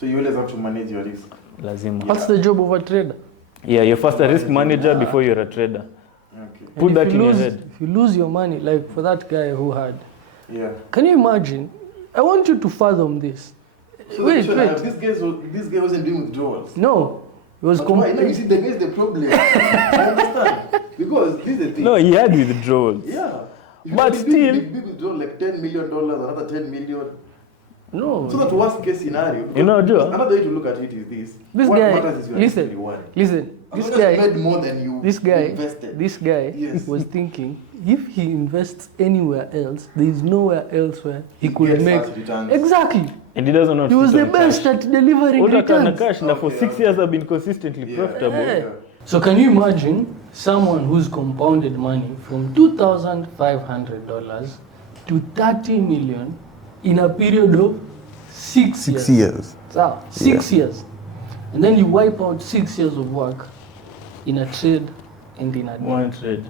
So you always have to manage your risk. Lazima. What's the job of a trader? Yeah, you're first a risk manager before you're a trader. Okay. Put And that if in you your lose, head. if you lose your money, like for that guy who had, Yeah. can you imagine? I want you to fathom this. Wait. This guy wasn't doing withdrawals. No, it was But why? No, you see, the guy is the problem. I understand. Because this is the thing. No, he had withdrawals. Yeah. If But you do still- big withdrawal like $10 million, another $10 million. no. So that worst case scenario. You know, Joe? Another way to look at it is this. This What guy, matters is you are actually worried. listen. You This just guy, made more than you invested. this guy Yes. was thinking if he invests anywhere else, there is nowhere else where he could gets make such returns. exactly. And he doesn't know. He was the best at delivering All that kind of returns. cash now for 6 years have been consistently Yeah. profitable. Yeah. So can you imagine someone who's compounded money from $2,500 to $30 million in a period of 6 years? 6 years. So, 6 years. and then you wipe out 6 years of work in a trade and in a day. One trade.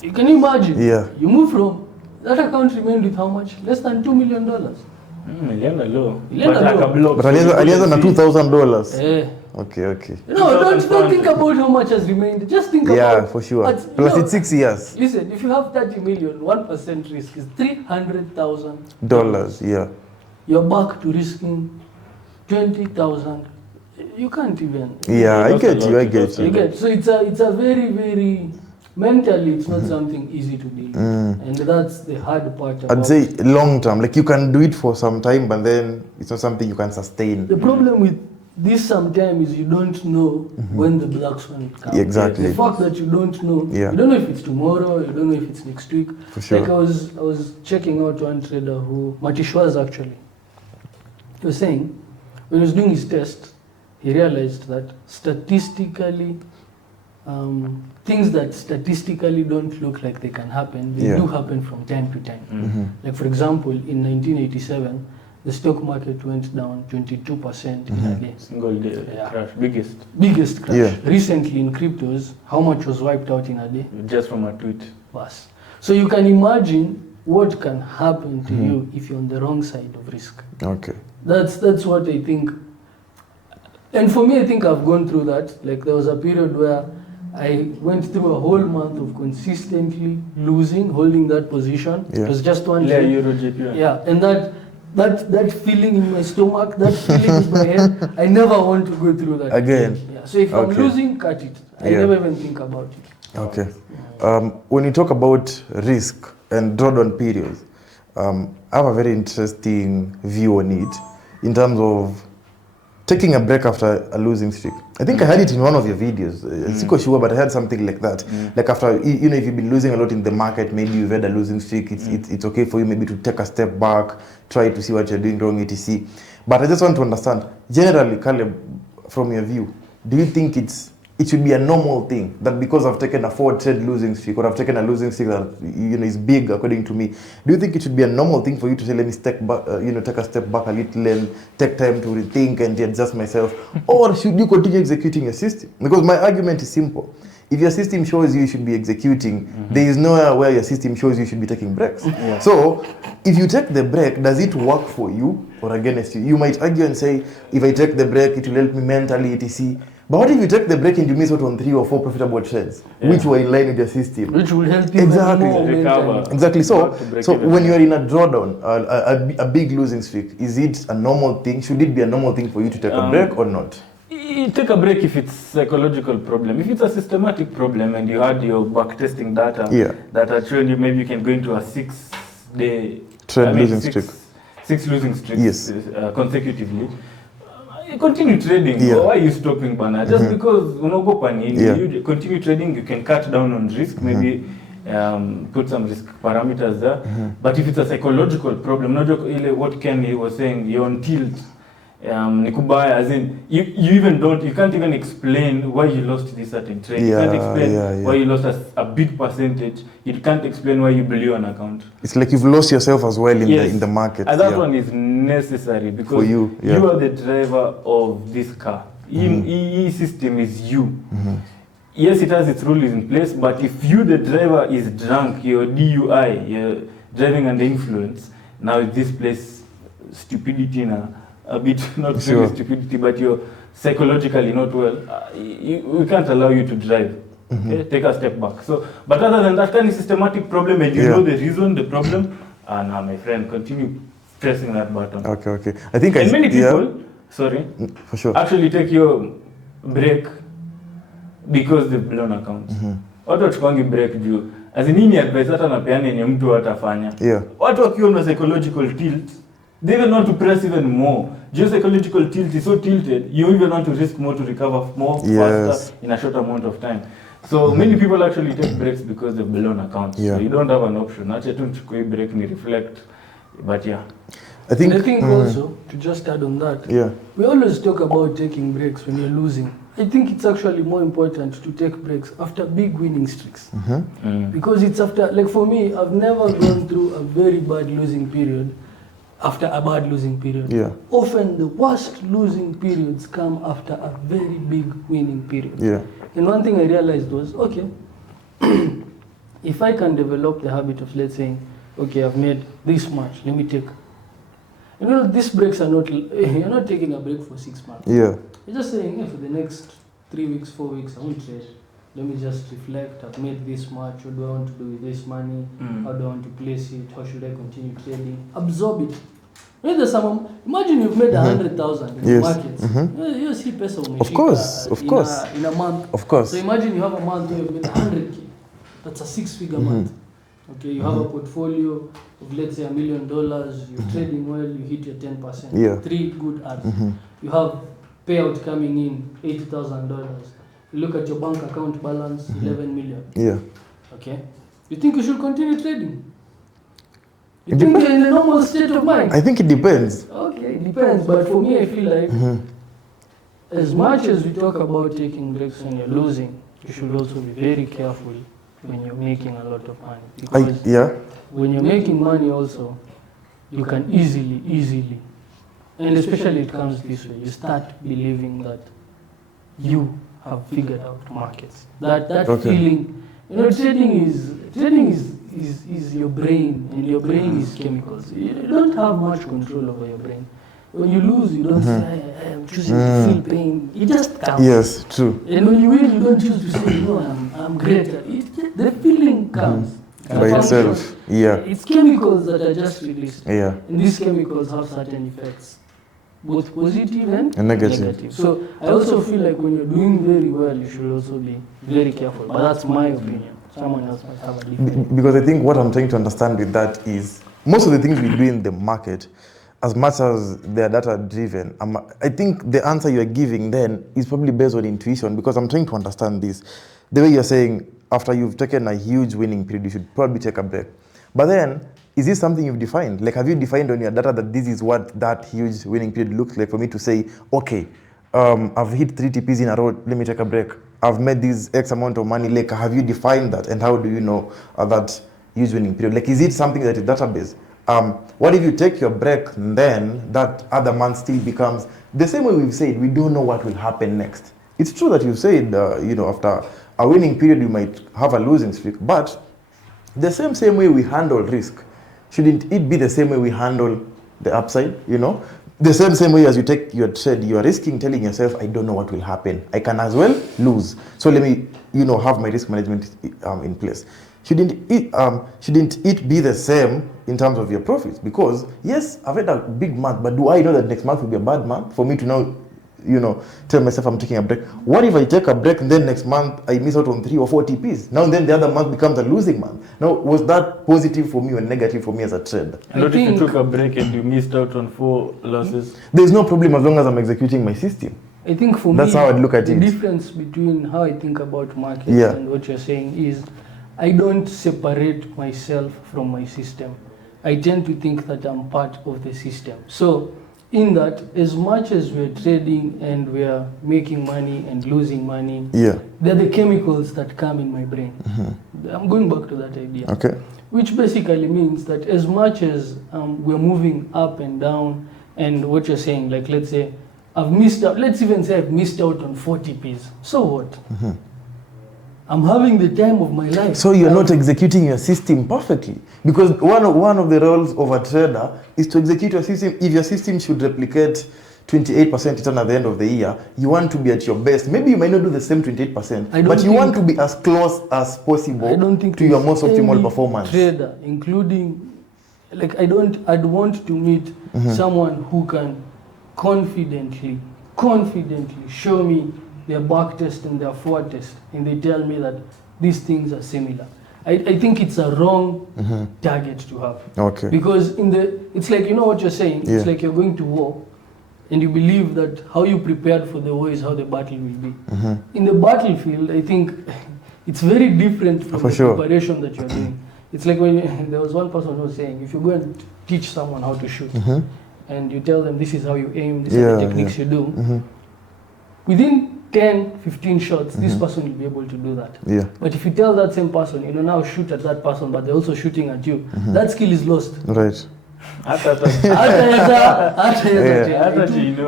Can you imagine? Yeah. You move from that account remained with how much? Less than $2 million. Ilienda low. Ilienda But like low. a block. But so you alianza na couldn't see. $2,000. Eh. Okay. No, don't think about how much has remained. Just think about. Yeah, for sure. But, Plus it's 6 years. Listen, if you have 30 million, 1% risk is $300,000. Dollars, yeah. You're back to risking 20,000. You can't even. Yeah, I That's a get lot, you, I that's get a You you. get so it's a very, very mentally it's not something easy to deal with. And that's the hard part about I'd say long term, like you can do it for some time, but then it's not something you can sustain. the problem with this sometimes is you don't know when the black swan comes. Exactly. The fact that you don't know, Yeah. you don't know if it's tomorrow, you don't know if it's next week. For sure. Like I was checking out one trader who Matishwas actually. He was saying when he was doing his test, he realized that statistically, things that statistically don't look like they can happen, they Yeah. do happen from time to time. Like for example, in 1987, the stock market went down 22% in a day. Single day Yeah. crash. Biggest. Biggest crash. Yeah. Recently in cryptos, how much was wiped out in a day? Just from a tweet. Bas. So you can imagine what can happen to you if you're on the wrong side of risk. Okay. That's what I think. And for me, I think I've gone through that. Like there was a period where I went through a whole month of consistently losing, holding that position. Yeah. It was just one Yeah, trade. Euro JPY. Yeah, and that feeling in my stomach, that feeling in my head, I never want to go through that Again. Yeah. So if I'm Okay. losing, cut it. I Yeah. never even think about it. Okay. When you talk about risk and drawdown periods, I have a very interesting view on it in terms of taking a break after a losing streak. I think I had it in one of your videos. Siko sure, but I had something like that. Like after, you know, if you've been losing a lot in the market, maybe you've had a losing streak, it's okay for you maybe to take a step back, try to see what you're doing wrong, etc. But I just want to understand, generally, Caleb, from your view, do you think it should be a normal thing that because I've taken a 4-trade losing streak or I've taken a losing streak that is big according to me, do you think it should be a normal thing for you to say, let me step back, take a step back a little and take time to rethink and adjust myself, or should you continue executing your system? Because my argument is simple. If your system shows you should be executing, there is nowhere where your system shows you should be taking breaks. Yeah. So, if you take the break, does it work for you or against you? You might argue and say, if I take the break, it will help me mentally, etc. But what if you take the break and you miss out on 3 or 4 profitable trades, which were in line with your system? Which will help you Exactly. more Recover. mentally. Exactly. Back to break So even. when you're in a drawdown, a big losing streak, is it a normal thing? Should it be a normal thing for you to take a break or not? You take a break if it's psychological problem. If it's a systematic problem and you had your back testing data that are showing you maybe you can go into a 6-day Losing streak. 6 losing streaks Yes. consecutively. You continue trading. Yeah. Why are you stopping, bana? Just because unaogopa nini, Yeah. you continue trading, you can cut down on risk, maybe put some risk parameters there. But if it's a psychological problem, not just what Kenny was saying, you're on tilt. Nikubaya, as in you can't even explain why you lost this certain trade. You can't explain why you lost a big percentage. You can't explain why you blew an account. It's like you've lost yourself as well Yes. in the market. And that one is necessary because For you, yeah. you are the driver of this car. E-system is you. Yes, it has its rules in place, but if you, the driver, is drunk, you're DUI, you're driving under influence, now this place, stupidity now, a bit, not really stupidity, but you're psychologically not well, we can't allow you to drive. Okay? Take a step back. So, but other than that kind of systematic problem, and you know the reason, the problem, now my friend, continue pressing that button. Okay. I think And many people, sorry, for sure. actually take your break because they've blown accounts. Watu wachukuangi break juu. As in nini advice hata napeana yenye mtu hatafanya. Yeah. Watu wakiwa na psychological tilt, they even want to press even more. Your psychological tilt is so tilted, you even want to risk more to recover more faster in a short amount of time. So many people actually take breaks because they've blown accounts. Yeah. So you don't have an option. Acha tu nichukue break ni reflect. But yeah. I think Also, to just add on that, we always talk about taking breaks when you're losing. I think it's actually more important to take breaks after big winning streaks. Because it's after, like for me, I've never gone through a very bad losing period after a bad losing period. Yeah. Often the worst losing periods come after a very big winning period. Yeah. And one thing I realized was, okay, if I can develop the habit of, let's say, okay, I've made this much, let me take, you know, these breaks are not, you're not taking a break for 6 months. Yeah. You're just saying, for the next 3 weeks, 4 weeks, I won't trade. Let me just reflect, I've made this much, what do I want to do with this money? How do I want to place it? How should I continue trading? Absorb it. There's some, imagine you've made 100,000 in the markets. You see pesa umeshika Of course, of course. In a month. Of course. So imagine you have a month where you've made 100K. That's a 6-figure month. Okay, you have a portfolio of, let's say, $1 million. You're trading well, you hit your 10%. Yeah. 3 good hours. You have payout coming in, $80,000. You look at your bank account balance, 11 million. Yeah. Okay. You think you should continue trading? You think you're in a normal state of mind? I think it depends. Okay, it depends. But for me, I feel like as much as we talk about taking breaks when you're losing, you should also be very careful when you're making a lot of money. Because when you're making money also, you can easily, and especially it comes this way, you start believing that you have figured out markets. That feeling, you know, trading is your brain, and your brain is chemicals. You don't have much control over your brain. When you lose, you don't say, I'm choosing to feel pain. It just comes. Yes, true. And when you win, you don't choose to say, no, I'm greater. The feeling comes. By itself. Yeah. It's chemicals that are just released. Yeah. And these chemicals have certain effects, both positive and negative. So I also feel like when you're doing very well, you should also be very careful. But that's my opinion. Someone else might have a different. Because I think what I'm trying to understand with that is most of the things we do in the market, as much as they are data driven, I think the answer you're giving then is probably based on intuition, because I'm trying to understand this. The way you're saying, after you've taken a huge winning period, you should probably take a break. But then, is this something you've defined? Like, have you defined on your data that this is what that huge winning period looks like for me to say, okay, I've hit 3 TPs in a row, let me take a break. I've made this X amount of money. Like, have you defined that? And how do you know that huge winning period? Like, is it something that is database? What if you take your break and then that other month still becomes the same way we've said, we don't know what will happen next. It's true that you've said, after a winning period, you might have a losing streak, but the same way we handle risk, shouldn't it be the same way we handle the upside, The same way as you take your trade, you are risking telling yourself, I don't know what will happen. I can as well lose. So let me, have my risk management in place. Shouldn't it be the same in terms of your profits? Because yes, I've had a big month, but do I know that next month will be a bad month for me to now, tell myself I'm taking a break? What if I take a break and then next month I miss out on 3 or 4 TPs? Now and then the other month becomes a losing month. Now, was that positive for me or negative for me as a trader? And what if you took a break and you missed out on 4 losses? There's no problem as long as I'm executing my system. I think for that's me, how I'd look at the it. difference between how I think about markets and what you're saying is I don't separate myself from my system. I tend to think that I'm part of the system. So in that, as much as we're trading and we're making money and losing money, they're the chemicals that come in my brain. I'm going back to that idea. Okay. Which basically means that as much as we're moving up and down, and what you're saying, like let's say, let's even say I've missed out on 4 TPs. So what? I'm having the time of my life. So you're not executing your system perfectly. Because one of the roles of a trader is to execute your system. If your system should replicate 28% return at the end of the year, you want to be at your best. Maybe you might not do the same 28%, but you want to be as close as possible to your most optimal performance. Trader, including, I'd want to meet someone who can confidently show me their back test and their forward test, and they tell me that these things are similar. I think it's a wrong target to have. Okay. Because it's like, what you're saying, it's like you're going to war, and you believe that how you prepared for the war is how the battle will be. In the battlefield, I think it's very different from the preparation that you're doing. It's like when there was one person who was saying, if you go and teach someone how to shoot, and you tell them this is how you aim, these are the techniques you do, within 10, 15 shots, this person will be able to do that. But if you tell that same person, now shoot at that person, but they're also shooting at you, that skill is lost. Right. Hata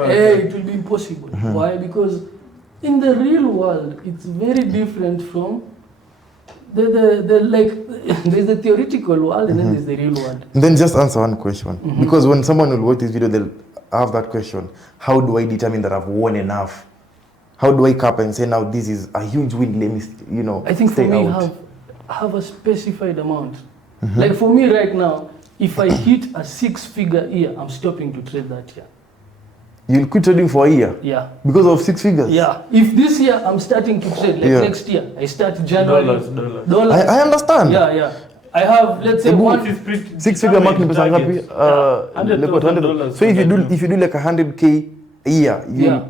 it will be impossible. Why? Because in the real world, it's very different from the like there's the theoretical world and then there's the real world. And then just answer one question. Because when someone will watch this video, they'll have that question. How do I determine that I've won enough? How do I cap and say now this is a huge win, let me, I think stay for me, out? have a specified amount. Like for me right now, if I hit a 6-figure year, I'm stopping to trade that year. You'll quit trading for a year? Yeah. Because of 6 figures? Yeah. If this year I'm starting to trade, like next year, I start January. Dollars. I understand. Yeah. I have, let's say, 6-figure mark ni pesa ngapi? $100. So if you do like 100K a year,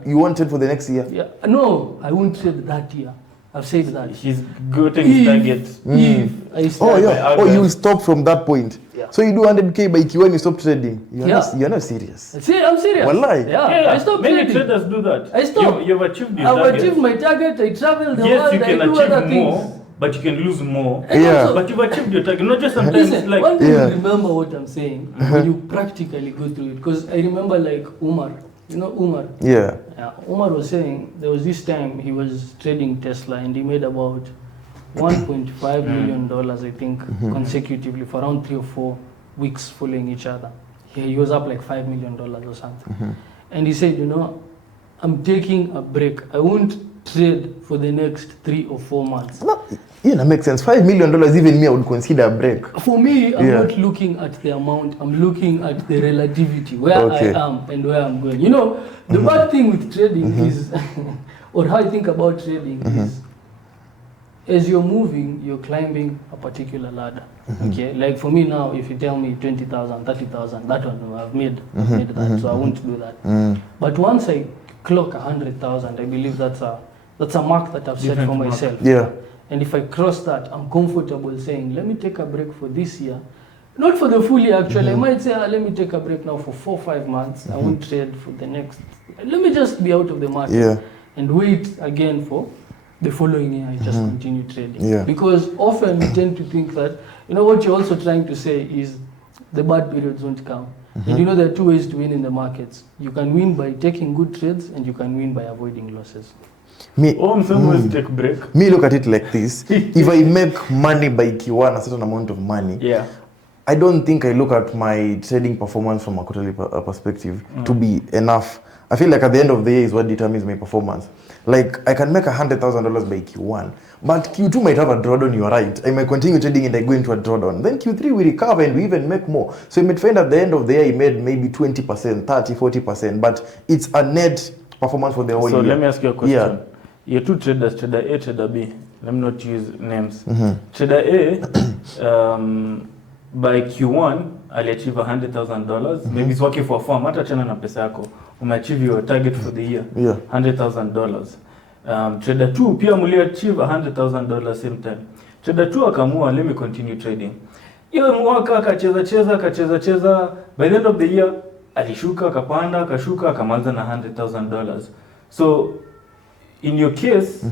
you won't trade for the next year? Yeah. No, I won't trade that year. I've said that. He's gotten his target. If I start you'll stop from that point. Yeah. So you do 100K by Q1, you stop trading. You're not serious. See, I'm serious. Wallahi. Yeah. I stopped Many trading. traders do that. I stop. You've achieved your I've target. achieved my target. I travel the Yes, world. you can I do other achieve things. more, but you can lose more. And Yeah. also, But you've achieved your target. Not just sometimes listen, like one thing you remember what I'm saying when you practically go through it. Because I remember like Umar. You know Umar? Yeah. Umar was saying there was this time he was trading Tesla and he made about $1.5 million, I think, consecutively for around 3 or 4 weeks following each other. He was up like $5 million or something. And he said, I'm taking a break. I won't trade for the next 3 or 4 months. No, that makes sense. $5 million, even me, I would consider a break. For me, I'm not looking at the amount, I'm looking at the relativity, where I am and where I'm going. The bad thing with trading is, or how I think about trading is, as you're moving, you're climbing a particular ladder. Okay, like for me now, if you tell me 20,000, 30,000, that one I've made that, so I won't do that. But once I clock 100,000, I believe that's a mark that I've set for myself. Yeah. And if I cross that, I'm comfortable saying, let me take a break for this year. Not for the full year, actually. I might say, let me take a break now for 4 or 5 months. I won't trade for the next. Let me just be out of the market and wait again for the following year. I just continue trading. Yeah. Because often we tend to think that, what you're also trying to say is the bad periods won't come. And there are 2 ways to win in the markets. You can win by taking good trades and you can win by avoiding losses. Some take break. Me look at it like this. If I make money by Q1, a certain amount of money, I don't think I look at my trading performance from a quarterly perspective to be enough. I feel like at the end of the year is what determines my performance. Like I can make $100,000 by Q1, but Q2 might have a drawdown, you're right. I might continue trading and I go into a drawdown. Then Q3 we recover and we even make more. So you might find at the end of the year you made maybe 20%, 30, 40%, but it's a net performance for the whole year. So let me ask you a question. You're 2 traders, trader A, trader B. Let me not use names. Trader A, by Q1, I'll achieve $100,000. Maybe it's working for a firm. Hata chana na pesa yako. Achieve your target for the year. $100,000. Trader 2, pia muli achieve $100,000 same time. Trader 2 akamua, let me continue trading. Iyo mwaka akacheza. By the end of the year, alishuka, akapanda, akashuka, akamaliza na $100,000. So, in your case,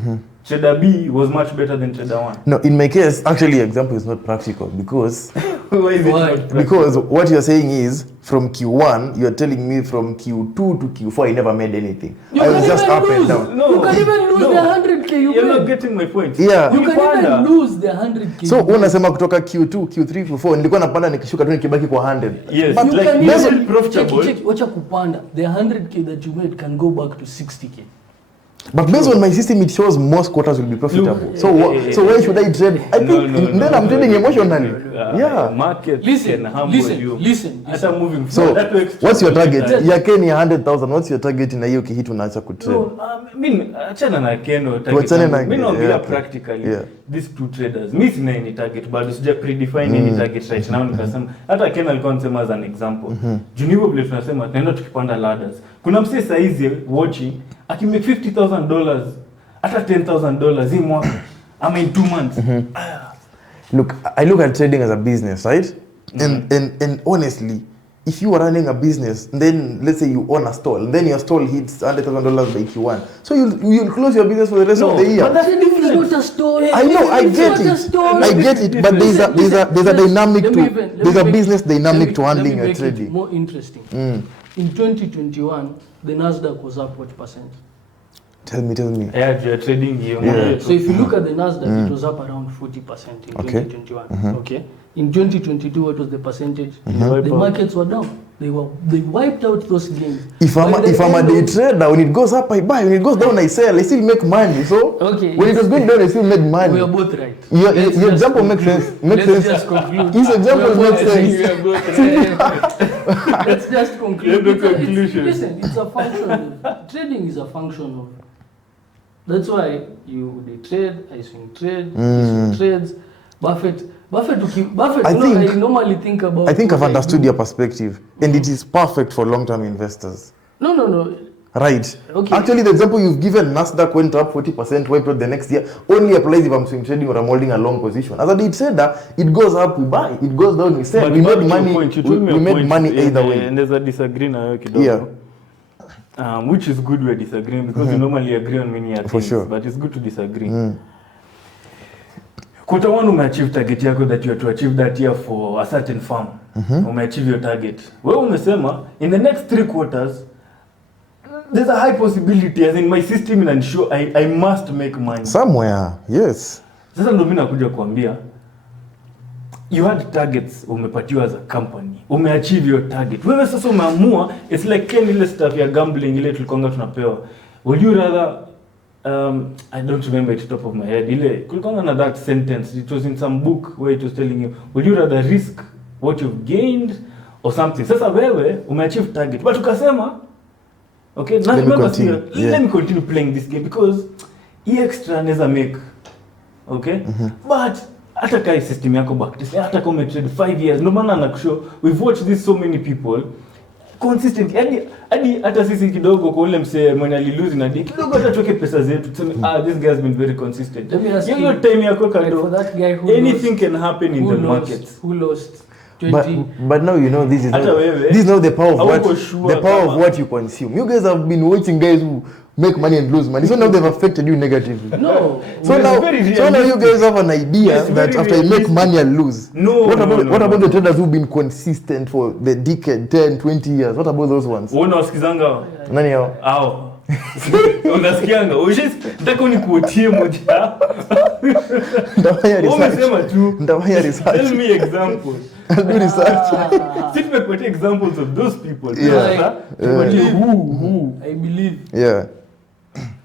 trader B was much better than trader 1. No, in my case, actually, example is not practical because Why is it not practical? Because what you're saying is from Q1, you're telling me from Q2 to Q4, I never made anything. I was just up and down. You can even lose the 100K you made. You're not getting my point. Yeah. You can even lose the 100K. So unasema kutoka Q2, Q3, Q4 nilikuwa napanda nikishuka tu nikibaki kwa 100. Yes, But like you can even profitable. check, wacha kupanda. The 100K that you made can go back to 60K. But based on my system, it shows most quarters will be profitable. So why should I trade? I think then I'm trading emotionally. Market Listen. So what's your target? Ya Ken ni 100,000. What's your target na hiyo kihitu unaacha kutrade? No, achana na Keno Tuachane target. na- Mimi naongelea yeah. practically Yeah. these 2 traders. Mimi sina any target bado sija predefine any target right now nikasema hata Ken alikuwa anasema as an example. Junior vile tunasema tunaenda tukipanda ladders. Kuna msee saizi watching akimake $50,000 hata $10,000 hii mwaka. I mean 2 months. Look, I look at trading as a business, right? And honestly, if you are running a business, then let's say you own a stall, and then your stall hits $100,000 by Q1, so you'll close your business for the rest of the year. But that's not a story. I know, I get it, but there's a dynamic there's a business dynamic to handling your trading. More interesting. In 2021, the Nasdaq was up what percent? Tell me. Yeah, you're trading. So if you look at the Nasdaq, it was up around 40% in 2021. Okay. In 2022, what was the percentage? The markets were down. They wiped out those gains. If I'm a day trader, when it goes up, I buy. When it goes down, I sell. I still make money. So when it was going down, I still made money. We are both right. Your example makes sense. Let's just conclude. His example makes sense. Let's just conclude. Listen, it's a function. Trading is a function of. That's why they trade. I swing trade. He swing trades. Buffett. I normally think about. I think I've understood your perspective, and it is perfect for long-term investors. No. Right. Okay. Actually, the example you've given, Nasdaq went up 40%, wiped out the next year, only applies if I'm swing trading or I'm holding a long position. As I did say that, it goes up, we buy. It goes down, we sell. But we made money. We made money either way. And there's a disagreement kidogo. Yeah. Which is good we're disagreeing because we normally agree on many things. For sure. But it's good to disagree. Quarter one, umeachieve target yako that you are to achieve that year for a certain firm. Umeachieve your target. Wewe umesema in the next 3 quarters there's a high possibility as in my system inanishow I must make money. Somewhere, yes. Sasa ndio mimi nakuja kuambia you had targets umepatiwa as a company. Umeachieve your target. Wewe sasa umeamua it's like ile stuff ya gambling ile tulikonga tunapewa. Would you rather I don't remember it top of my head. Kulikuwa na that sentence. It was in some book where it was telling you, would you rather risk what you've gained or something? Sasa wewe umeachieve target. But ukasema, okay, let me continue playing this game because extra neza make. Okay? But hata kai system yako back. Hata kama umetrade 5 years. No maana nakushow. We've watched this so many people consistent hadi hata sisi kidogo kwa ule mse mwenye alilose na kidogo hata tuweke pesa zetu tuseme this guy has been very consistent. Your time yako kado for that guy who anything can happen in the markets. Who lost 20 but now you know this is now the power of what you consume. You guys have been watching guys who make money and lose money. So now they've affected you negatively. No. So now you guys have an idea that after you make money and lose. No. What about the traders who've been consistent for the decade, 10, 20 years? What about those ones? Unasikizanga? Nani hao? Hao. Unasikianga? Nataka nikuotie moja. Umesema tu. Ndawaya research. Tell me examples. I'll do research. Sit back and examples of those people. Yeah. Who I believe. Yeah.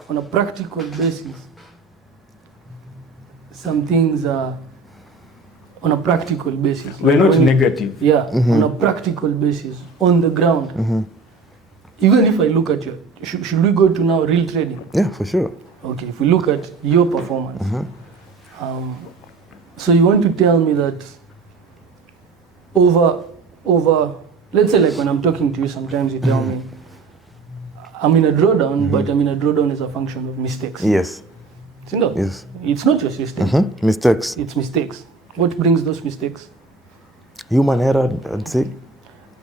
On a practical basis, some things are on a practical basis. We're not negative. Yeah, on a practical basis, on the ground. Even if I look at should we go to now real trading? Yeah, for sure. Okay, if we look at your performance. So you want to tell me that over, let's say like when I'm talking to you, sometimes you tell me, I'm in a drawdown, but I'm in a drawdown as a function of mistakes. Yes. Yes. It's not your system. Mistakes. It's mistakes. What brings those mistakes? Human error, I'd say.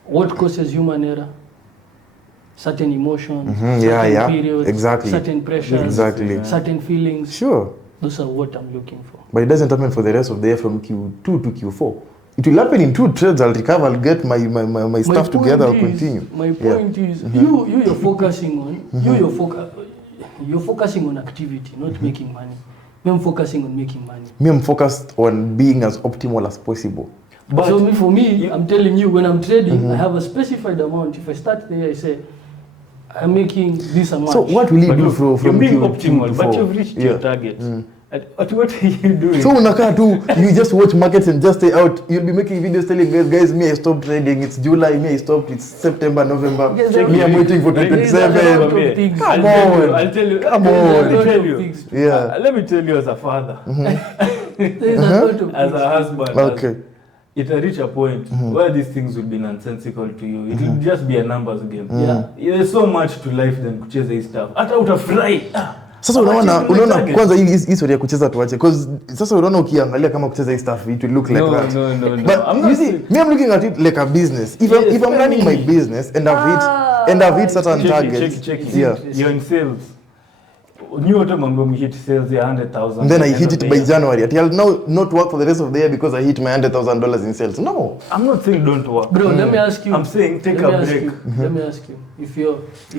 What causes human error? Certain emotions, certain periods, exactly. certain pressures, exactly. certain feelings. Sure. Those are what I'm looking for. But it doesn't happen for the rest of the year from Q2 to Q4. It will happen in 2 trades. I'll recover. I'll get my stuff together. I'll continue. My point is, you're focusing on you're focusing on activity, not making money. Me, I'm focusing on making money. Me, I'm focused on being as optimal as possible. But so for me, I'm telling you, when I'm trading, I have a specified amount. If I start there, I say, I'm making this amount. So what will you do from you're being Q2 optimal, to but 4? you've reached your target. What are you doing? So unakaa tu, you just watch markets and just stay out. You'll be making videos telling guys, me I stopped trading. It's July, me I stopped. It's September, November. Me I'm waiting for 2027. Come on. I'll tell you. Come on. I'll tell you. Yeah. Let me tell you as a father, as a husband. Okay. It will reach a point where these things will be nonsensical to you. It will just be a numbers game. Yeah. There's so much to life than kucheza hii stuff. Hata utafurahi. Sasa unaona kwanza hii story ya kucheza tuache, because sasa unaona ukiangalia kama kucheza hii stuff it will look like that. No. But you see, me I'm looking at it like a business. If I'm running my business and I've hit certain targets. Check. Yeah. You're in sales. New automobile hit sales ya 100,000. Then I hit it by January. I'll now not work for the rest of the year because I hit my $100,000 in sales. No. I'm not saying don't work. Bro, let me ask you. I'm saying take a break. Let me ask you. If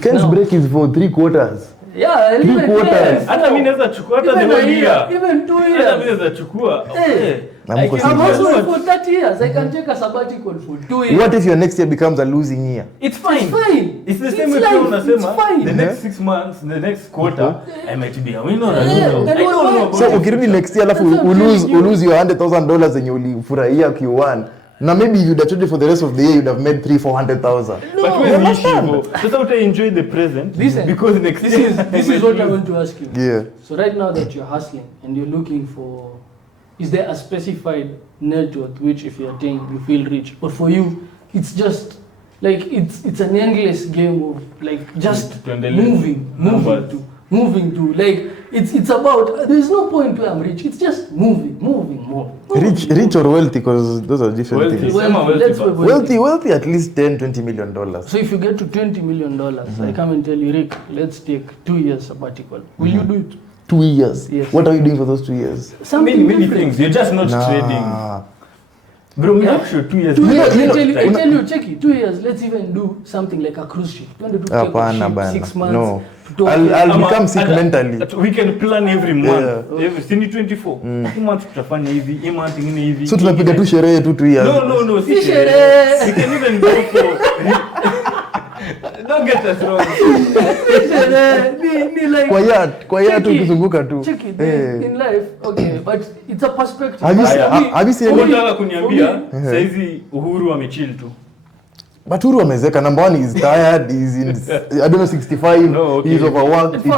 Ken's break is for 3 quarters. Yeah, 3 quarters. Hata mimi naweza chukua hata the whole year. Even 2 years. Hata mimi naweza chukua. I'm also for 30 years. I can take a sabbatical for 2 years. What if your next year becomes a losing year? It's fine. It's fine. It's the same way you unasema. The next 6 months, the next quarter, I might be a winner. I don't know. So ukirudi next year alafu you lose your $100,000 zenye ulifurahia Q1. Now maybe you'd have traded for the rest of the year, you'd have made 300,000-400,000. No, but when you issue, just how to enjoy the present. Listen, because next year this is what I want to ask you. Yeah. So right now that you're hustling and you're looking for, is there a specified net worth which if you attain you feel rich, or for you it's just like it's an endless game of like just moving to like it's about, there's no point where I'm rich, it's just moving. Rich or wealthy, because those are different things. Wealthy at least $10-20 million. So if you get to $20 million, I come and tell you, Rick, let's take 2 years sabbatical. Will you do it? 2 years? Yes. What are you doing for those 2 years? Many things. You're just not trading. Bro, me not sure 2 years. 2 years, I tell you, check it. 2 years, let's even do something like a cruise ship. You want to do 6 months? No. I'll become sick mentally. We can plan every month. Every 24. 2 months tutafanya hivi, a month ingine hivi. So tunapiga tu sherehe tu 2 years. No, si sherehe. We can even go for don't get us wrong. Kwa ya tu kuzunguka tu. Check it in life. Okay, but it's a perspective. Have you seen unataka kuniambia saizi Uhuru amechill tu. But Uhuru amezeka. Number one, he's tired. He's in, I don't know, 65. No, okay. He's overworked. Me,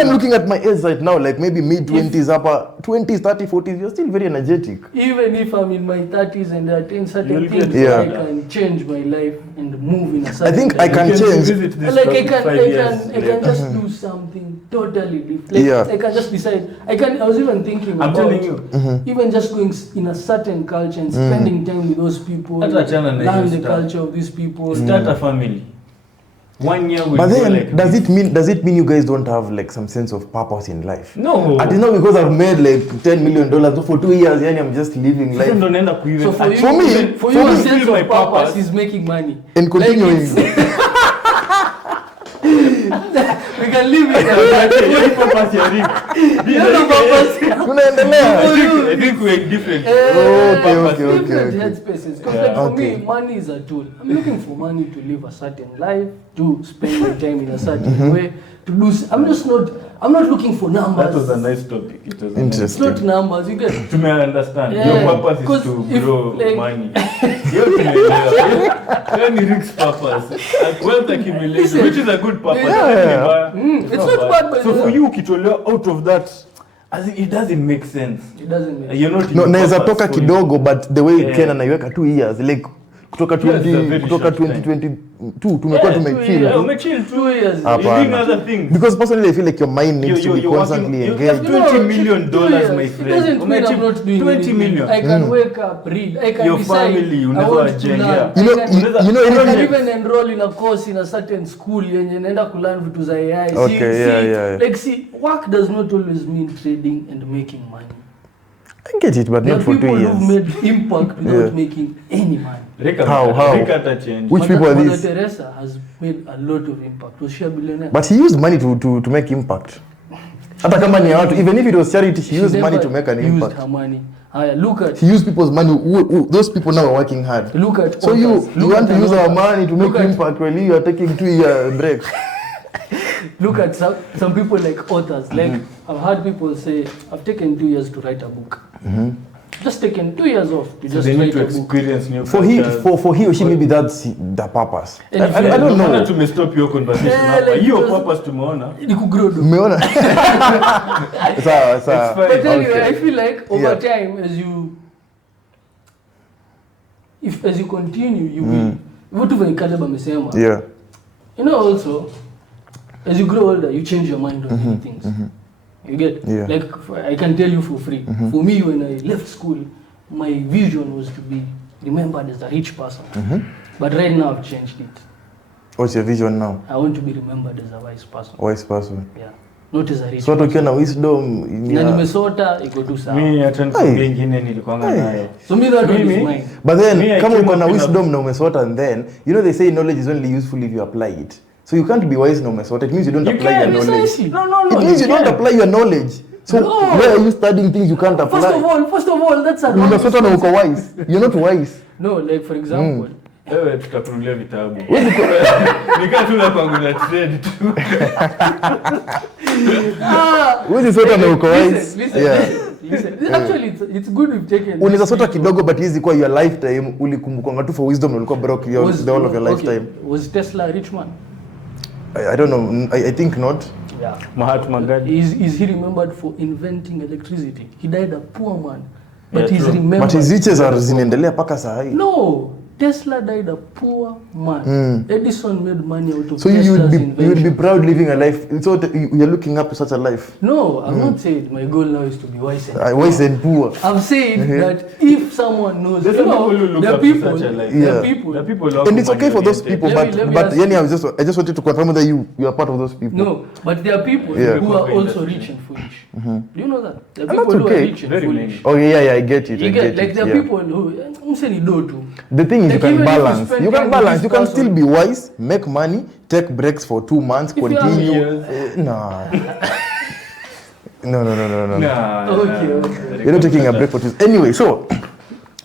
I'm looking at my age right now, like maybe mid-20s, upper 20s, 30s, 40s. You're still very energetic. Even if I'm in my 30s and I attain certain things, I can change my life and move in a certain I think I can change. Like I can just do something totally different. Like I can just decide. I was even thinking about telling you, even just going in a certain culture and spending time with those people, learn the culture of these people, start a family. 1 year will. But then, like does it mean you guys don't have like some sense of purpose in life? No. I did not, because I've made like $10 million for 2 years, and I'm just living life. So for you, a sense of purpose is making money and continuing. We can live it. I think we're different. Different headspaces. Because like for me, money is a tool. I'm looking for money to live a certain life, to spend my time in a certain way, to do. I'm not looking for numbers. That was a nice topic. It was interesting. It's not numbers. You get. To me, I understand. Your purpose is to grow money. You're Rick's purpose. Wealth accumulation, which is a good purpose. It's not bad, but so for you, ukitolewa out of that, as it doesn't make sense. It doesn't make sense. You're not. No, naweza toka kidogo, but the way Ken anaiweka 2 years, like kutoka 2022 tumekuwa tumechill. Umechill 2 years. You're doing other things. Because personally I feel like your mind needs to be constantly engaged. $20 million, my friend. It doesn't mean I'm not doing 20 million. I can wake up, read. I can your decide. Family, you I want to learn. I can even enroll in a course in a certain school yenye naenda kulearn vitu za AI. Like see, work does not always mean trading and making money. I get it, but not for 2 years. People who've made impact without making any money. How? Which people are these? Mother Teresa has made a lot of impact. Was she a billionaire? But he used money to make impact. Hata kama ni watu, even if it was charity, she used money to make an impact. Used her money. Look at. She used people's money. Those people now are working hard. Look at. So you want to use our money to make impact while you are taking 2 year break. Look at some people like authors. Like I've heard people say, I've taken 2 years to write a book. Just taken 2 years off to just write a book. For he or she, maybe that's the purpose. I don't know. To stop your conversation. Your purpose tumeona. Umeona? But anyway, I feel like over time, as you continue, you will. Vitu vya Kaleba amesema. Yeah. You know also, as you grow older, you change your mind on many things. You get? Yeah. Like, I can tell you for free. For me, when I left school, my vision was to be remembered as a rich person. But right now, I've changed it. What's your vision now? I want to be remembered as a wise person. Wise person. Yeah. Not as a rich So watu ukiwa na wisdom na nimesota iko tu sawa. Mimi hata nikwambia ingine nilikuanga nayo. So me that one is mine. But then kama uko na up in wisdom na umesota, and then you know they say knowledge is only useful if you apply it. So you can't be wise na umesota. It means you don't apply your knowledge. Precisely. No. It means you don't apply your knowledge. So why are you studying things you can't apply? First of all, that's a Umesota na uko wise. You're not wise. No, like for example, Wewe tutakurudia vitabu. Nikaa tu na kwangu na trade tu. Wewe sota na uko wise. Listen. Actually, it's good we've taken. Unaweza sota kidogo but hizi kwa your lifetime ulikumbuka tu for wisdom na ulikuwa broke the whole of your lifetime. Was Tesla a rich man? I don't know. I think not. Yeah. Mahatma Gandhi. Is he remembered for inventing electricity? He died a poor man, but Yeah, he's true. remembered. But his riches are zinaendelea paka saa hii. No, Tesla died a poor man. Edison made money out of So Tesla's you would invention. be proud living a life. So you're looking up to such a life. No, I've not said my goal now is to be wise and Wise and poor. I've said that if someone knows, There's you some know, people who look there are up to people, such a life. there Yeah. are people. The people who And it's okay for those money-oriented. people, Let me but ask yani, you. I just wanted to confirm whether you are part of those people. No, but there are people Yeah. who are People also industry. rich and foolish. Do you know that? There are And people that's who okay. are rich and Very foolish. Oh yeah, I get it. You I get, get like it. there are Yeah. people who mseni do too. The thing is, Like you even can if you balance. spend You time can with balance. this You can person- still be wise, make money, take breaks for 2 months, If you have continue. years. Nah. No. Nah. Okay. You're not taking a break for 2. Anyway, so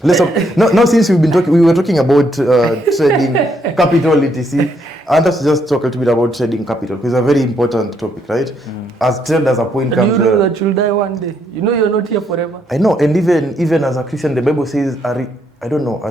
let's talk. Now since we were talking about trading capital, etc. I want us to just talk a little bit about trading capital because it's a very important topic, right? As traders, a point Do comes. you know that you'll die one day? You know you're not here forever. I know, and even as a Christian, the Bible says a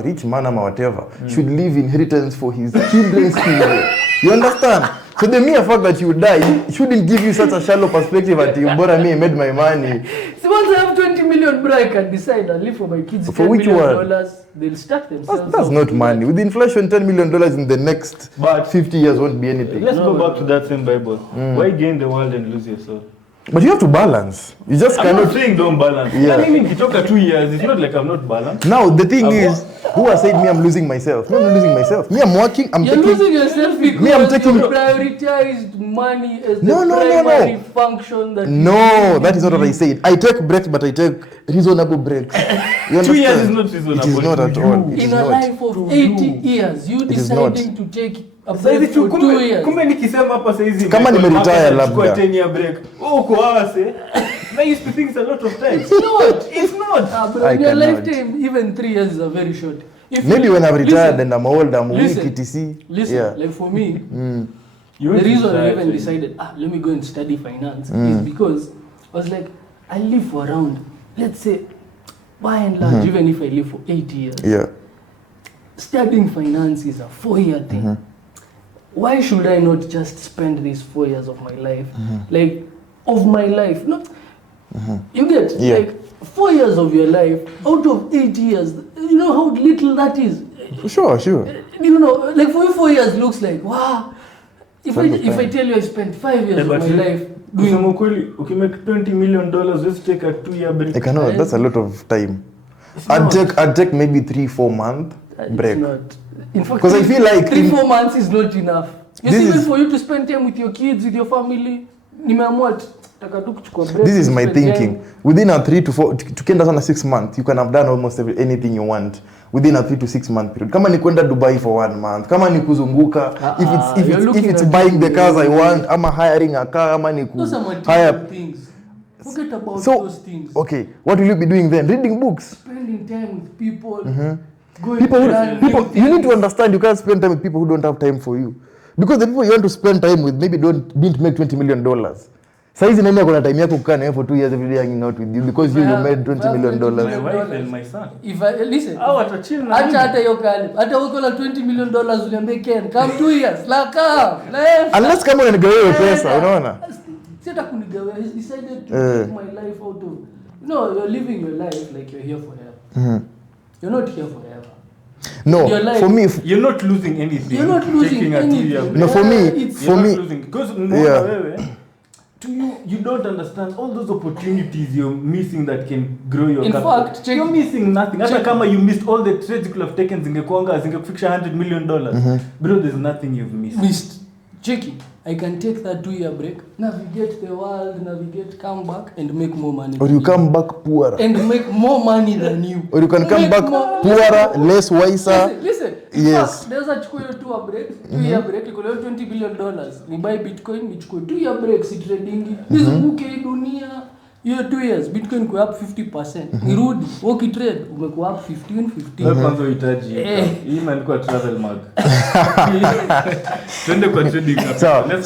rich man or whatever should leave inheritance for his children's children. You understand? So the mere fact that you die shouldn't give you such a shallow perspective that you bought me, I made my money. So once I have 20 million, bro, I can decide I'll live for my kids. For $10 which million one? They'll start themselves. That's off not with money. that. With inflation, $10 million in the next But 50 years won't be anything. let's go back to that same Bible. Why gain the world and lose your soul? But you have to balance. You just I'm cannot. not saying don't balance. Yeah. I mean, nikitoka 2 years, it's not like I'm not balanced. Now the thing is, who has said me I'm losing myself? Me, I'm not losing myself. Me, I'm working. I'm You're taking. losing yourself because Me, I'm taking- you prioritized money as the No. primary function that No, that is not what I said. I take breaks, but I take reasonable breaks. You 2 years understand? is not reasonable. It is not at to all. you. It is in a not. life of 80 years, you is not. deciding to take a Sasa hizi break tu for 2 years. kumbe nikisema hapa sasa hizi Kama nimeretire labda. 10 year break. Oh, uko wase. I used to think it's a lot of time. It's not. It's not. Bro, I in your cannot. lifetime, even 3 years is a very short. If Maybe you- when I've retired listen, and I'm old, I'm weak, listen, etc. Listen, Yeah. like for me, You the went to reason I retire, even so- decided, let me go and study finance is because I was like, I live for around, let's say, by and large, even if I live for 80 years, Yeah. studying finance is a 4-year thing. Why should I not just spend these 4 years of my life, like, of my life? Not, you get, Yeah. like, 4 years of your life out of 80 years, you know how little that is? Sure. You know, like for you 4 years looks like, wow. If Lot of I time. tell you I spent 5 years Yeah, of but my you- life kusema doing, ukweli, ukimake $20 million, just take a 2-year break. I cannot. That's a lot of time. It's I'd not. take maybe 3-4 month It's break. not. In fact, 'Cause I feel like 3-4 months is not enough. You This see, even is- for you to spend time with your kids, with your family, nimeamua taka tu kuchukua break. This is my spend thinking. time. Within a 3 to 4, tukienda sana 6 months, you can have done almost anything you want within a 3 to 6 month period. Kama ni kwenda Dubai for 1 month, kama ni kuzunguka, you're if looking it's at buying the it. cars I want, ama hiring a car, ama ni Those are hire. material things. Forget about So, those things. okay, what will you be doing then? Reading books. Spending time with people. Going People, to learn new you need to things. understand you can't spend time with people who don't have time for you. Because the people you want to spend time with maybe didn't make $20 million. Saizi nani akona time yako kukaa naye for 2 years every day hanging out with you because you made $20 million. My wife and my son. If I listen, Hao watachill na mimi. hata hiyo kale, hata uko na $20 million uliambia Ken, come 2 years, la come. Unless kama unanigawia hiyo pesa, unaona? Sita kunigawia, he decided to Eh. take my life out of. No, you're living your life like you're here forever. You're not here forever. No, You're like- for me, You're not losing anything. You're not losing taking a 2-year anything. break. no, for Yeah, me, it's- for You're me, not losing. Because Yeah. to you don't understand all those opportunities you're missing that can grow your In capital. fact, check- You're missing nothing. Hata check- kama you missed all the trades you could have taken zingekufikisha $100 million. Bro, there's nothing you've missed. Missed. Check it. I can take that 2-year break, navigate the world, come back and make more money. or than you come back poorer. and make more money than you. Or you can come Make back more- poorer, less wiser. Listen. In Yes. fact, there's a chukua 2-year break, liko leo $20 billion. Ni buy Bitcoin, nichukue 2-year break, si trading. Nizunguke hii dunia. Hiyo 2 years Bitcoin kwa up 50%. Nirudi, walk trade, umekuwa up 15. Wewe kwanza uhitaji. Hii imeandikwa travel mag. Twende kwa trading capital.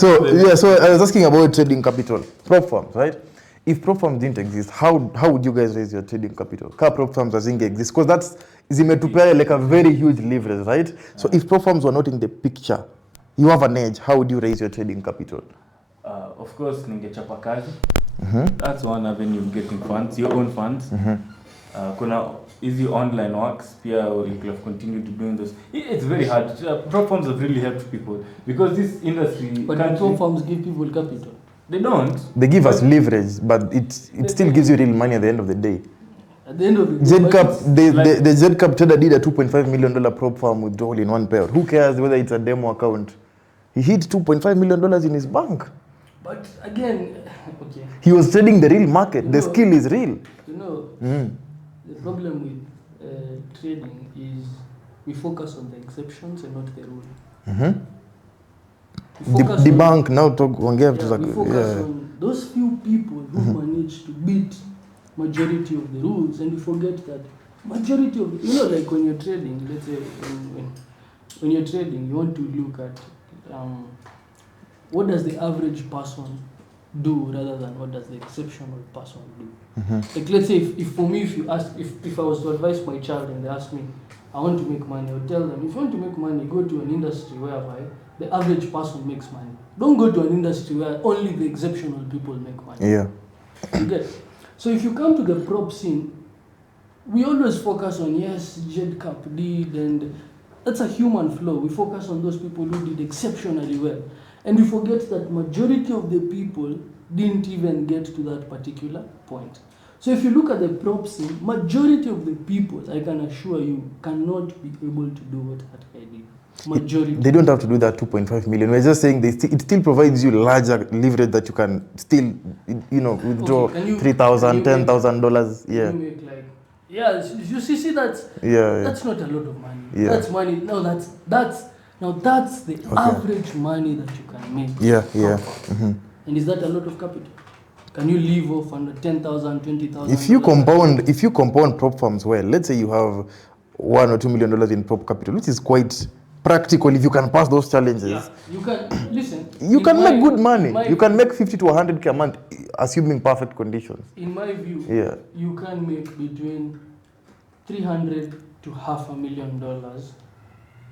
So I was asking about trading capital, prop firms, right? If prop firms didn't exist, how would you guys raise your trading capital? Car prop firms doesn't exist because that's zimetupea like a very huge leverage, right? So if prop firms were not in the picture, you have an edge. How would you raise your trading capital? Of course, ningechapa kazi. That's one avenue of getting funds, your own funds. Kuna easy online works, pia you could have continued to doing this. It's very hard. Prop firms have really helped people because this industry. But the prop firms give people capital. They don't. They give us leverage, but it still gives you real money at the end of the day. At the end of the day, ZCap, the ZCap trader did a $2.5 million prop firm withdrawal in one payout. Who cares whether it's a demo account? He hit $2.5 million in his bank. but again, okay. He was trading the real market. The skill is real. You know, the problem with trading is we focus on the exceptions and not the rule. We focus The on- bank now talk ongea vitu za we focus on those few people who manage to beat majority of the rules, and we forget that majority of, you know, like when you're trading, let's say when you're trading, you want to look at what does the average person do rather than what does the exceptional person do. Like let's say if for me, if you ask, if I was to advise my child and they ask me, I want to make money, I would tell them, if you want to make money, go to an industry whereby the average person makes money. Don't go to an industry where only the exceptional people make money. Yeah. You get? So if you come to the prop scene, we always focus on, yes, JEDCAP did, and that's a human flow. We focus on those people who did exceptionally well. And we forget that majority of the people didn't even get to that particular point. So if you look at the prop scene, majority of the people, I can assure you, cannot be able to do what that guy did. Majority. They don't have to do that 2.5 million. We're just saying it still provides you larger leverage that you can still, withdraw Okay, can you- $3,000, can you $10,000. Yeah. You make like, yeah, you see that's Yeah. that's not a lot of money. Yeah. That's money. No, that's the average money that you can make. Yeah. And is that a lot of capital? Can you live off under 10,000, 20,000? If you compound prop firms well, let's say you have $1 or $2 million in prop capital, which is quite practical if you can pass those challenges. Yeah, you can listen. You in can my- make good in money. my- You can make 50 to 100K a month, assuming perfect conditions. In my view, Yeah. you can make between $300,000 to $500,000,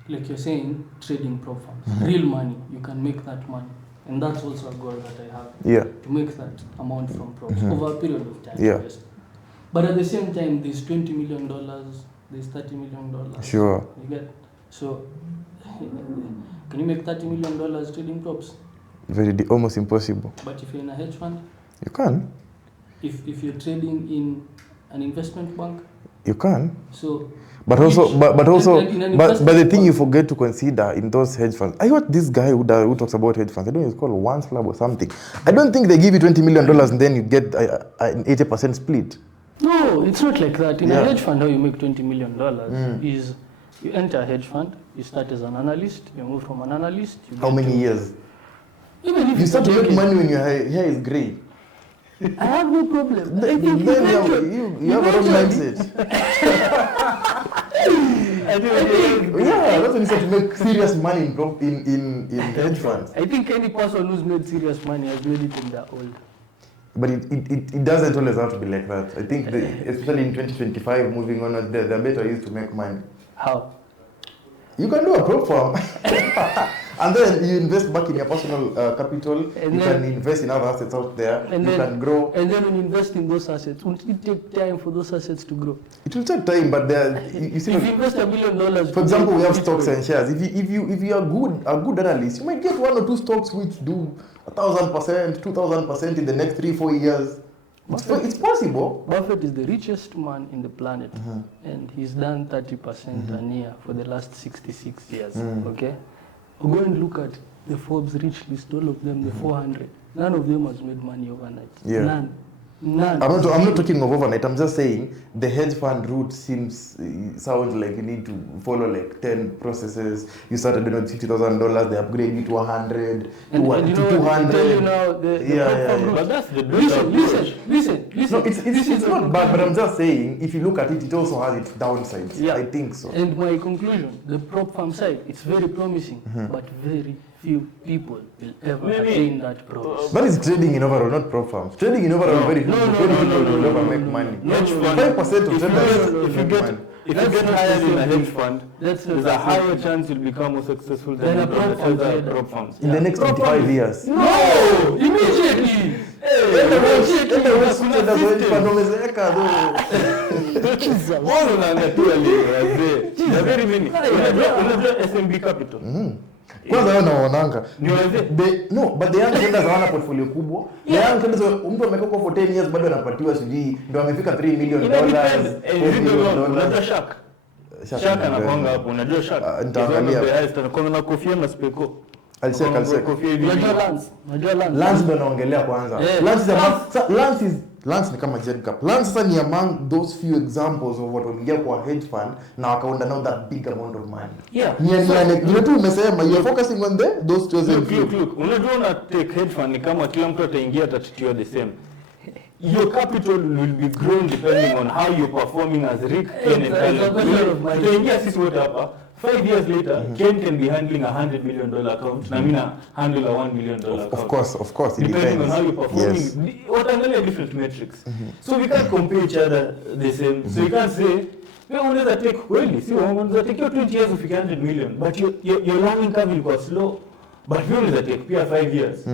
like you're saying, trading prop firms. Real money, you can make that money. And that's also a goal that I have. Yeah. To make that amount from props over a period of time. Yeah. Obviously. But at the same time, there's $20 million, there's $30 million. Sure. You get? So, can you make $30 million trading props? Almost impossible. But if you're in a hedge fund, You can. if you're trading in an investment bank, You can. so. But also, which- but also, in an but the investment thing you bank- forget to consider in those hedge funds. I got this guy who talks about hedge funds. I don't know, it's called One Slab or something. I don't think they give you $20 million and then you get an 80% split. No, it's not like that. In Yeah. a hedge fund, how you make $20 million is you enter a hedge fund, you start as an analyst, you move from an analyst. You How get many to- years? Even if You start to take make it- money when your hair is grey. I have no problem. Then you have a wrong mindset. Yeah, that's when you start to make serious money in hedge funds. I think any person who's made serious money has made it in their old. But it doesn't always have to be like that. I think, especially in 2025, moving on, the better is to make money. How? You can do a prop firm. And then you invest back in your personal capital. And you then- can invest in other assets out there. And You then, can grow. And then when you invest in those assets, won't it take time for those assets to grow? It will take time, but you see. If you invest $1 million, For example, we have Bitcoin, stocks and shares. If you are a good analyst, you might get 1 or 2 stocks which do 1,000%, 2,000% in the next 3-4 years. It's possible. Buffett is the richest man in the planet, and he's done 30% a year for the last 66 years. Okay, go and look at the Forbes rich list, all of them, the 400. None of them has made money overnight. Yeah. None. I'm not talking of overnight. I'm just saying the hedge fund route sounds like you need to follow like 10 processes. You started with $50,000, they upgrade you to 100, And to you know, 200. they tell you now the Yeah. But that's the listen. No, it's not bad, but I'm just saying if you look at it, it also has its downsides. Yeah. I think so. And my conclusion, the prop farm side, it's very promising, but very few people will ever attain that promise. That is trading in overall, not prop farms. Trading in overall, very few people will ever make money. Hedge fund. 5% of traders if you make get money. if That's you get not hired the in a same hedge thing. fund, That's not there's the a same higher thing. chance you'll become more successful Then than a prop the fund. prop farms. In the next 25 years. No! Immediately! Wao unaangalia leo wazee. Na very many. Unajua SMB Capital. Kwanza wao naonanga. Ni wazee. No, but the young traders hawana portfolio kubwa. The young traders mtu amekaa kwa for 10 years bado anapatiwa sijui ndio amefika $3 million. Unajua Shaq. Shaq anakwanga hapo. Unajua Shaq. Nitaangalia. Anakwanga na kofia na speko. I'll Kofia hivi. Unajua Lance. Lance ndo naongelea kwanza. Lance ni kama Jed Cup. Lance sasa ni among those few examples of what wameingia kwa hedge fund na wakaunda now that big amount of money. Yeah. Ni tu umesema you are focusing on those chosen few. Look. Unajua una take hedge fund ni kama kila mtu ataingia atatitiwa the same. Your capital will be grown depending on how you're performing as Rick, Ken and Kyle. Utaingia sisi wote hapa. 5 years later, Ken can be handling $100 million account. Na mimi na handle a $1 million account. Of course, it Depending depends. on how you're performing. Yes. Wataangalia different metrics. So we can't compare each other the same. So you can't say, wewe unaweza take kweli, si unaweza take 20 years ufike 100 million, but your learning curve ilikuwa slow. But wewe unaweza take pia 5 years.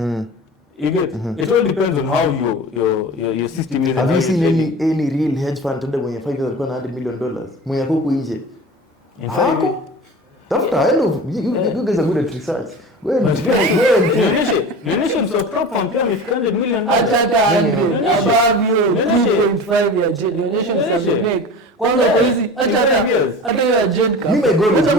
You get? It all depends on how your system is. Have you seen any real hedge fund trader mwenye 5 years alikuwa na $100 million? Mwenye huku nje. In 5 years. Tafuta, I know you guys are good at research. Go and Nionyeshe mso prop farm pia amefika 100 million. Hata 100 above you 2.5 ya Jed. Nionyeshe msabmake. Kwanza kwa hizi hata hiyo ya Jed Cup. Mimi go Ngoja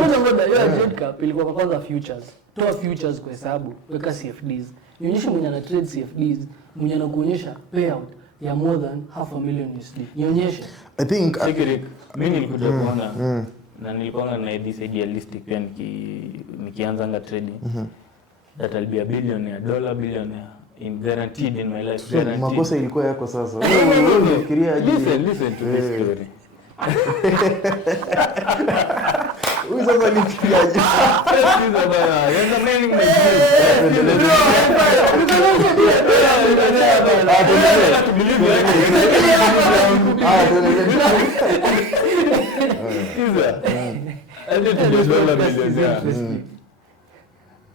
hiyo ya Jed Cup ilikuwa kwa kwanza futures. Toa futures kwa hesabu, weka CFDs. Nionyeshe mwenye ana trade CFDs, mwenye anakuonyesha payout ya more than $500,000 USD. Nionyeshe. I think Rick, mimi nilikuja kuona na nilikuwa na this idealistic pia nikianza trading that I'll be a billionaire, billionaire in guaranteed in my life. Guaranteed. makosa ilikuwa yako sasa. Wewe unafikiria aje? Listen to this story. Huyu sasa nifikiria aje?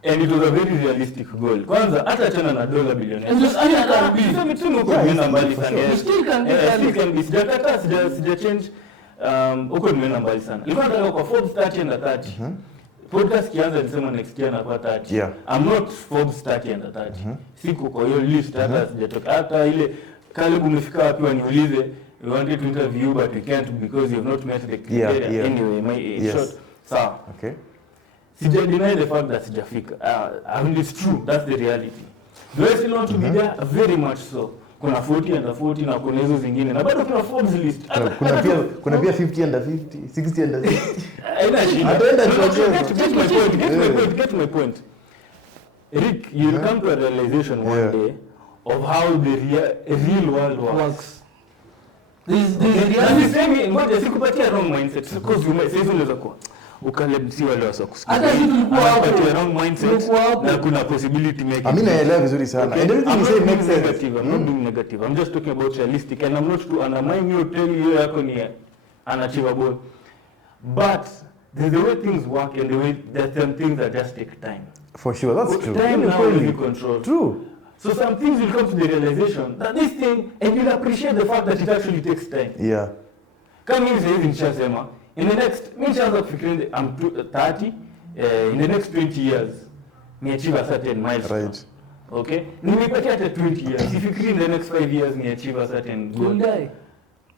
And it was a very realistic goal. Kwanza hata tena na $1 billion. Nimeenda mbali sana. Still can be. Sijakata, sija change. Uko nimeenda mbali sana. Nilikuwa nataka kwa Forbes 30 under 30. Podcast kianza nilisema next year nakuwa 30. Yeah. I'm not Forbes 30 under 30. Siku kwa hiyo list hata sijatoka. Hata ile Caleb umefika wapi waniulize, we wanted to interview you but we can't because you have not met the criteria. Yeah. Anyway, short. Sawa. Okay. Sija deny the fact that sijafika. I mean it's true, that's the reality. Do I still want to be there? Very much so. Kuna 40 under 40 na kuna hizo zingine. Na bado kuna Forbes list. Kuna pia 50 under 50, 60 under 60. Haina shida. Ataenda Get my point. Rick, you'll come to a realization one day of how the real world works. This reality. Ngoja sikupatia wrong mindset because you might say unaweza kuwa ukalemsi wale wasa kusikia. Hata sisi tulikuwa hapo. Wrong mindset na kuna possibility make. Mimi naelewa vizuri sana. And everything you say makes sense. Negative. I'm not being negative. I'm just talking about realistic and I'm not to undermine you tell you yako ni unachievable. But there's the way things work and the way there's some things that just take time. For sure, that's true. Time Really, now will really. be controlled. True. So some things will come to the realization that this thing, and you'll appreciate the fact that it actually takes time. Yeah. Kama hivi hivi nishasema, in the next, mimi nishaanza kufikiria I'm 30, in the next 20 years, ni achieve a certain milestone. Right. Okay? Nimepatia hata 20 years. Sifikiri in the next 5 years ni achieve a certain goal. You'll die.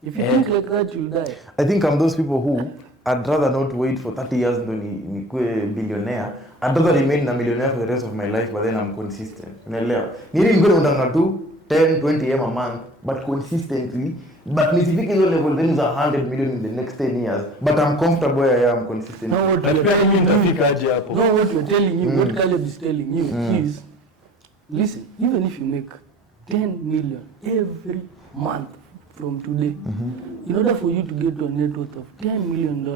If you think like that, you'll die. I think I'm those people who I'd rather not wait for 30 years ndo nikuwe billionaire. I'd rather remain a millionaire for the rest of my life, but then I'm consistent. Unaelewa? Nili nikuwe naundanga tu 10, 20 M a month, but consistently. But nisifike hizo level then is 100 million in the next 10 years. But I'm comfortable where I am consistent. No, what But you're pia telling mimi you, nitafika aje hapo. no, what you're telling you, what Caleb is telling you is, listen, even if you make 10 million every month from today, in order for you to get to a net worth of $10 million,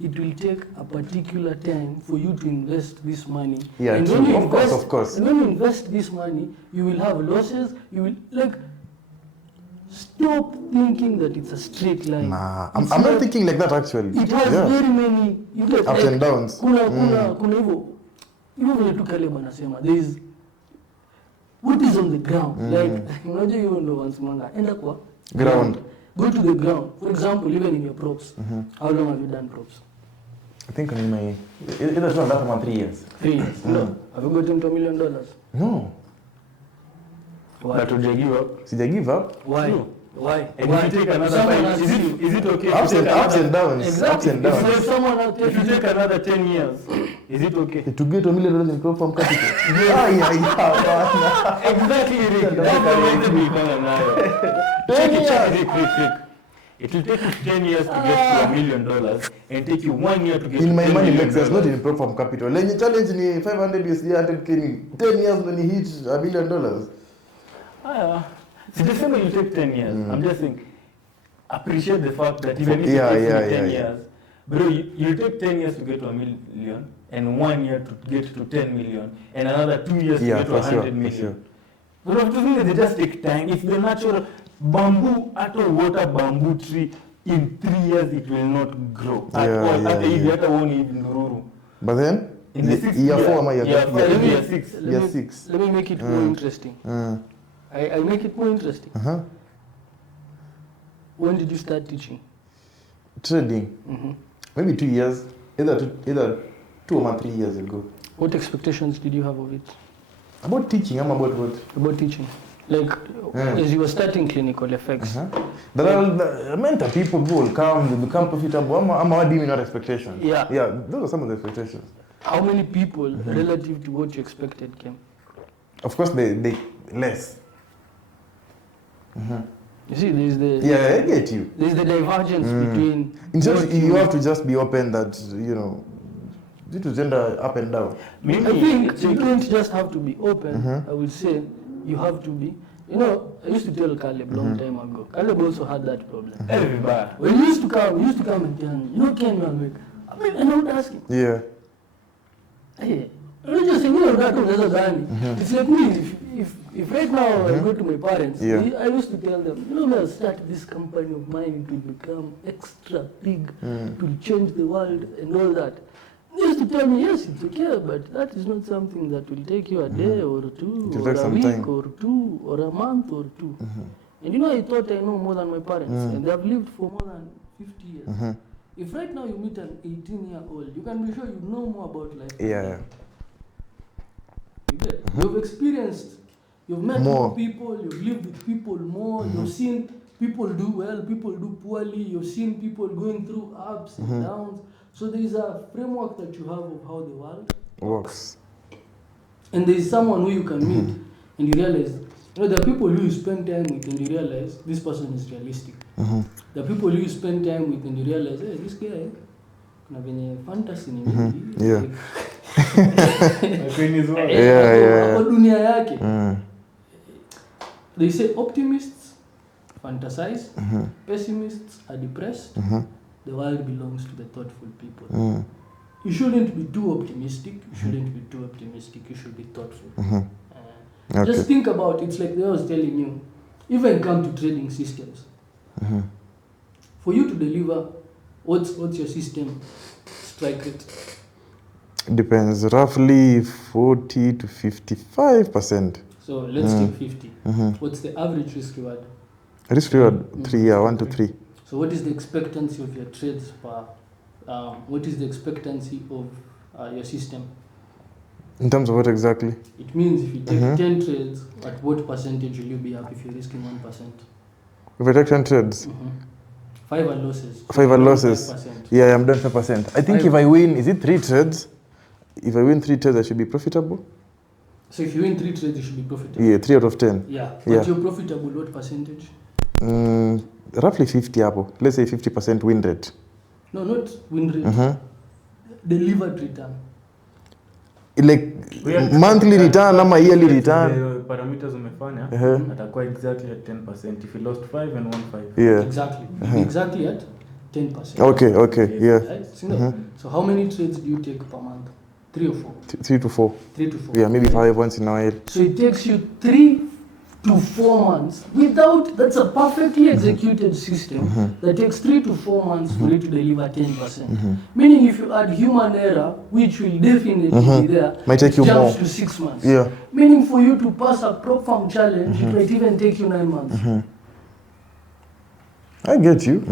it will take a particular time for you to invest this money. Yeah, and true. when you Of course, invest, of course. And when you invest this money, you will have losses. You will stop thinking that it's a straight line. Nah, It's I'm not thinking like that actually. It has very many, you get Ups and downs. Kuna hivyo vile tu Caleb anasema, there is what is on the ground. Like unajua hiyo ndo wanasema enda kwa Ground. Go to the ground. For example, even in your props. How long have you done props? I think in my either 2.5 or 3 years. 3 years. No. Have you gotten $1 million? No. Why? But would you give up? Sija give up. Why? No. Why? And Why? if you take another Someone 5, asks you. is it okay? Ups to and take ups and another- downs. Exactly. Ups and If downs. there's someone out there, If you take another 10 years, is it okay? To get $1 million in crop farm capital. Yeah. Exactly, Rick. That's the way to be done now. 10 Check years. it, Rick. It will take you 10 years to get to $1 million and take you 1 year to get In to my $10 money million. makes sense, not in crop farm capital. Lenye challenge ni 500 USD, 100K ni 10 years when you hit $1 million. Sijasema you take 10 years. I'm just saying, appreciate the fact that even if it Yeah, takes you yeah, 10 yeah, years, bro, you take 10 years to get to $1 million and 1 year to get to 10 million and another 2 years to Yeah, get to for 100 sure, million. for sure. But of the thing that they just take time. It's the natural bamboo, after water bamboo tree, in 3 years it will not grow at Yeah, all. yeah, After yeah. you get one even ruru. But then, In the sixth year year, 4 ama year year 5, year year 6. Year 6. Let me make it more interesting. I'll make it more interesting. When did you start teaching? Trading. Maybe 2 years. Either 2 or 3 years ago. What expectations did you have of it? About teaching, I'm about what? About teaching? Like, as you were starting clinical effects. There are mentor people who will come, they become profitable. I'm what do you mean not expectations? Yeah. Yeah, those are some of the expectations. How many people, relative to what you expected, came? Of course, they less. You see, there's the Yeah, I get you. there's the divergence between. In short, what you have to just be open that, you know, it will gender up and down. I think you don't just have to be open. I would say you have to be. You know, I used to tell Caleb long time ago. Caleb also had that problem. Everybody. When he used to come and tell me, you know, Kenyan, and I would ask him, Yeah. hey, you just say, you know, that was Dani. It's like me, if right now I go to my parents, Yeah. I used to tell them, you know, when I start this company of mine, it will become extra big, it will change the world and all that. They used to tell me, yes, it's okay, but that is not something that will take you a day or two, It will or take a some week time. or two, or a month or two. And you know, I thought I know more than my parents, and they have lived for more than 50 years. If right now you meet an 18-year-old, you can be sure you know more about life. than Yeah. them. You get? You've experienced, you've met More. more people, you've lived with people more, you've seen people do well, people do poorly, you've seen people going through ups and downs. So there is a framework that you have of how the world Works. and there is someone who you can meet and you realize, you know, there are people who you spend time with and you realize this person is realistic. There are people who you spend time with and you realize, hey, this guy, kuna venye fantasy ni mingi. Yeah. Yeah. Ako dunia yake. They say optimists fantasize, pessimists are depressed. The world belongs to the thoughtful people. You shouldn't be too optimistic. You shouldn't be too optimistic. You should be thoughtful. Okay. Just think about it. It's like I was telling you. Even come to trading systems. For you to deliver, what's your system strike rate? Depends, roughly 40 to 55%. So let's take 50. What's the average risk reward? Risk reward, 3, 1 to 3. So what is the expectancy of your trades per, what is the expectancy of your system? In terms of what exactly? It means if you take 10 trades, at what percentage will you be up if you're risking 1%? If I take 10 trades, 5 are losses. 5 are losses. 5%. Yeah, I'm done 5%. I think if I win, is it 3 trades? If I win 3 trades, I should be profitable? So if you win 3 trades, you should be profitable. Yeah, 3 out of 10. Yeah. But you're profitable, what percentage? Roughly 50 apple. Let's say 50% win rate. No, not win rate. Delivered return. Like monthly return ama yearly return. The parameters umefanya atakuwa exactly at 10%. If you lost 5 and won 5. Yeah. Exactly. Exactly at 10%. Okay, yeah. Right? So how many trades do you take per month? 3 or 4? 3 to 4. 3 to 4. Yeah, maybe 5 once in a while. So it takes you 3 to 4 months without, that's a perfectly executed system that takes 3 to 4 months for it to deliver 10%. Meaning if you add human error, which will definitely be there, Might take you jumps more. to 6 months. Yeah. Meaning for you to pass a prop farm challenge, it might even take you 9 months. I get you.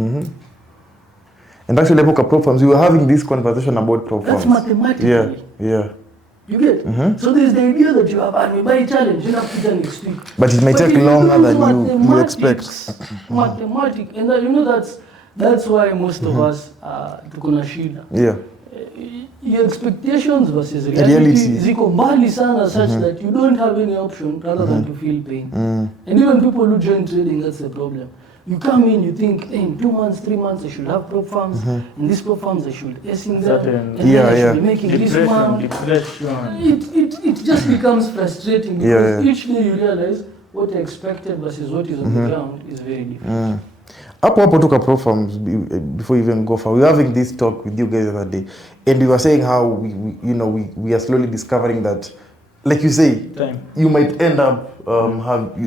And actually, about prop farms, we were having this conversation about prop farms. That's mathematically. Yeah. You get? So there's the idea that you have a buy challenge, you have to do next week. But it might take if you longer use than you expect. Mathematics. And you know that's why most of us tuko na shida. Yeah. Your expectations versus reality ziko mbali sana such that you don't have any option rather than to feel pain. And even people who join trading, that's the problem. You come in, you think, hey, in 2 months, 3 months, I should have prop farms. In these prop farms, I should in them. And then I should be making this money. It just becomes frustrating because each day you realize what you expected versus what is on the ground is very different. Hapo took a prop farms before you even go far. We were having this talk with you guys the other day, and we were saying how we are slowly discovering that, like you say, you might end up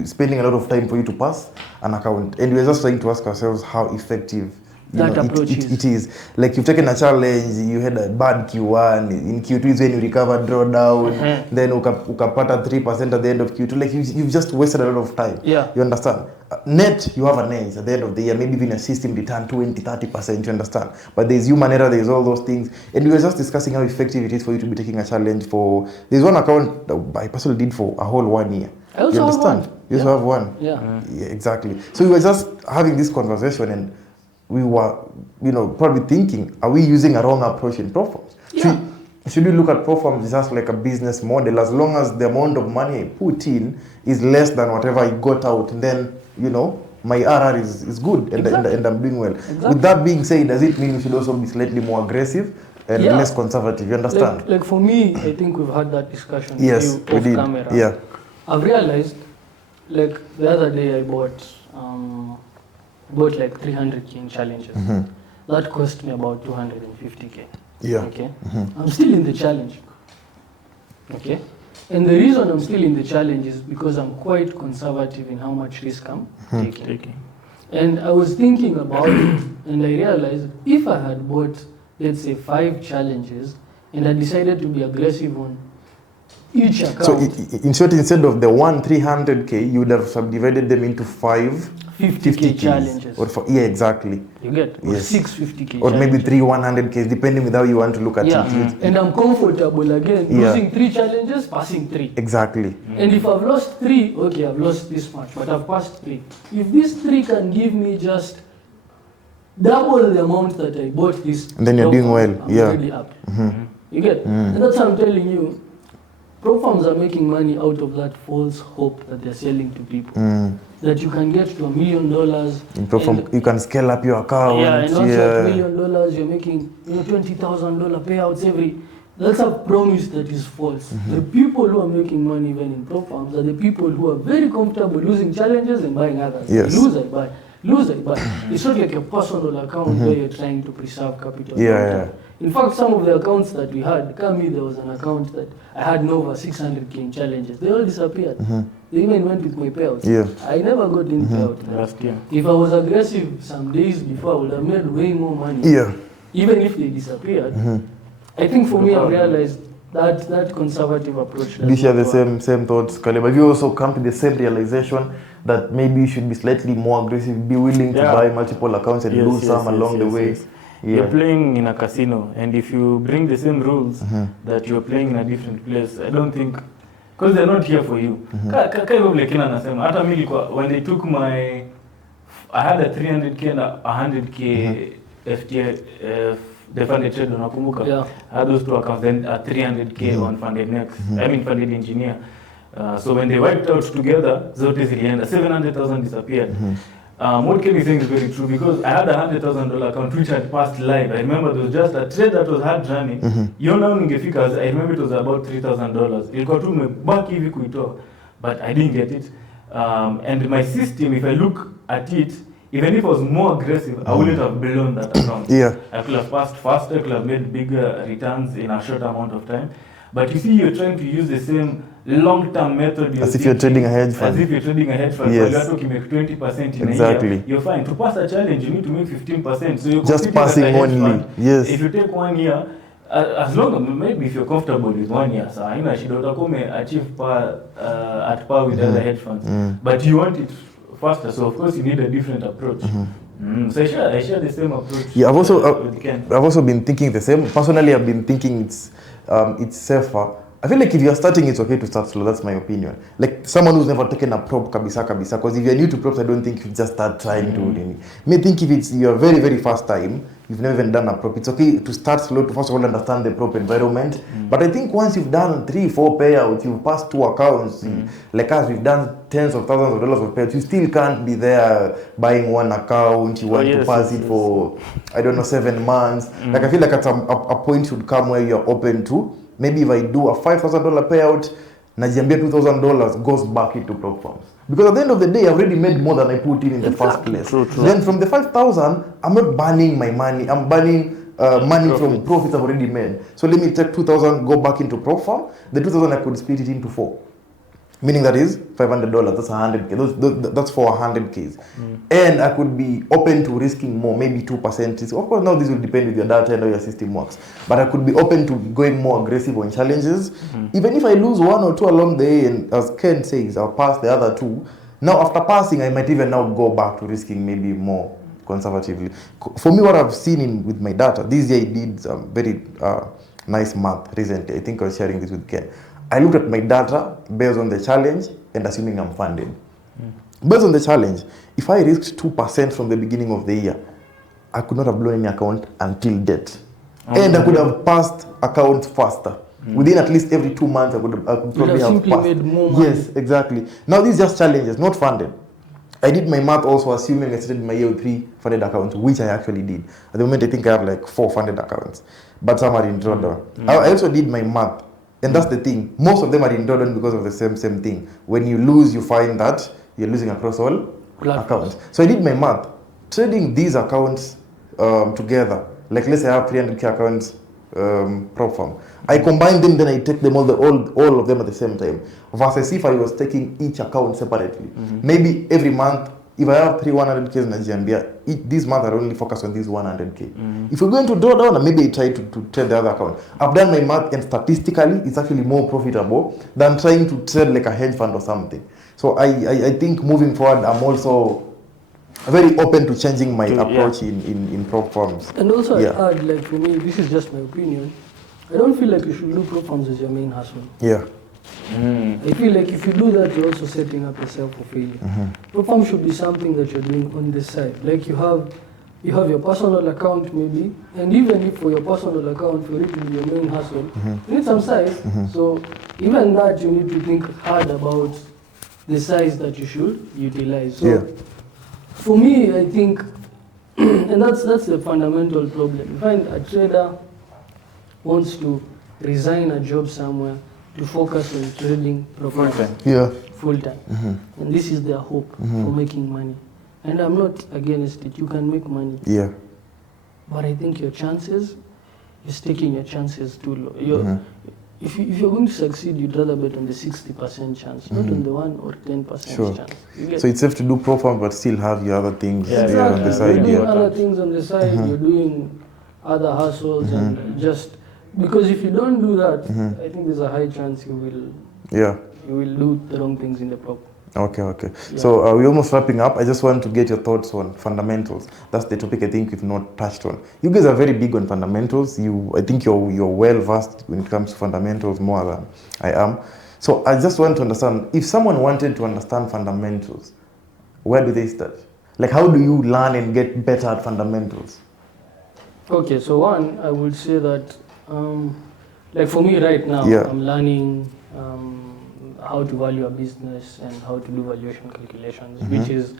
spending a lot of time for you to pass an account, and we're just trying to ask ourselves how effective that approach it is. Like you've taken a challenge, you had a bad Q1, in Q2 is when you recover drawdown, then ukapata 3% at the end of Q2. Like you've just wasted a lot of time. Yeah. You understand? Net, you have an edge at the end of the year, maybe even a system return 20, 30%, you understand? But there's human error, there's all those things. And we were just discussing how effective it is for you to be taking a challenge for, there's one account that I personally did for a whole 1 year. I also you understand? have one. You also have one. Yeah, exactly. So we were just having this conversation, and we were, probably thinking, are we using a wrong approach in prop farms? Yeah. Should we look at prop farms just like a business model, as long as the amount of money I put in is less than whatever I got out, and then, my RR is good and I'm doing well. Exactly. With that being said, does it mean we should also be slightly more aggressive and less conservative? You understand? Like for me, I think we've had that discussion Yes, with you off we did. camera. Yeah. I've realized, like the other day I bought like 300k in challenges. That cost me about 250k. Yeah. Okay. I'm still in the challenge. Okay. And the reason I'm still in the challenge is because I'm quite conservative in how much risk I'm taking. And I was thinking about it, and I realized if I had bought, let's say, 5 challenges, and I decided to be aggressive on each account. So in short, instead of the 300k, you would have subdivided them into 5 50k challenges. Or exactly. You get? Or 6 50k or challenges. maybe 3 100k, depending with how you want to look at it. And I'm comfortable again, losing 3 challenges, passing 3. Exactly. And if I've lost 3, okay, I've lost this much, but I've passed 3. If these 3 can give me just double the amount that I bought this, and then you're doing well. I'm already up. You get? And that's what I'm telling you. Prop farms are making money out of that false hope that they're selling to people. That you can get to $1 million. In prop farm, you can scale up your account. Yeah, and also at $1 million, you're making $20,000 payouts every. That's a promise that is false. The people who are making money even in prop farms are the people who are very comfortable losing challenges and buying others. Yes. Lose, I buy. Lose, I buy. It's not like a personal account where you're trying to preserve capital. In fact, some of the accounts that we had, there was an account that I had over 600k in challenges. They all disappeared. They even went with my payouts. I never got any payout last year. If I was aggressive some days before, I would have made way more money. Even if they disappeared. I think for me, I've realized that conservative approach. Do you share the same thoughts, Caleb? Have you also come to the same realization that maybe you should be slightly more aggressive, be willing to buy multiple accounts and lose some along the way? Yes. You're playing in a casino, and if you bring the same rules that you're playing in a different place, I don't think, because they're not here for you. When they took my, I had a 300k and a 100k FTA, the funded trade on Akumuka. Yeah. I had those two accounts, then a 300k on funded next. Funded engineer. So when they wiped out together, zote zilienda, 700,000 disappeared. What Ken is saying is very true, because I had a $100,000 account which had passed live. I remember there was just a trade that was hard running. You know, I remember it was about $3,000. Ilikuwa tu nimebaki hivi kuitoa, but I didn't get it. And my system, if I look at it, even if I was more aggressive, I wouldn't have blown that account. I could have passed faster, I could have made bigger returns in a short amount of time. But you see, you're trying to use the same long-term method. As if you're trading a hedge fund. As if you're trading a hedge fund. Yes. You're talking make 20% in Exactly. a year. You're fine. To pass a challenge, you need to make 15%. So you're Just passing only. Yes. If you take 1 year, as long as maybe if you're comfortable with 1 year, so I know achieve at par with other hedge funds. But you want it faster, so of course you need a different approach. So I share the same approach. Yeah, with Ken. I've also been thinking the same. Personally, I've been thinking it's safer. I feel like if you're starting, it's okay to start slow. That's my opinion. Like someone who's never taken a prop, kabisa. Because if you're new to props, I don't think you just start trying to. Me think if it's your very, very first time, you've never even done a prop, it's okay to start slow to first of all understand the prop environment. But I think once you've done 3-4 payouts, you've passed 2 accounts, like us, we've done tens of thousands of dollars of payouts, you still can't be there buying 1 account, you want to pass it for, I don't know, 7 months. Like I feel like at a point should come where you're open to, maybe if I do a $5,000 payout, najiambia $2,000 goes back into prop firms. Because at the end of the day, I've already made more than I put in the first place. True. Then from the 5,000, I'm not burning my money. I'm burning money from profits I've already made. So let me take 2,000, go back into prop firm. The 2,000 I could split it into 4. Meaning that is $500. That's 100K. That's for 100Ks. And I could be open to risking more, maybe 2%. Of course, now this will depend with your data and how your system works. But I could be open to going more aggressive on challenges. Even if I lose 1 or 2 along the way, and as Ken says, I'll pass the other 2. Now, after passing, I might even now go back to risking maybe more conservatively. For me, what I've seen with my data, this year I did some very nice math recently. I think I was sharing this with Ken. I looked at my data based on the challenge and assuming I'm funded. Based on the challenge, if I risked 2% from the beginning of the year, I could not have blown any account until debt. And I could have passed accounts faster. Within at least every 2 months, I could probably have passed. Made more money. Yes, exactly. Now these are just challenges, not funded. I did my math also assuming I started my year with 3 funded accounts, which I actually did. At the moment, I think I have like 4 funded accounts, but some are in drawdown. I also did my math. And that's the thing. Most of them are in drawdown because of the same thing. When you lose, you find that you're losing across all accounts. So I did my math. Trading these accounts together, like let's say I have 300K accounts prop firm. I combine them, then I take them all of them at the same time. Versus if I was taking each account separately. Maybe every month, if I have 100Ks in Nigeria, this month I only focus on this 100K. If we're going to draw down, maybe I try to trade the other account. I've done my math, and statistically, it's actually more profitable than trying to trade like a hedge fund or something. So I think moving forward, I'm also very open to changing my approach in prop firms. And also, I add, like for me, this is just my opinion. I don't feel like you should do prop firms as your main hustle. Yeah. I feel like if you do that, you're also setting up yourself for failure. Prop firm should be something that you're doing on the side. Like you have your personal account maybe, and even if for your personal account, for it to be your main hustle, you need some size. So even that, you need to think hard about the size that you should utilize. So for me, I think, and that's the fundamental problem. You find a trader wants to resign a job somewhere to focus on trading full time. And this is their hope for making money. And I'm not against it. You can make money. Yeah. But I think your chances, you're taking your chances too low. If you're going to succeed, you'd rather bet on the 60% chance, not on the 1 or 10% chance. So it's safe to do prop firm, but still have your other things on the side. You're doing other things on the side. You're doing other hustles and just Because if you don't do that, I think there's a high chance you will do the wrong things in the prop. Okay. Yeah. So we're almost wrapping up. I just want to get your thoughts on fundamentals. That's the topic I think we've not touched on. You guys are very big on fundamentals. I think you're well versed when it comes to fundamentals more than I am. So I just want to understand, if someone wanted to understand fundamentals, where do they start? Like, how do you learn and get better at fundamentals? Okay, so one, I would say that, like for me right now, I'm learning how to value a business and how to do valuation calculations, which is,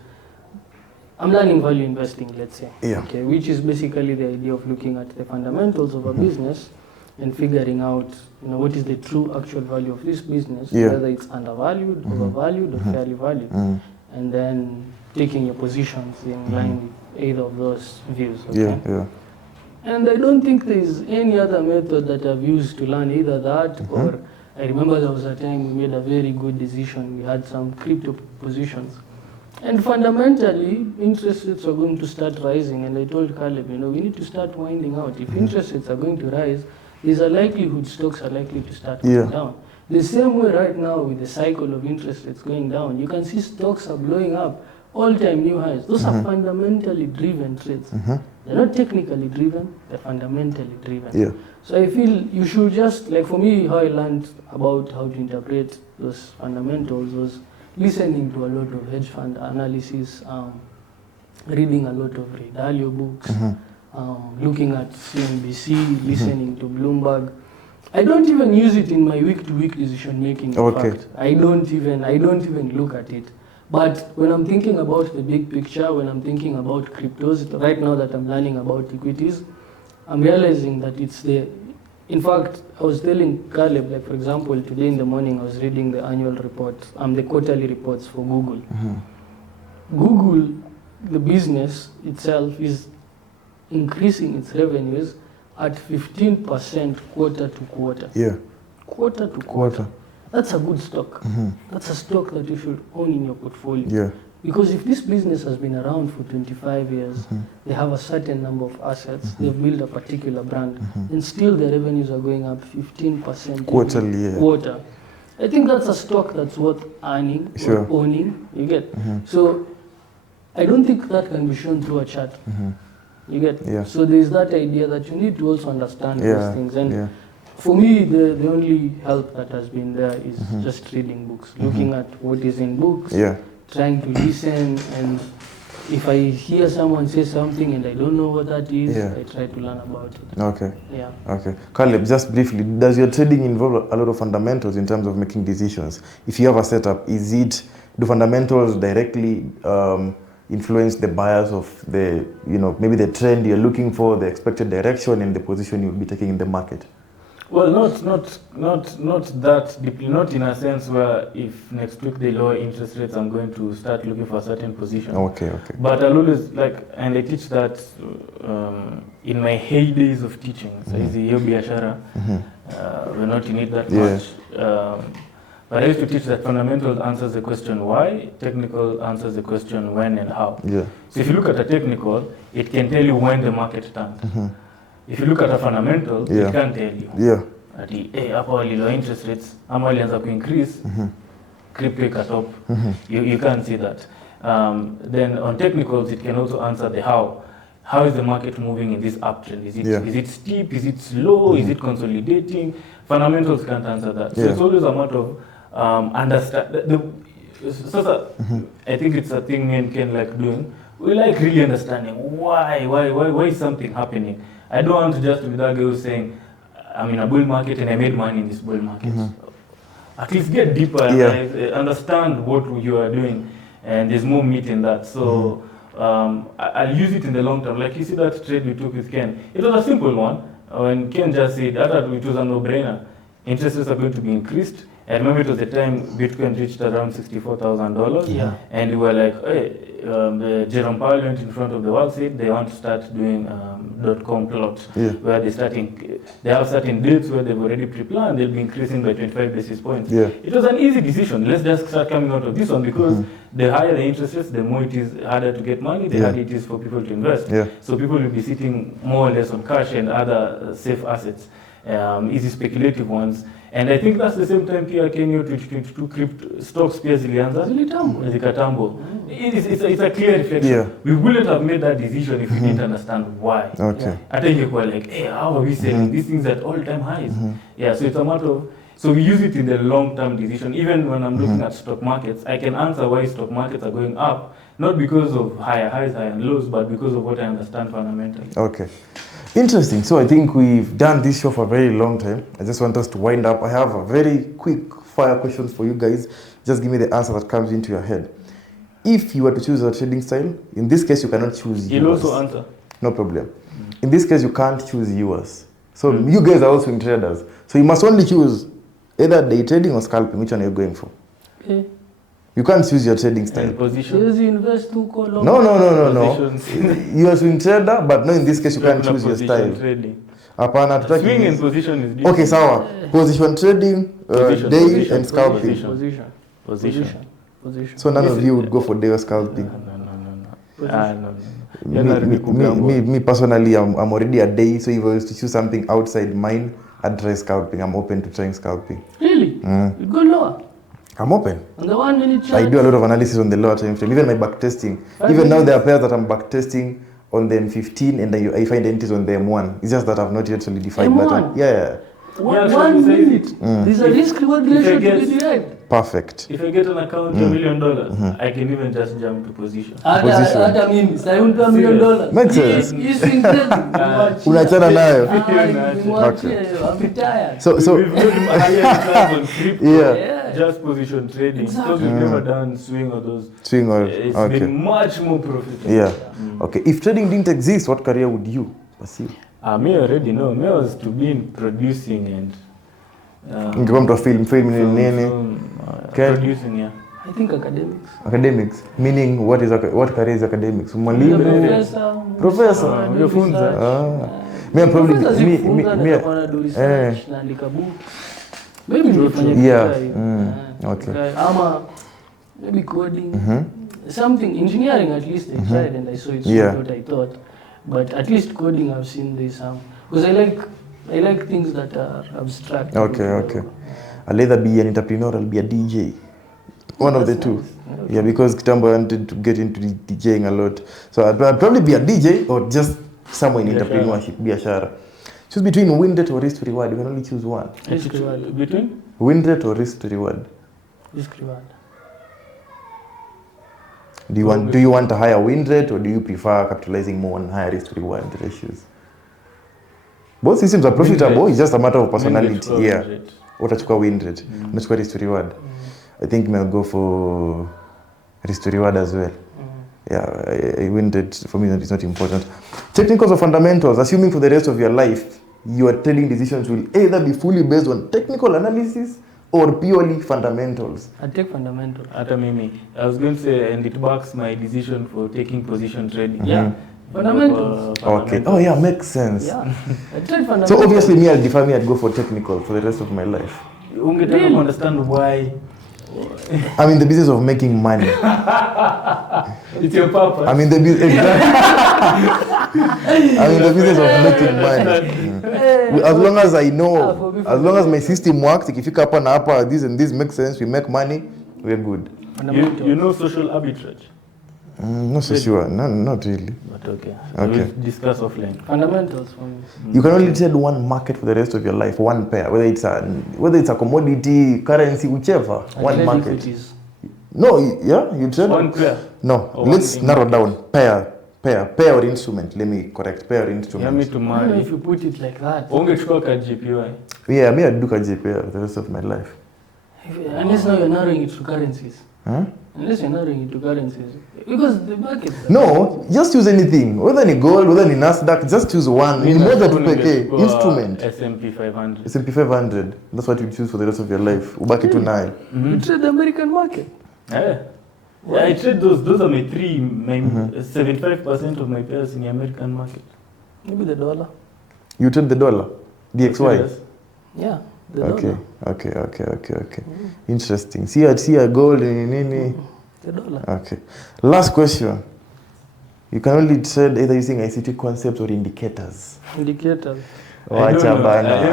I'm learning value investing, let's say, okay, which is basically the idea of looking at the fundamentals of a business and figuring out, what is the true actual value of this business, whether it's undervalued, overvalued, or fairly valued, and then taking your positions in line with either of those views. Okay? And I don't think there's any other method that I've used to learn either that or I remember there was a time we made a very good decision. We had some crypto positions. And fundamentally, interest rates are going to start rising. And I told Caleb, we need to start winding out. If interest rates are going to rise, there's a likelihood stocks are likely to start going down. The same way right now with the cycle of interest rates going down, you can see stocks are blowing up, all-time new highs. Those are fundamentally driven trades. They're not technically driven, they're fundamentally driven. So I feel you should just, like for me, how I learned about how to interpret those fundamentals was listening to a lot of hedge fund analysis, reading a lot of Ray Dalio books, looking at CNBC, listening to Bloomberg. I don't even use it in my week-to-week decision making. In fact, I don't even look at it. But when I'm thinking about the big picture, when I'm thinking about cryptos, right now that I'm learning about equities, I'm realizing that it's the, in fact, I was telling Caleb, like for example, today in the morning I was reading the annual reports, the quarterly reports for Google. Google, the business itself, is increasing its revenues at 15% quarter to quarter. Quarter to quarter. That's a good stock. That's a stock that you should own in your portfolio. Because if this business has been around for 25 years, they have a certain number of assets, they've built a particular brand, and still the revenues are going up 15% quarterly. Quarter. I think that's a stock that's worth earning, or owning, you get. So I don't think that can be shown through a chart. You get. So there's that idea that you need to also understand these things. And for me, the only help that has been there is just reading books, looking at what is in books, trying to listen, and if I hear someone say something and I don't know what that is, I try to learn about it. Okay. Caleb, just briefly, does your trading involve a lot of fundamentals in terms of making decisions? If you have a setup, do fundamentals directly influence the bias of the, maybe the trend you're looking for, the expected direction, and the position you'll be taking in the market? Well, not that deeply, not in a sense where if next week they lower interest rates, I'm going to start looking for a certain position. Okay. But I'll always and I teach that in my heydays of teaching. So hiyo biashara, we're not in it that much. But I used to teach that fundamentals answers the question why, technical answers the question when and how. So if you look at a technical, it can tell you when the market turned. If you look at a fundamental, it can't tell you. That hapo walilo interest rates, ama walianza ku increase, crypto ikatop. You can't see that. Then on technicals, it can also answer the how. How is the market moving in this uptrend? Is it steep? Is it slow? Is it consolidating? Fundamentals can't answer that. So it's always a matter of understand. I think it's a thing me and Ken like doing. We like really understanding why is something happening. I don't want to just be that guy who's saying, I'm in a bull market and I made money in this bull market. At least get deeper and understand what you are doing, and there's more meat in that. So I'll use it in the long term. Like you see that trade we took with Ken. It was a simple one. When Ken just said that it was a no-brainer. Interest rates are going to be increased. I remember it was the time Bitcoin reached around $64,000. And we were like, hey, Jerome Powell went in front of the world, said they want to start doing .com plot, where they have certain dates where they've already pre-planned, they'll be increasing by 25 basis points. It was an easy decision. Let's just start coming out of this one, because the higher the interest rates, the more it is harder to get money, the harder it is for people to invest. So people will be sitting more or less on cash and other safe assets. hizi speculative ones. And I think that's the same time pia Kenya 2022 crypto stocks pia zilianza zikatambo. It's a clear reflection. Yeah. We wouldn't have made that decision if we didn't understand why. Okay. Hata ingekuwa like, hey, how are we selling these things at all-time highs? Yeah, so it's a matter of, so we use it in the long-term decision. Even when I'm looking at stock markets, I can answer why stock markets are going up, not because of higher highs, higher lows, but because of what I understand fundamentally. Okay. Interesting. So I think we've done this show for a very long time. I just want us to wind up. I have a very quick fire questions for you guys. Just give me the answer that comes into your head. If you were to choose a trading style, in this case you cannot choose You'll yours. also answer. No problem. In this case you can't choose yours. So you guys are also in traders. So you must only choose either day trading or scalping. Which one are you going for? Okay. You can't choose your trading style. And position. Yes, you invest too long. No. Positions. You are swing trader, but no, in this case you can't choose your Position style. trading. Hapana, tutaki. Swing and position is different. Okay, sawa. Position trading, Position, day position, and scalping. Position. So none of you would go for day or scalping. No. Me personally, I'm already a day. So if I was to choose something outside mine, I'd try scalping. I'm open to trying scalping. Really? You go lower. I'm open. On the 1 minute chart. I do a lot of analysis on the lower time frame. Even my back testing. Even now there are pairs that I'm back testing on the M15 and I find entries on the M1. It's just that I've not yet solidified. M1? But yeah. One minute. There's a risk reward ratio to be derived. Perfect. If I get an account $1 million, I can even just jump to position. Hata mimi sasa unpa $1 million. Makes sense. Unachana nayo. I'm retired. So We've made higher returns on crypto. Yeah. Just position trading. Exactly. Because we've never done swing or those. swing or It's okay. been much more profitable. Yeah. Okay. If trading didn't exist, what career would you pursue? Me already know. Me was to be in producing and Ungekuwa mtu wa film nini? Okay. producing, yeah. I think academics. Academics. Meaning what career is academics? Mwalimu? Professor. Ungefunza. Me probably do research na andika book. Maybe nifanye Yeah. kitu. Okay. Ama maybe coding. Something engineering at least I tried and I saw it's Yeah. not what I thought. But at least coding I've seen there's some because I like things that are abstract. Okay. I'll either be an entrepreneur or I'll be a DJ. One of the two. Yeah, because kitambo I wanted to get into DJing a lot. So I'd probably be a DJ or just somewhere in entrepreneurship, biashara. Choose between win rate or risk to reward. You can only choose one. Risk reward. Between? Win rate or risk to reward. Risk reward. Do you want a higher win rate or do you prefer capitalizing more on higher risk to reward ratios? Both systems are profitable. It's just a matter of personality. Yeah. Utachukua win rate. Unachukua risk to reward. I think I'll go for risk to reward as well. Yeah, I win rate for me is not important. Technicals or fundamentals. Assuming for the rest of your life, your trading decisions will either be fully based on technical analysis or purely fundamentals. I take fundamental. Hata mimi. I was going to say, and it backs my decision for taking position trading. Yeah. Fundamentals. Okay. Oh yeah, makes sense. Yeah. I tried fundamentals. So obviously I'd go for technical for the rest of my life. Ungetaka to understand why. I'm in the business of making money. It's your purpose. I'm in the business of making money. As long as I know, as long as my system works, ikifika hapa na hapa, this and this makes sense, we make money, we're good. You know social arbitrage? Not so sure. No, not really. But okay. Okay. We'll discuss offline. Fundamentals for me. You can only trade one market for the rest of your life, one pair, whether it's a commodity, currency, whichever, one market. Equities. No, yeah, you trade One pair. No, Or let's one narrow down. Pair or instrument. Let me correct. Pair or You instrument. want me to I don't know marry? if you put it like that. Ungechukua ka GPY. Yeah, me I'd do KJP for the rest of my life. Unless now you're narrowing it to currencies. Huh? Unless you're narrowing it to currencies. Because the market. No, just choose anything. Whether ni gold, whether ni Nasdaq, just choose one. Ni moja tu pekee. Instrument. S&P 500. S&P 500. That's what you choose for the rest of your life. Ubaki tu nayo. You trade the American market. Yeah. Yeah, I trade those. Those are my 75% of my pairs in the American market. Maybe the dollar. You trade the dollar. DXY. Yes. Yeah. The Okay. dollar. Interesting. See a gold nini. The dollar. Okay. Last question. You can only trade either using ICT concepts or indicators. Indicators. Wacha bana.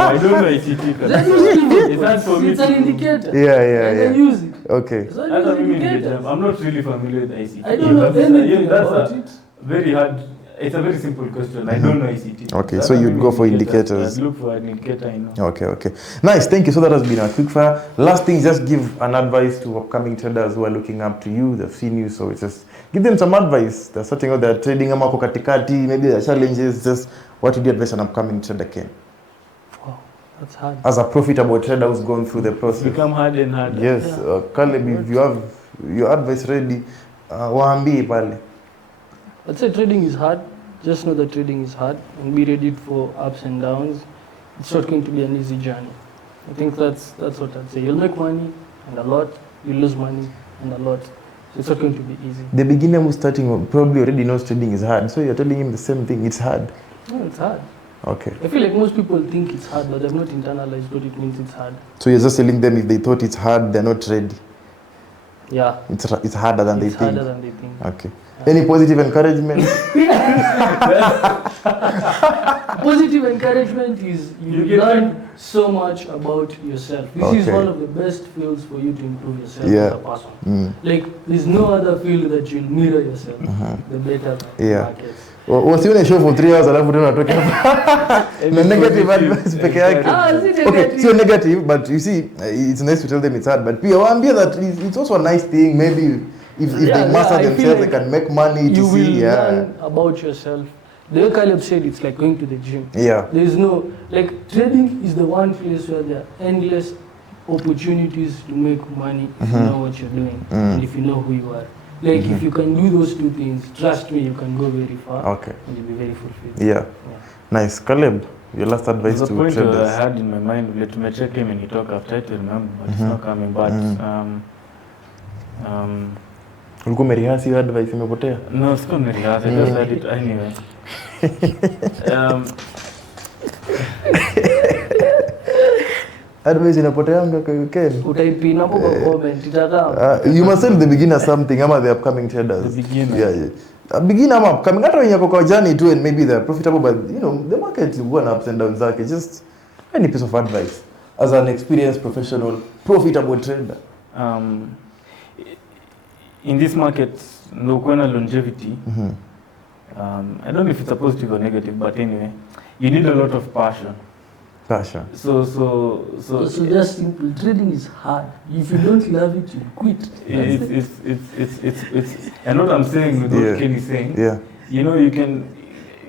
I don't know ICT. Just use it. It's hard for me It's an to- indicator. Yeah. And then use it. Okay. So Hata use mimi indicators. ningeja- I'm not really familiar with ICT. I don't know That's- anything that's about a it. very hard. It's a very simple question. I don't know ICT. Okay, Hata so you'd mimi go for indicators. indicators. I'd look for an indicator, I know. Okay. Nice, thank you. So that has been a quick fire. Last thing, just give an advice to upcoming traders who are looking up to you. They've seen you, so it's just give them some advice. They're starting out, they're trading, ama wako katikati, maybe there are challenges. Just what would you advise an upcoming trader, Ken? Wow, that's hard. As a profitable trader who's gone through the It's process. become harder and harder. Yes, Yeah. Caleb, if you have your advice ready, waambie pale. I'd say trading is hard. Just know that trading is hard and be ready for ups and downs. It's not going to be an easy journey. I think that's what I'd say. You'll make money and a lot. You'll lose money and a lot. So it's not going to be easy. The beginner who's starting probably already knows trading is hard, so you're telling him the same thing, it's hard. No, it's hard. Okay. I feel like most people think it's hard, but they've not internalized what it means it's hard. So you're just telling them if they thought it's hard, they're not ready. Yeah. It's harder than It's they think. harder than they think. Okay. Any positive encouragement? Positive encouragement is you You learn so much about yourself. This is Okay. one of the best fields for you to improve yourself Yeah. as a person. Mm. Like, there's no other field that you'll mirror yourself, the better the Yeah. markets. Wasione show for 3 hours alafu tena atoke hapa. Na negative advice peke yake. Ah, is it Okay, negative? so negative, but you see, it's nice to tell them it's hard, but pia waambie that it's also a nice thing. Maybe if Yeah, they master I feel themselves, like they can make money to You will see. Yeah. learn about yourself. The way Caleb said, it's like going to the gym. Yeah. There is no, like, trading is the one place where there are endless opportunities to make money if you know what you're doing and if you know who you are. Like, if you can do those two things, trust me, you can go very far Okay. and you'll be very fulfilled. Yeah. Nice. Caleb, your last advice There's a to point I traders. had in my mind. Let me check him and he talk after. I to remember, but it's not coming. But Ulikuwa umerihasi hiyo advice imepotea? no, it's not very hard. I just had it anyway. Advice inapoteanga kwa Ken. Utaipin hapo kwa comment, itakaa. You must tell the beginner something ama the upcoming traders. The beginner. Yeah. A beginner ama upcoming, hata wenye kwa journey too, and maybe they're profitable, but you know, the market will go on ups and downs zake. Just any piece of advice as an experienced professional, profitable trader. In this market, no kuna longevity. I don't know if it's a positive or negative, but anyway, you need a lot of passion. Passion. So just simple. Trading is hard. If you don't love it, you quit. It's and what I'm saying with what Yeah. Ken is saying, Yeah. you know,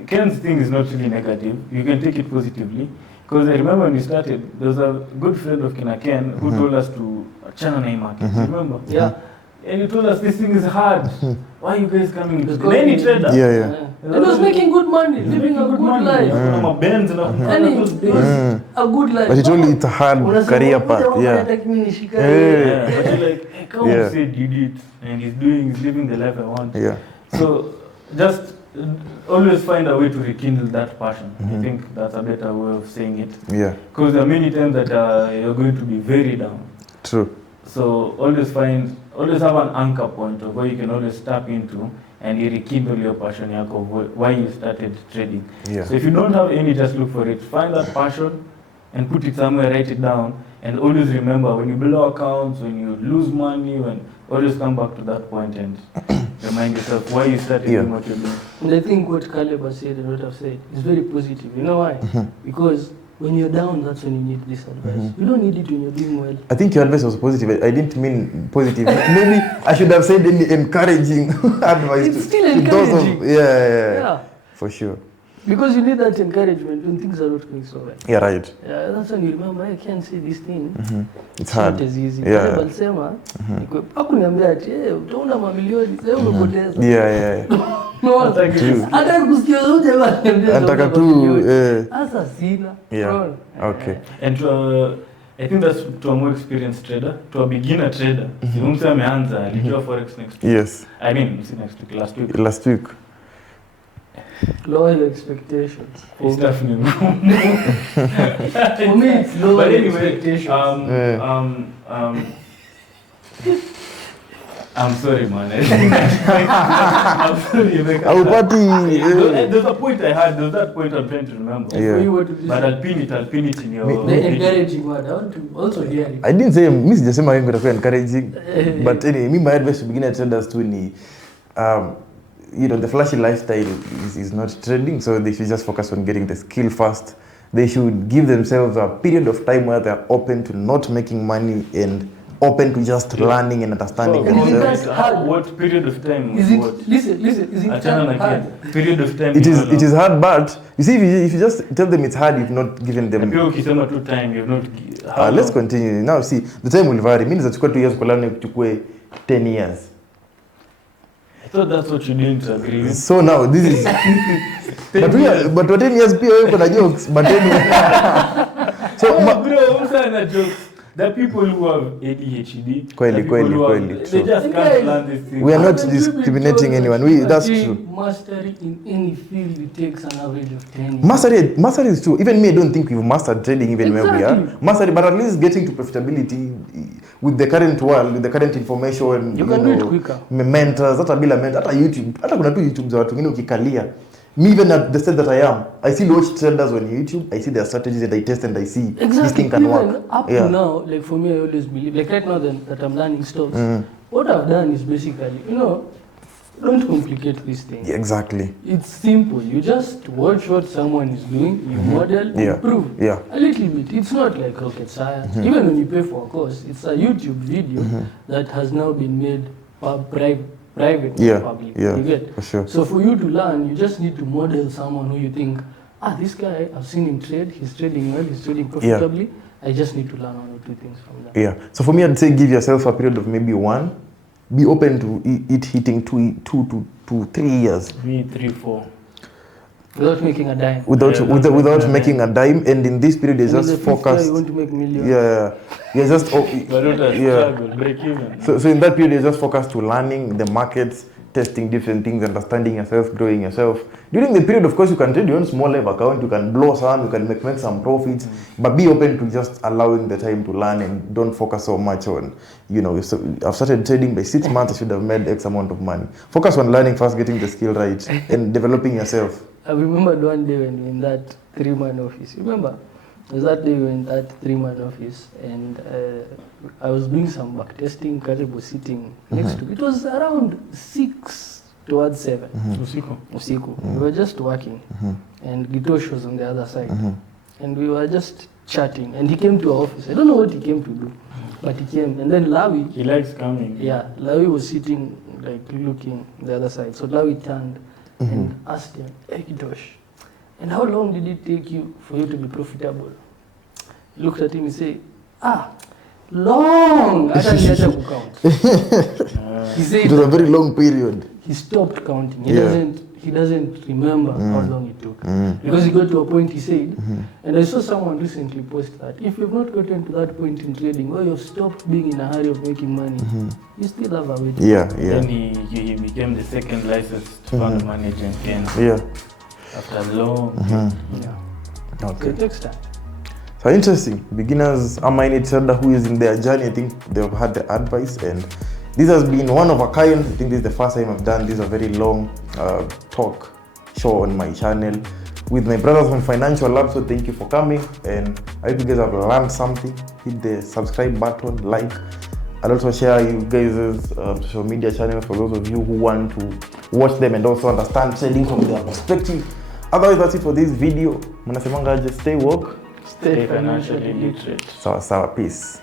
Ken's thing is not really negative. You can take it positively. Because I remember when we started, there was a good friend of Ken who told us to channel name market. Remember? Yeah. And he told us this thing is hard. Why are you guys coming into Because any trader? Yeah. And was making good money, living a good life. Benz and And it was a good life. But it's only it's a hard Unasema, career "Ngoja path. wewe Yeah. unataka mimi nishike." Yeah, but you're like, hey, come Yeah. on, said you did, and he's living the life I want. Yeah. So just always find a way to rekindle that passion. I think that's a better way of saying it. Yeah. Because there are many times that you're going to be very down. True. So always have an anchor point of where you can always tap into and you rekindle your passion yako of why you started trading. Yeah. So if you don't have any, just look for it. Find that passion and put it somewhere, write it down, and always remember when you blow accounts, when you lose money, always come back to that point and remind yourself why you started doing what you're doing. And I think what Caleb has said and what I've said is very positive. You know why? Because when you're down, that's when you need this advice. You don't need it when you're doing well. I think your advice was positive. I didn't mean positive. Maybe I should have said any encouraging advice. It's still to those encouraging. Yeah. For sure. Because you need that encouragement when things are not going so well. Yeah, right. Yeah, that's when you remember, I can't say this thing. It's hard. Not as easy. Yeah. Caleb alisema, hakuniambia ati, utaunda mamilioni, sasa umepoteza. Yeah. No, True. hata kusikia huyu jamaa ananiambia Nataka utaunda tu mamilioni. Sasa sina. Yeah. Unaona? Okay. And I think that's to a more experienced trader, to a beginner trader. Si mtu ameanza alijua forex next week. Yes. I mean, see next week, last week. Last week. Lower your expectations. It's definitely For me, it's lower But your anyway, expectations. I'm sorry, man. I'm sorry, Rebecca. There's a point I had. There's that point I'm trying to remember. Yeah. But I'll pin it in your... The encouraging word. I want to also hear it. I didn't say, Miss Jasema ain't gonna encouraging. But anyway, me, my advice to beginner traders too, the flashy lifestyle is not trading, so they should just focus on getting the skill first. They should give themselves a period of time where they're open to not making money and open to just learning and understanding themselves. What period of time? Is it? Listen. Is it hard? Period of time. It is hard, but you see, if you just tell them it's hard, you've not given them. Time, you've not. Let's continue. Now, see, the time will vary. Means that 2 years, 10 years. I thought that's what you didn't agree with. So now this is. but 10 years, people have jokes. But anyway. So, bro, I'm saying that jokes. There are people who have ADHD. They just can't learn this thing. We are not discriminating anyone. That's true. Mastery in any field, it takes an average of 10 years. Mastery is true. Even me, I don't think we've mastered trading even where we are. Mastery, but at least getting to profitability with the current world, with the current information. You can do it quicker. Mentors, hata YouTube. Hata kuna tu YouTube za watu wengine ukikalia. Me, even at the state that I am, I still watch traders on YouTube. I see their strategies and I test and I see this thing can work. Up to now, like for me, I always believe, like right now that I'm learning stocks, what I've done is basically, don't complicate this thing. Yeah, exactly. It's simple. You just watch what someone is doing, you model, improve a little bit. It's not like rocket science. Even when you pay for a course, it's a YouTube video that has now been made private or public. You get? For sure. So for you to learn, you just need to model someone who you think, this guy, I've seen him trade, he's trading well, he's trading profitably. I just need to learn 1 or 2 things from that. Yeah. So for me, I'd say give yourself a period of maybe 1. Be open to it hitting 2 to 3 years. 3, 4. Without making a dime. Without making a dime, and in this period, they just focus. You want to make millions. Yeah, just Break even. So in that period, you just focus to learning the markets, testing different things, understanding yourself, growing yourself. During the period, of course, you can trade your own small level account. You can blow some, you can make some profits, but be open to just allowing the time to learn and don't focus so much on, I've started trading by 6 months. I should have made X amount of money. Focus on learning first, getting the skill right, and developing yourself. I remember one day when we were in that 3-man office. Remember? It was that day we were in that 3-man office, and I was doing some back testing. Karibu was sitting next to me. It was around 6 towards 7. Usiku. We were just working, and Gitosh was on the other side, and we were just chatting. And he came to our office. I don't know what he came to do, but he came. And then Lawi. He likes coming. Yeah, Lawi was sitting like looking the other side. So Lawi turned and asked him, "Hey Gitosh, and how long did it take you for you to be profitable?" He looked at him and said, long. He said it was a very long period. He stopped counting. He doesn't remember how long it took. Because he got to a point, he said, and I saw someone recently post that, if you've not gotten to that point in trading where you've stopped being in a hurry of making money, you still have a way to go. Then he became the second licensed fund manager in Kenya. After long. Okay. So it takes time. So interesting. Beginners, any trader who is in their journey, I think they've had the advice, and this has been one of a kind. I think this is the first time I've done this, a very long talk show on my channel with my brothers from Financial Lab. So thank you for coming, and I hope you guys have learned something. Hit the subscribe button, like. I'll also share you guys' social media channels for those of you who want to watch them and also understand trading from their perspective. Otherwise, that's it for this video. Mnasemanga, just stay woke, stay financially literate. Sawa, peace.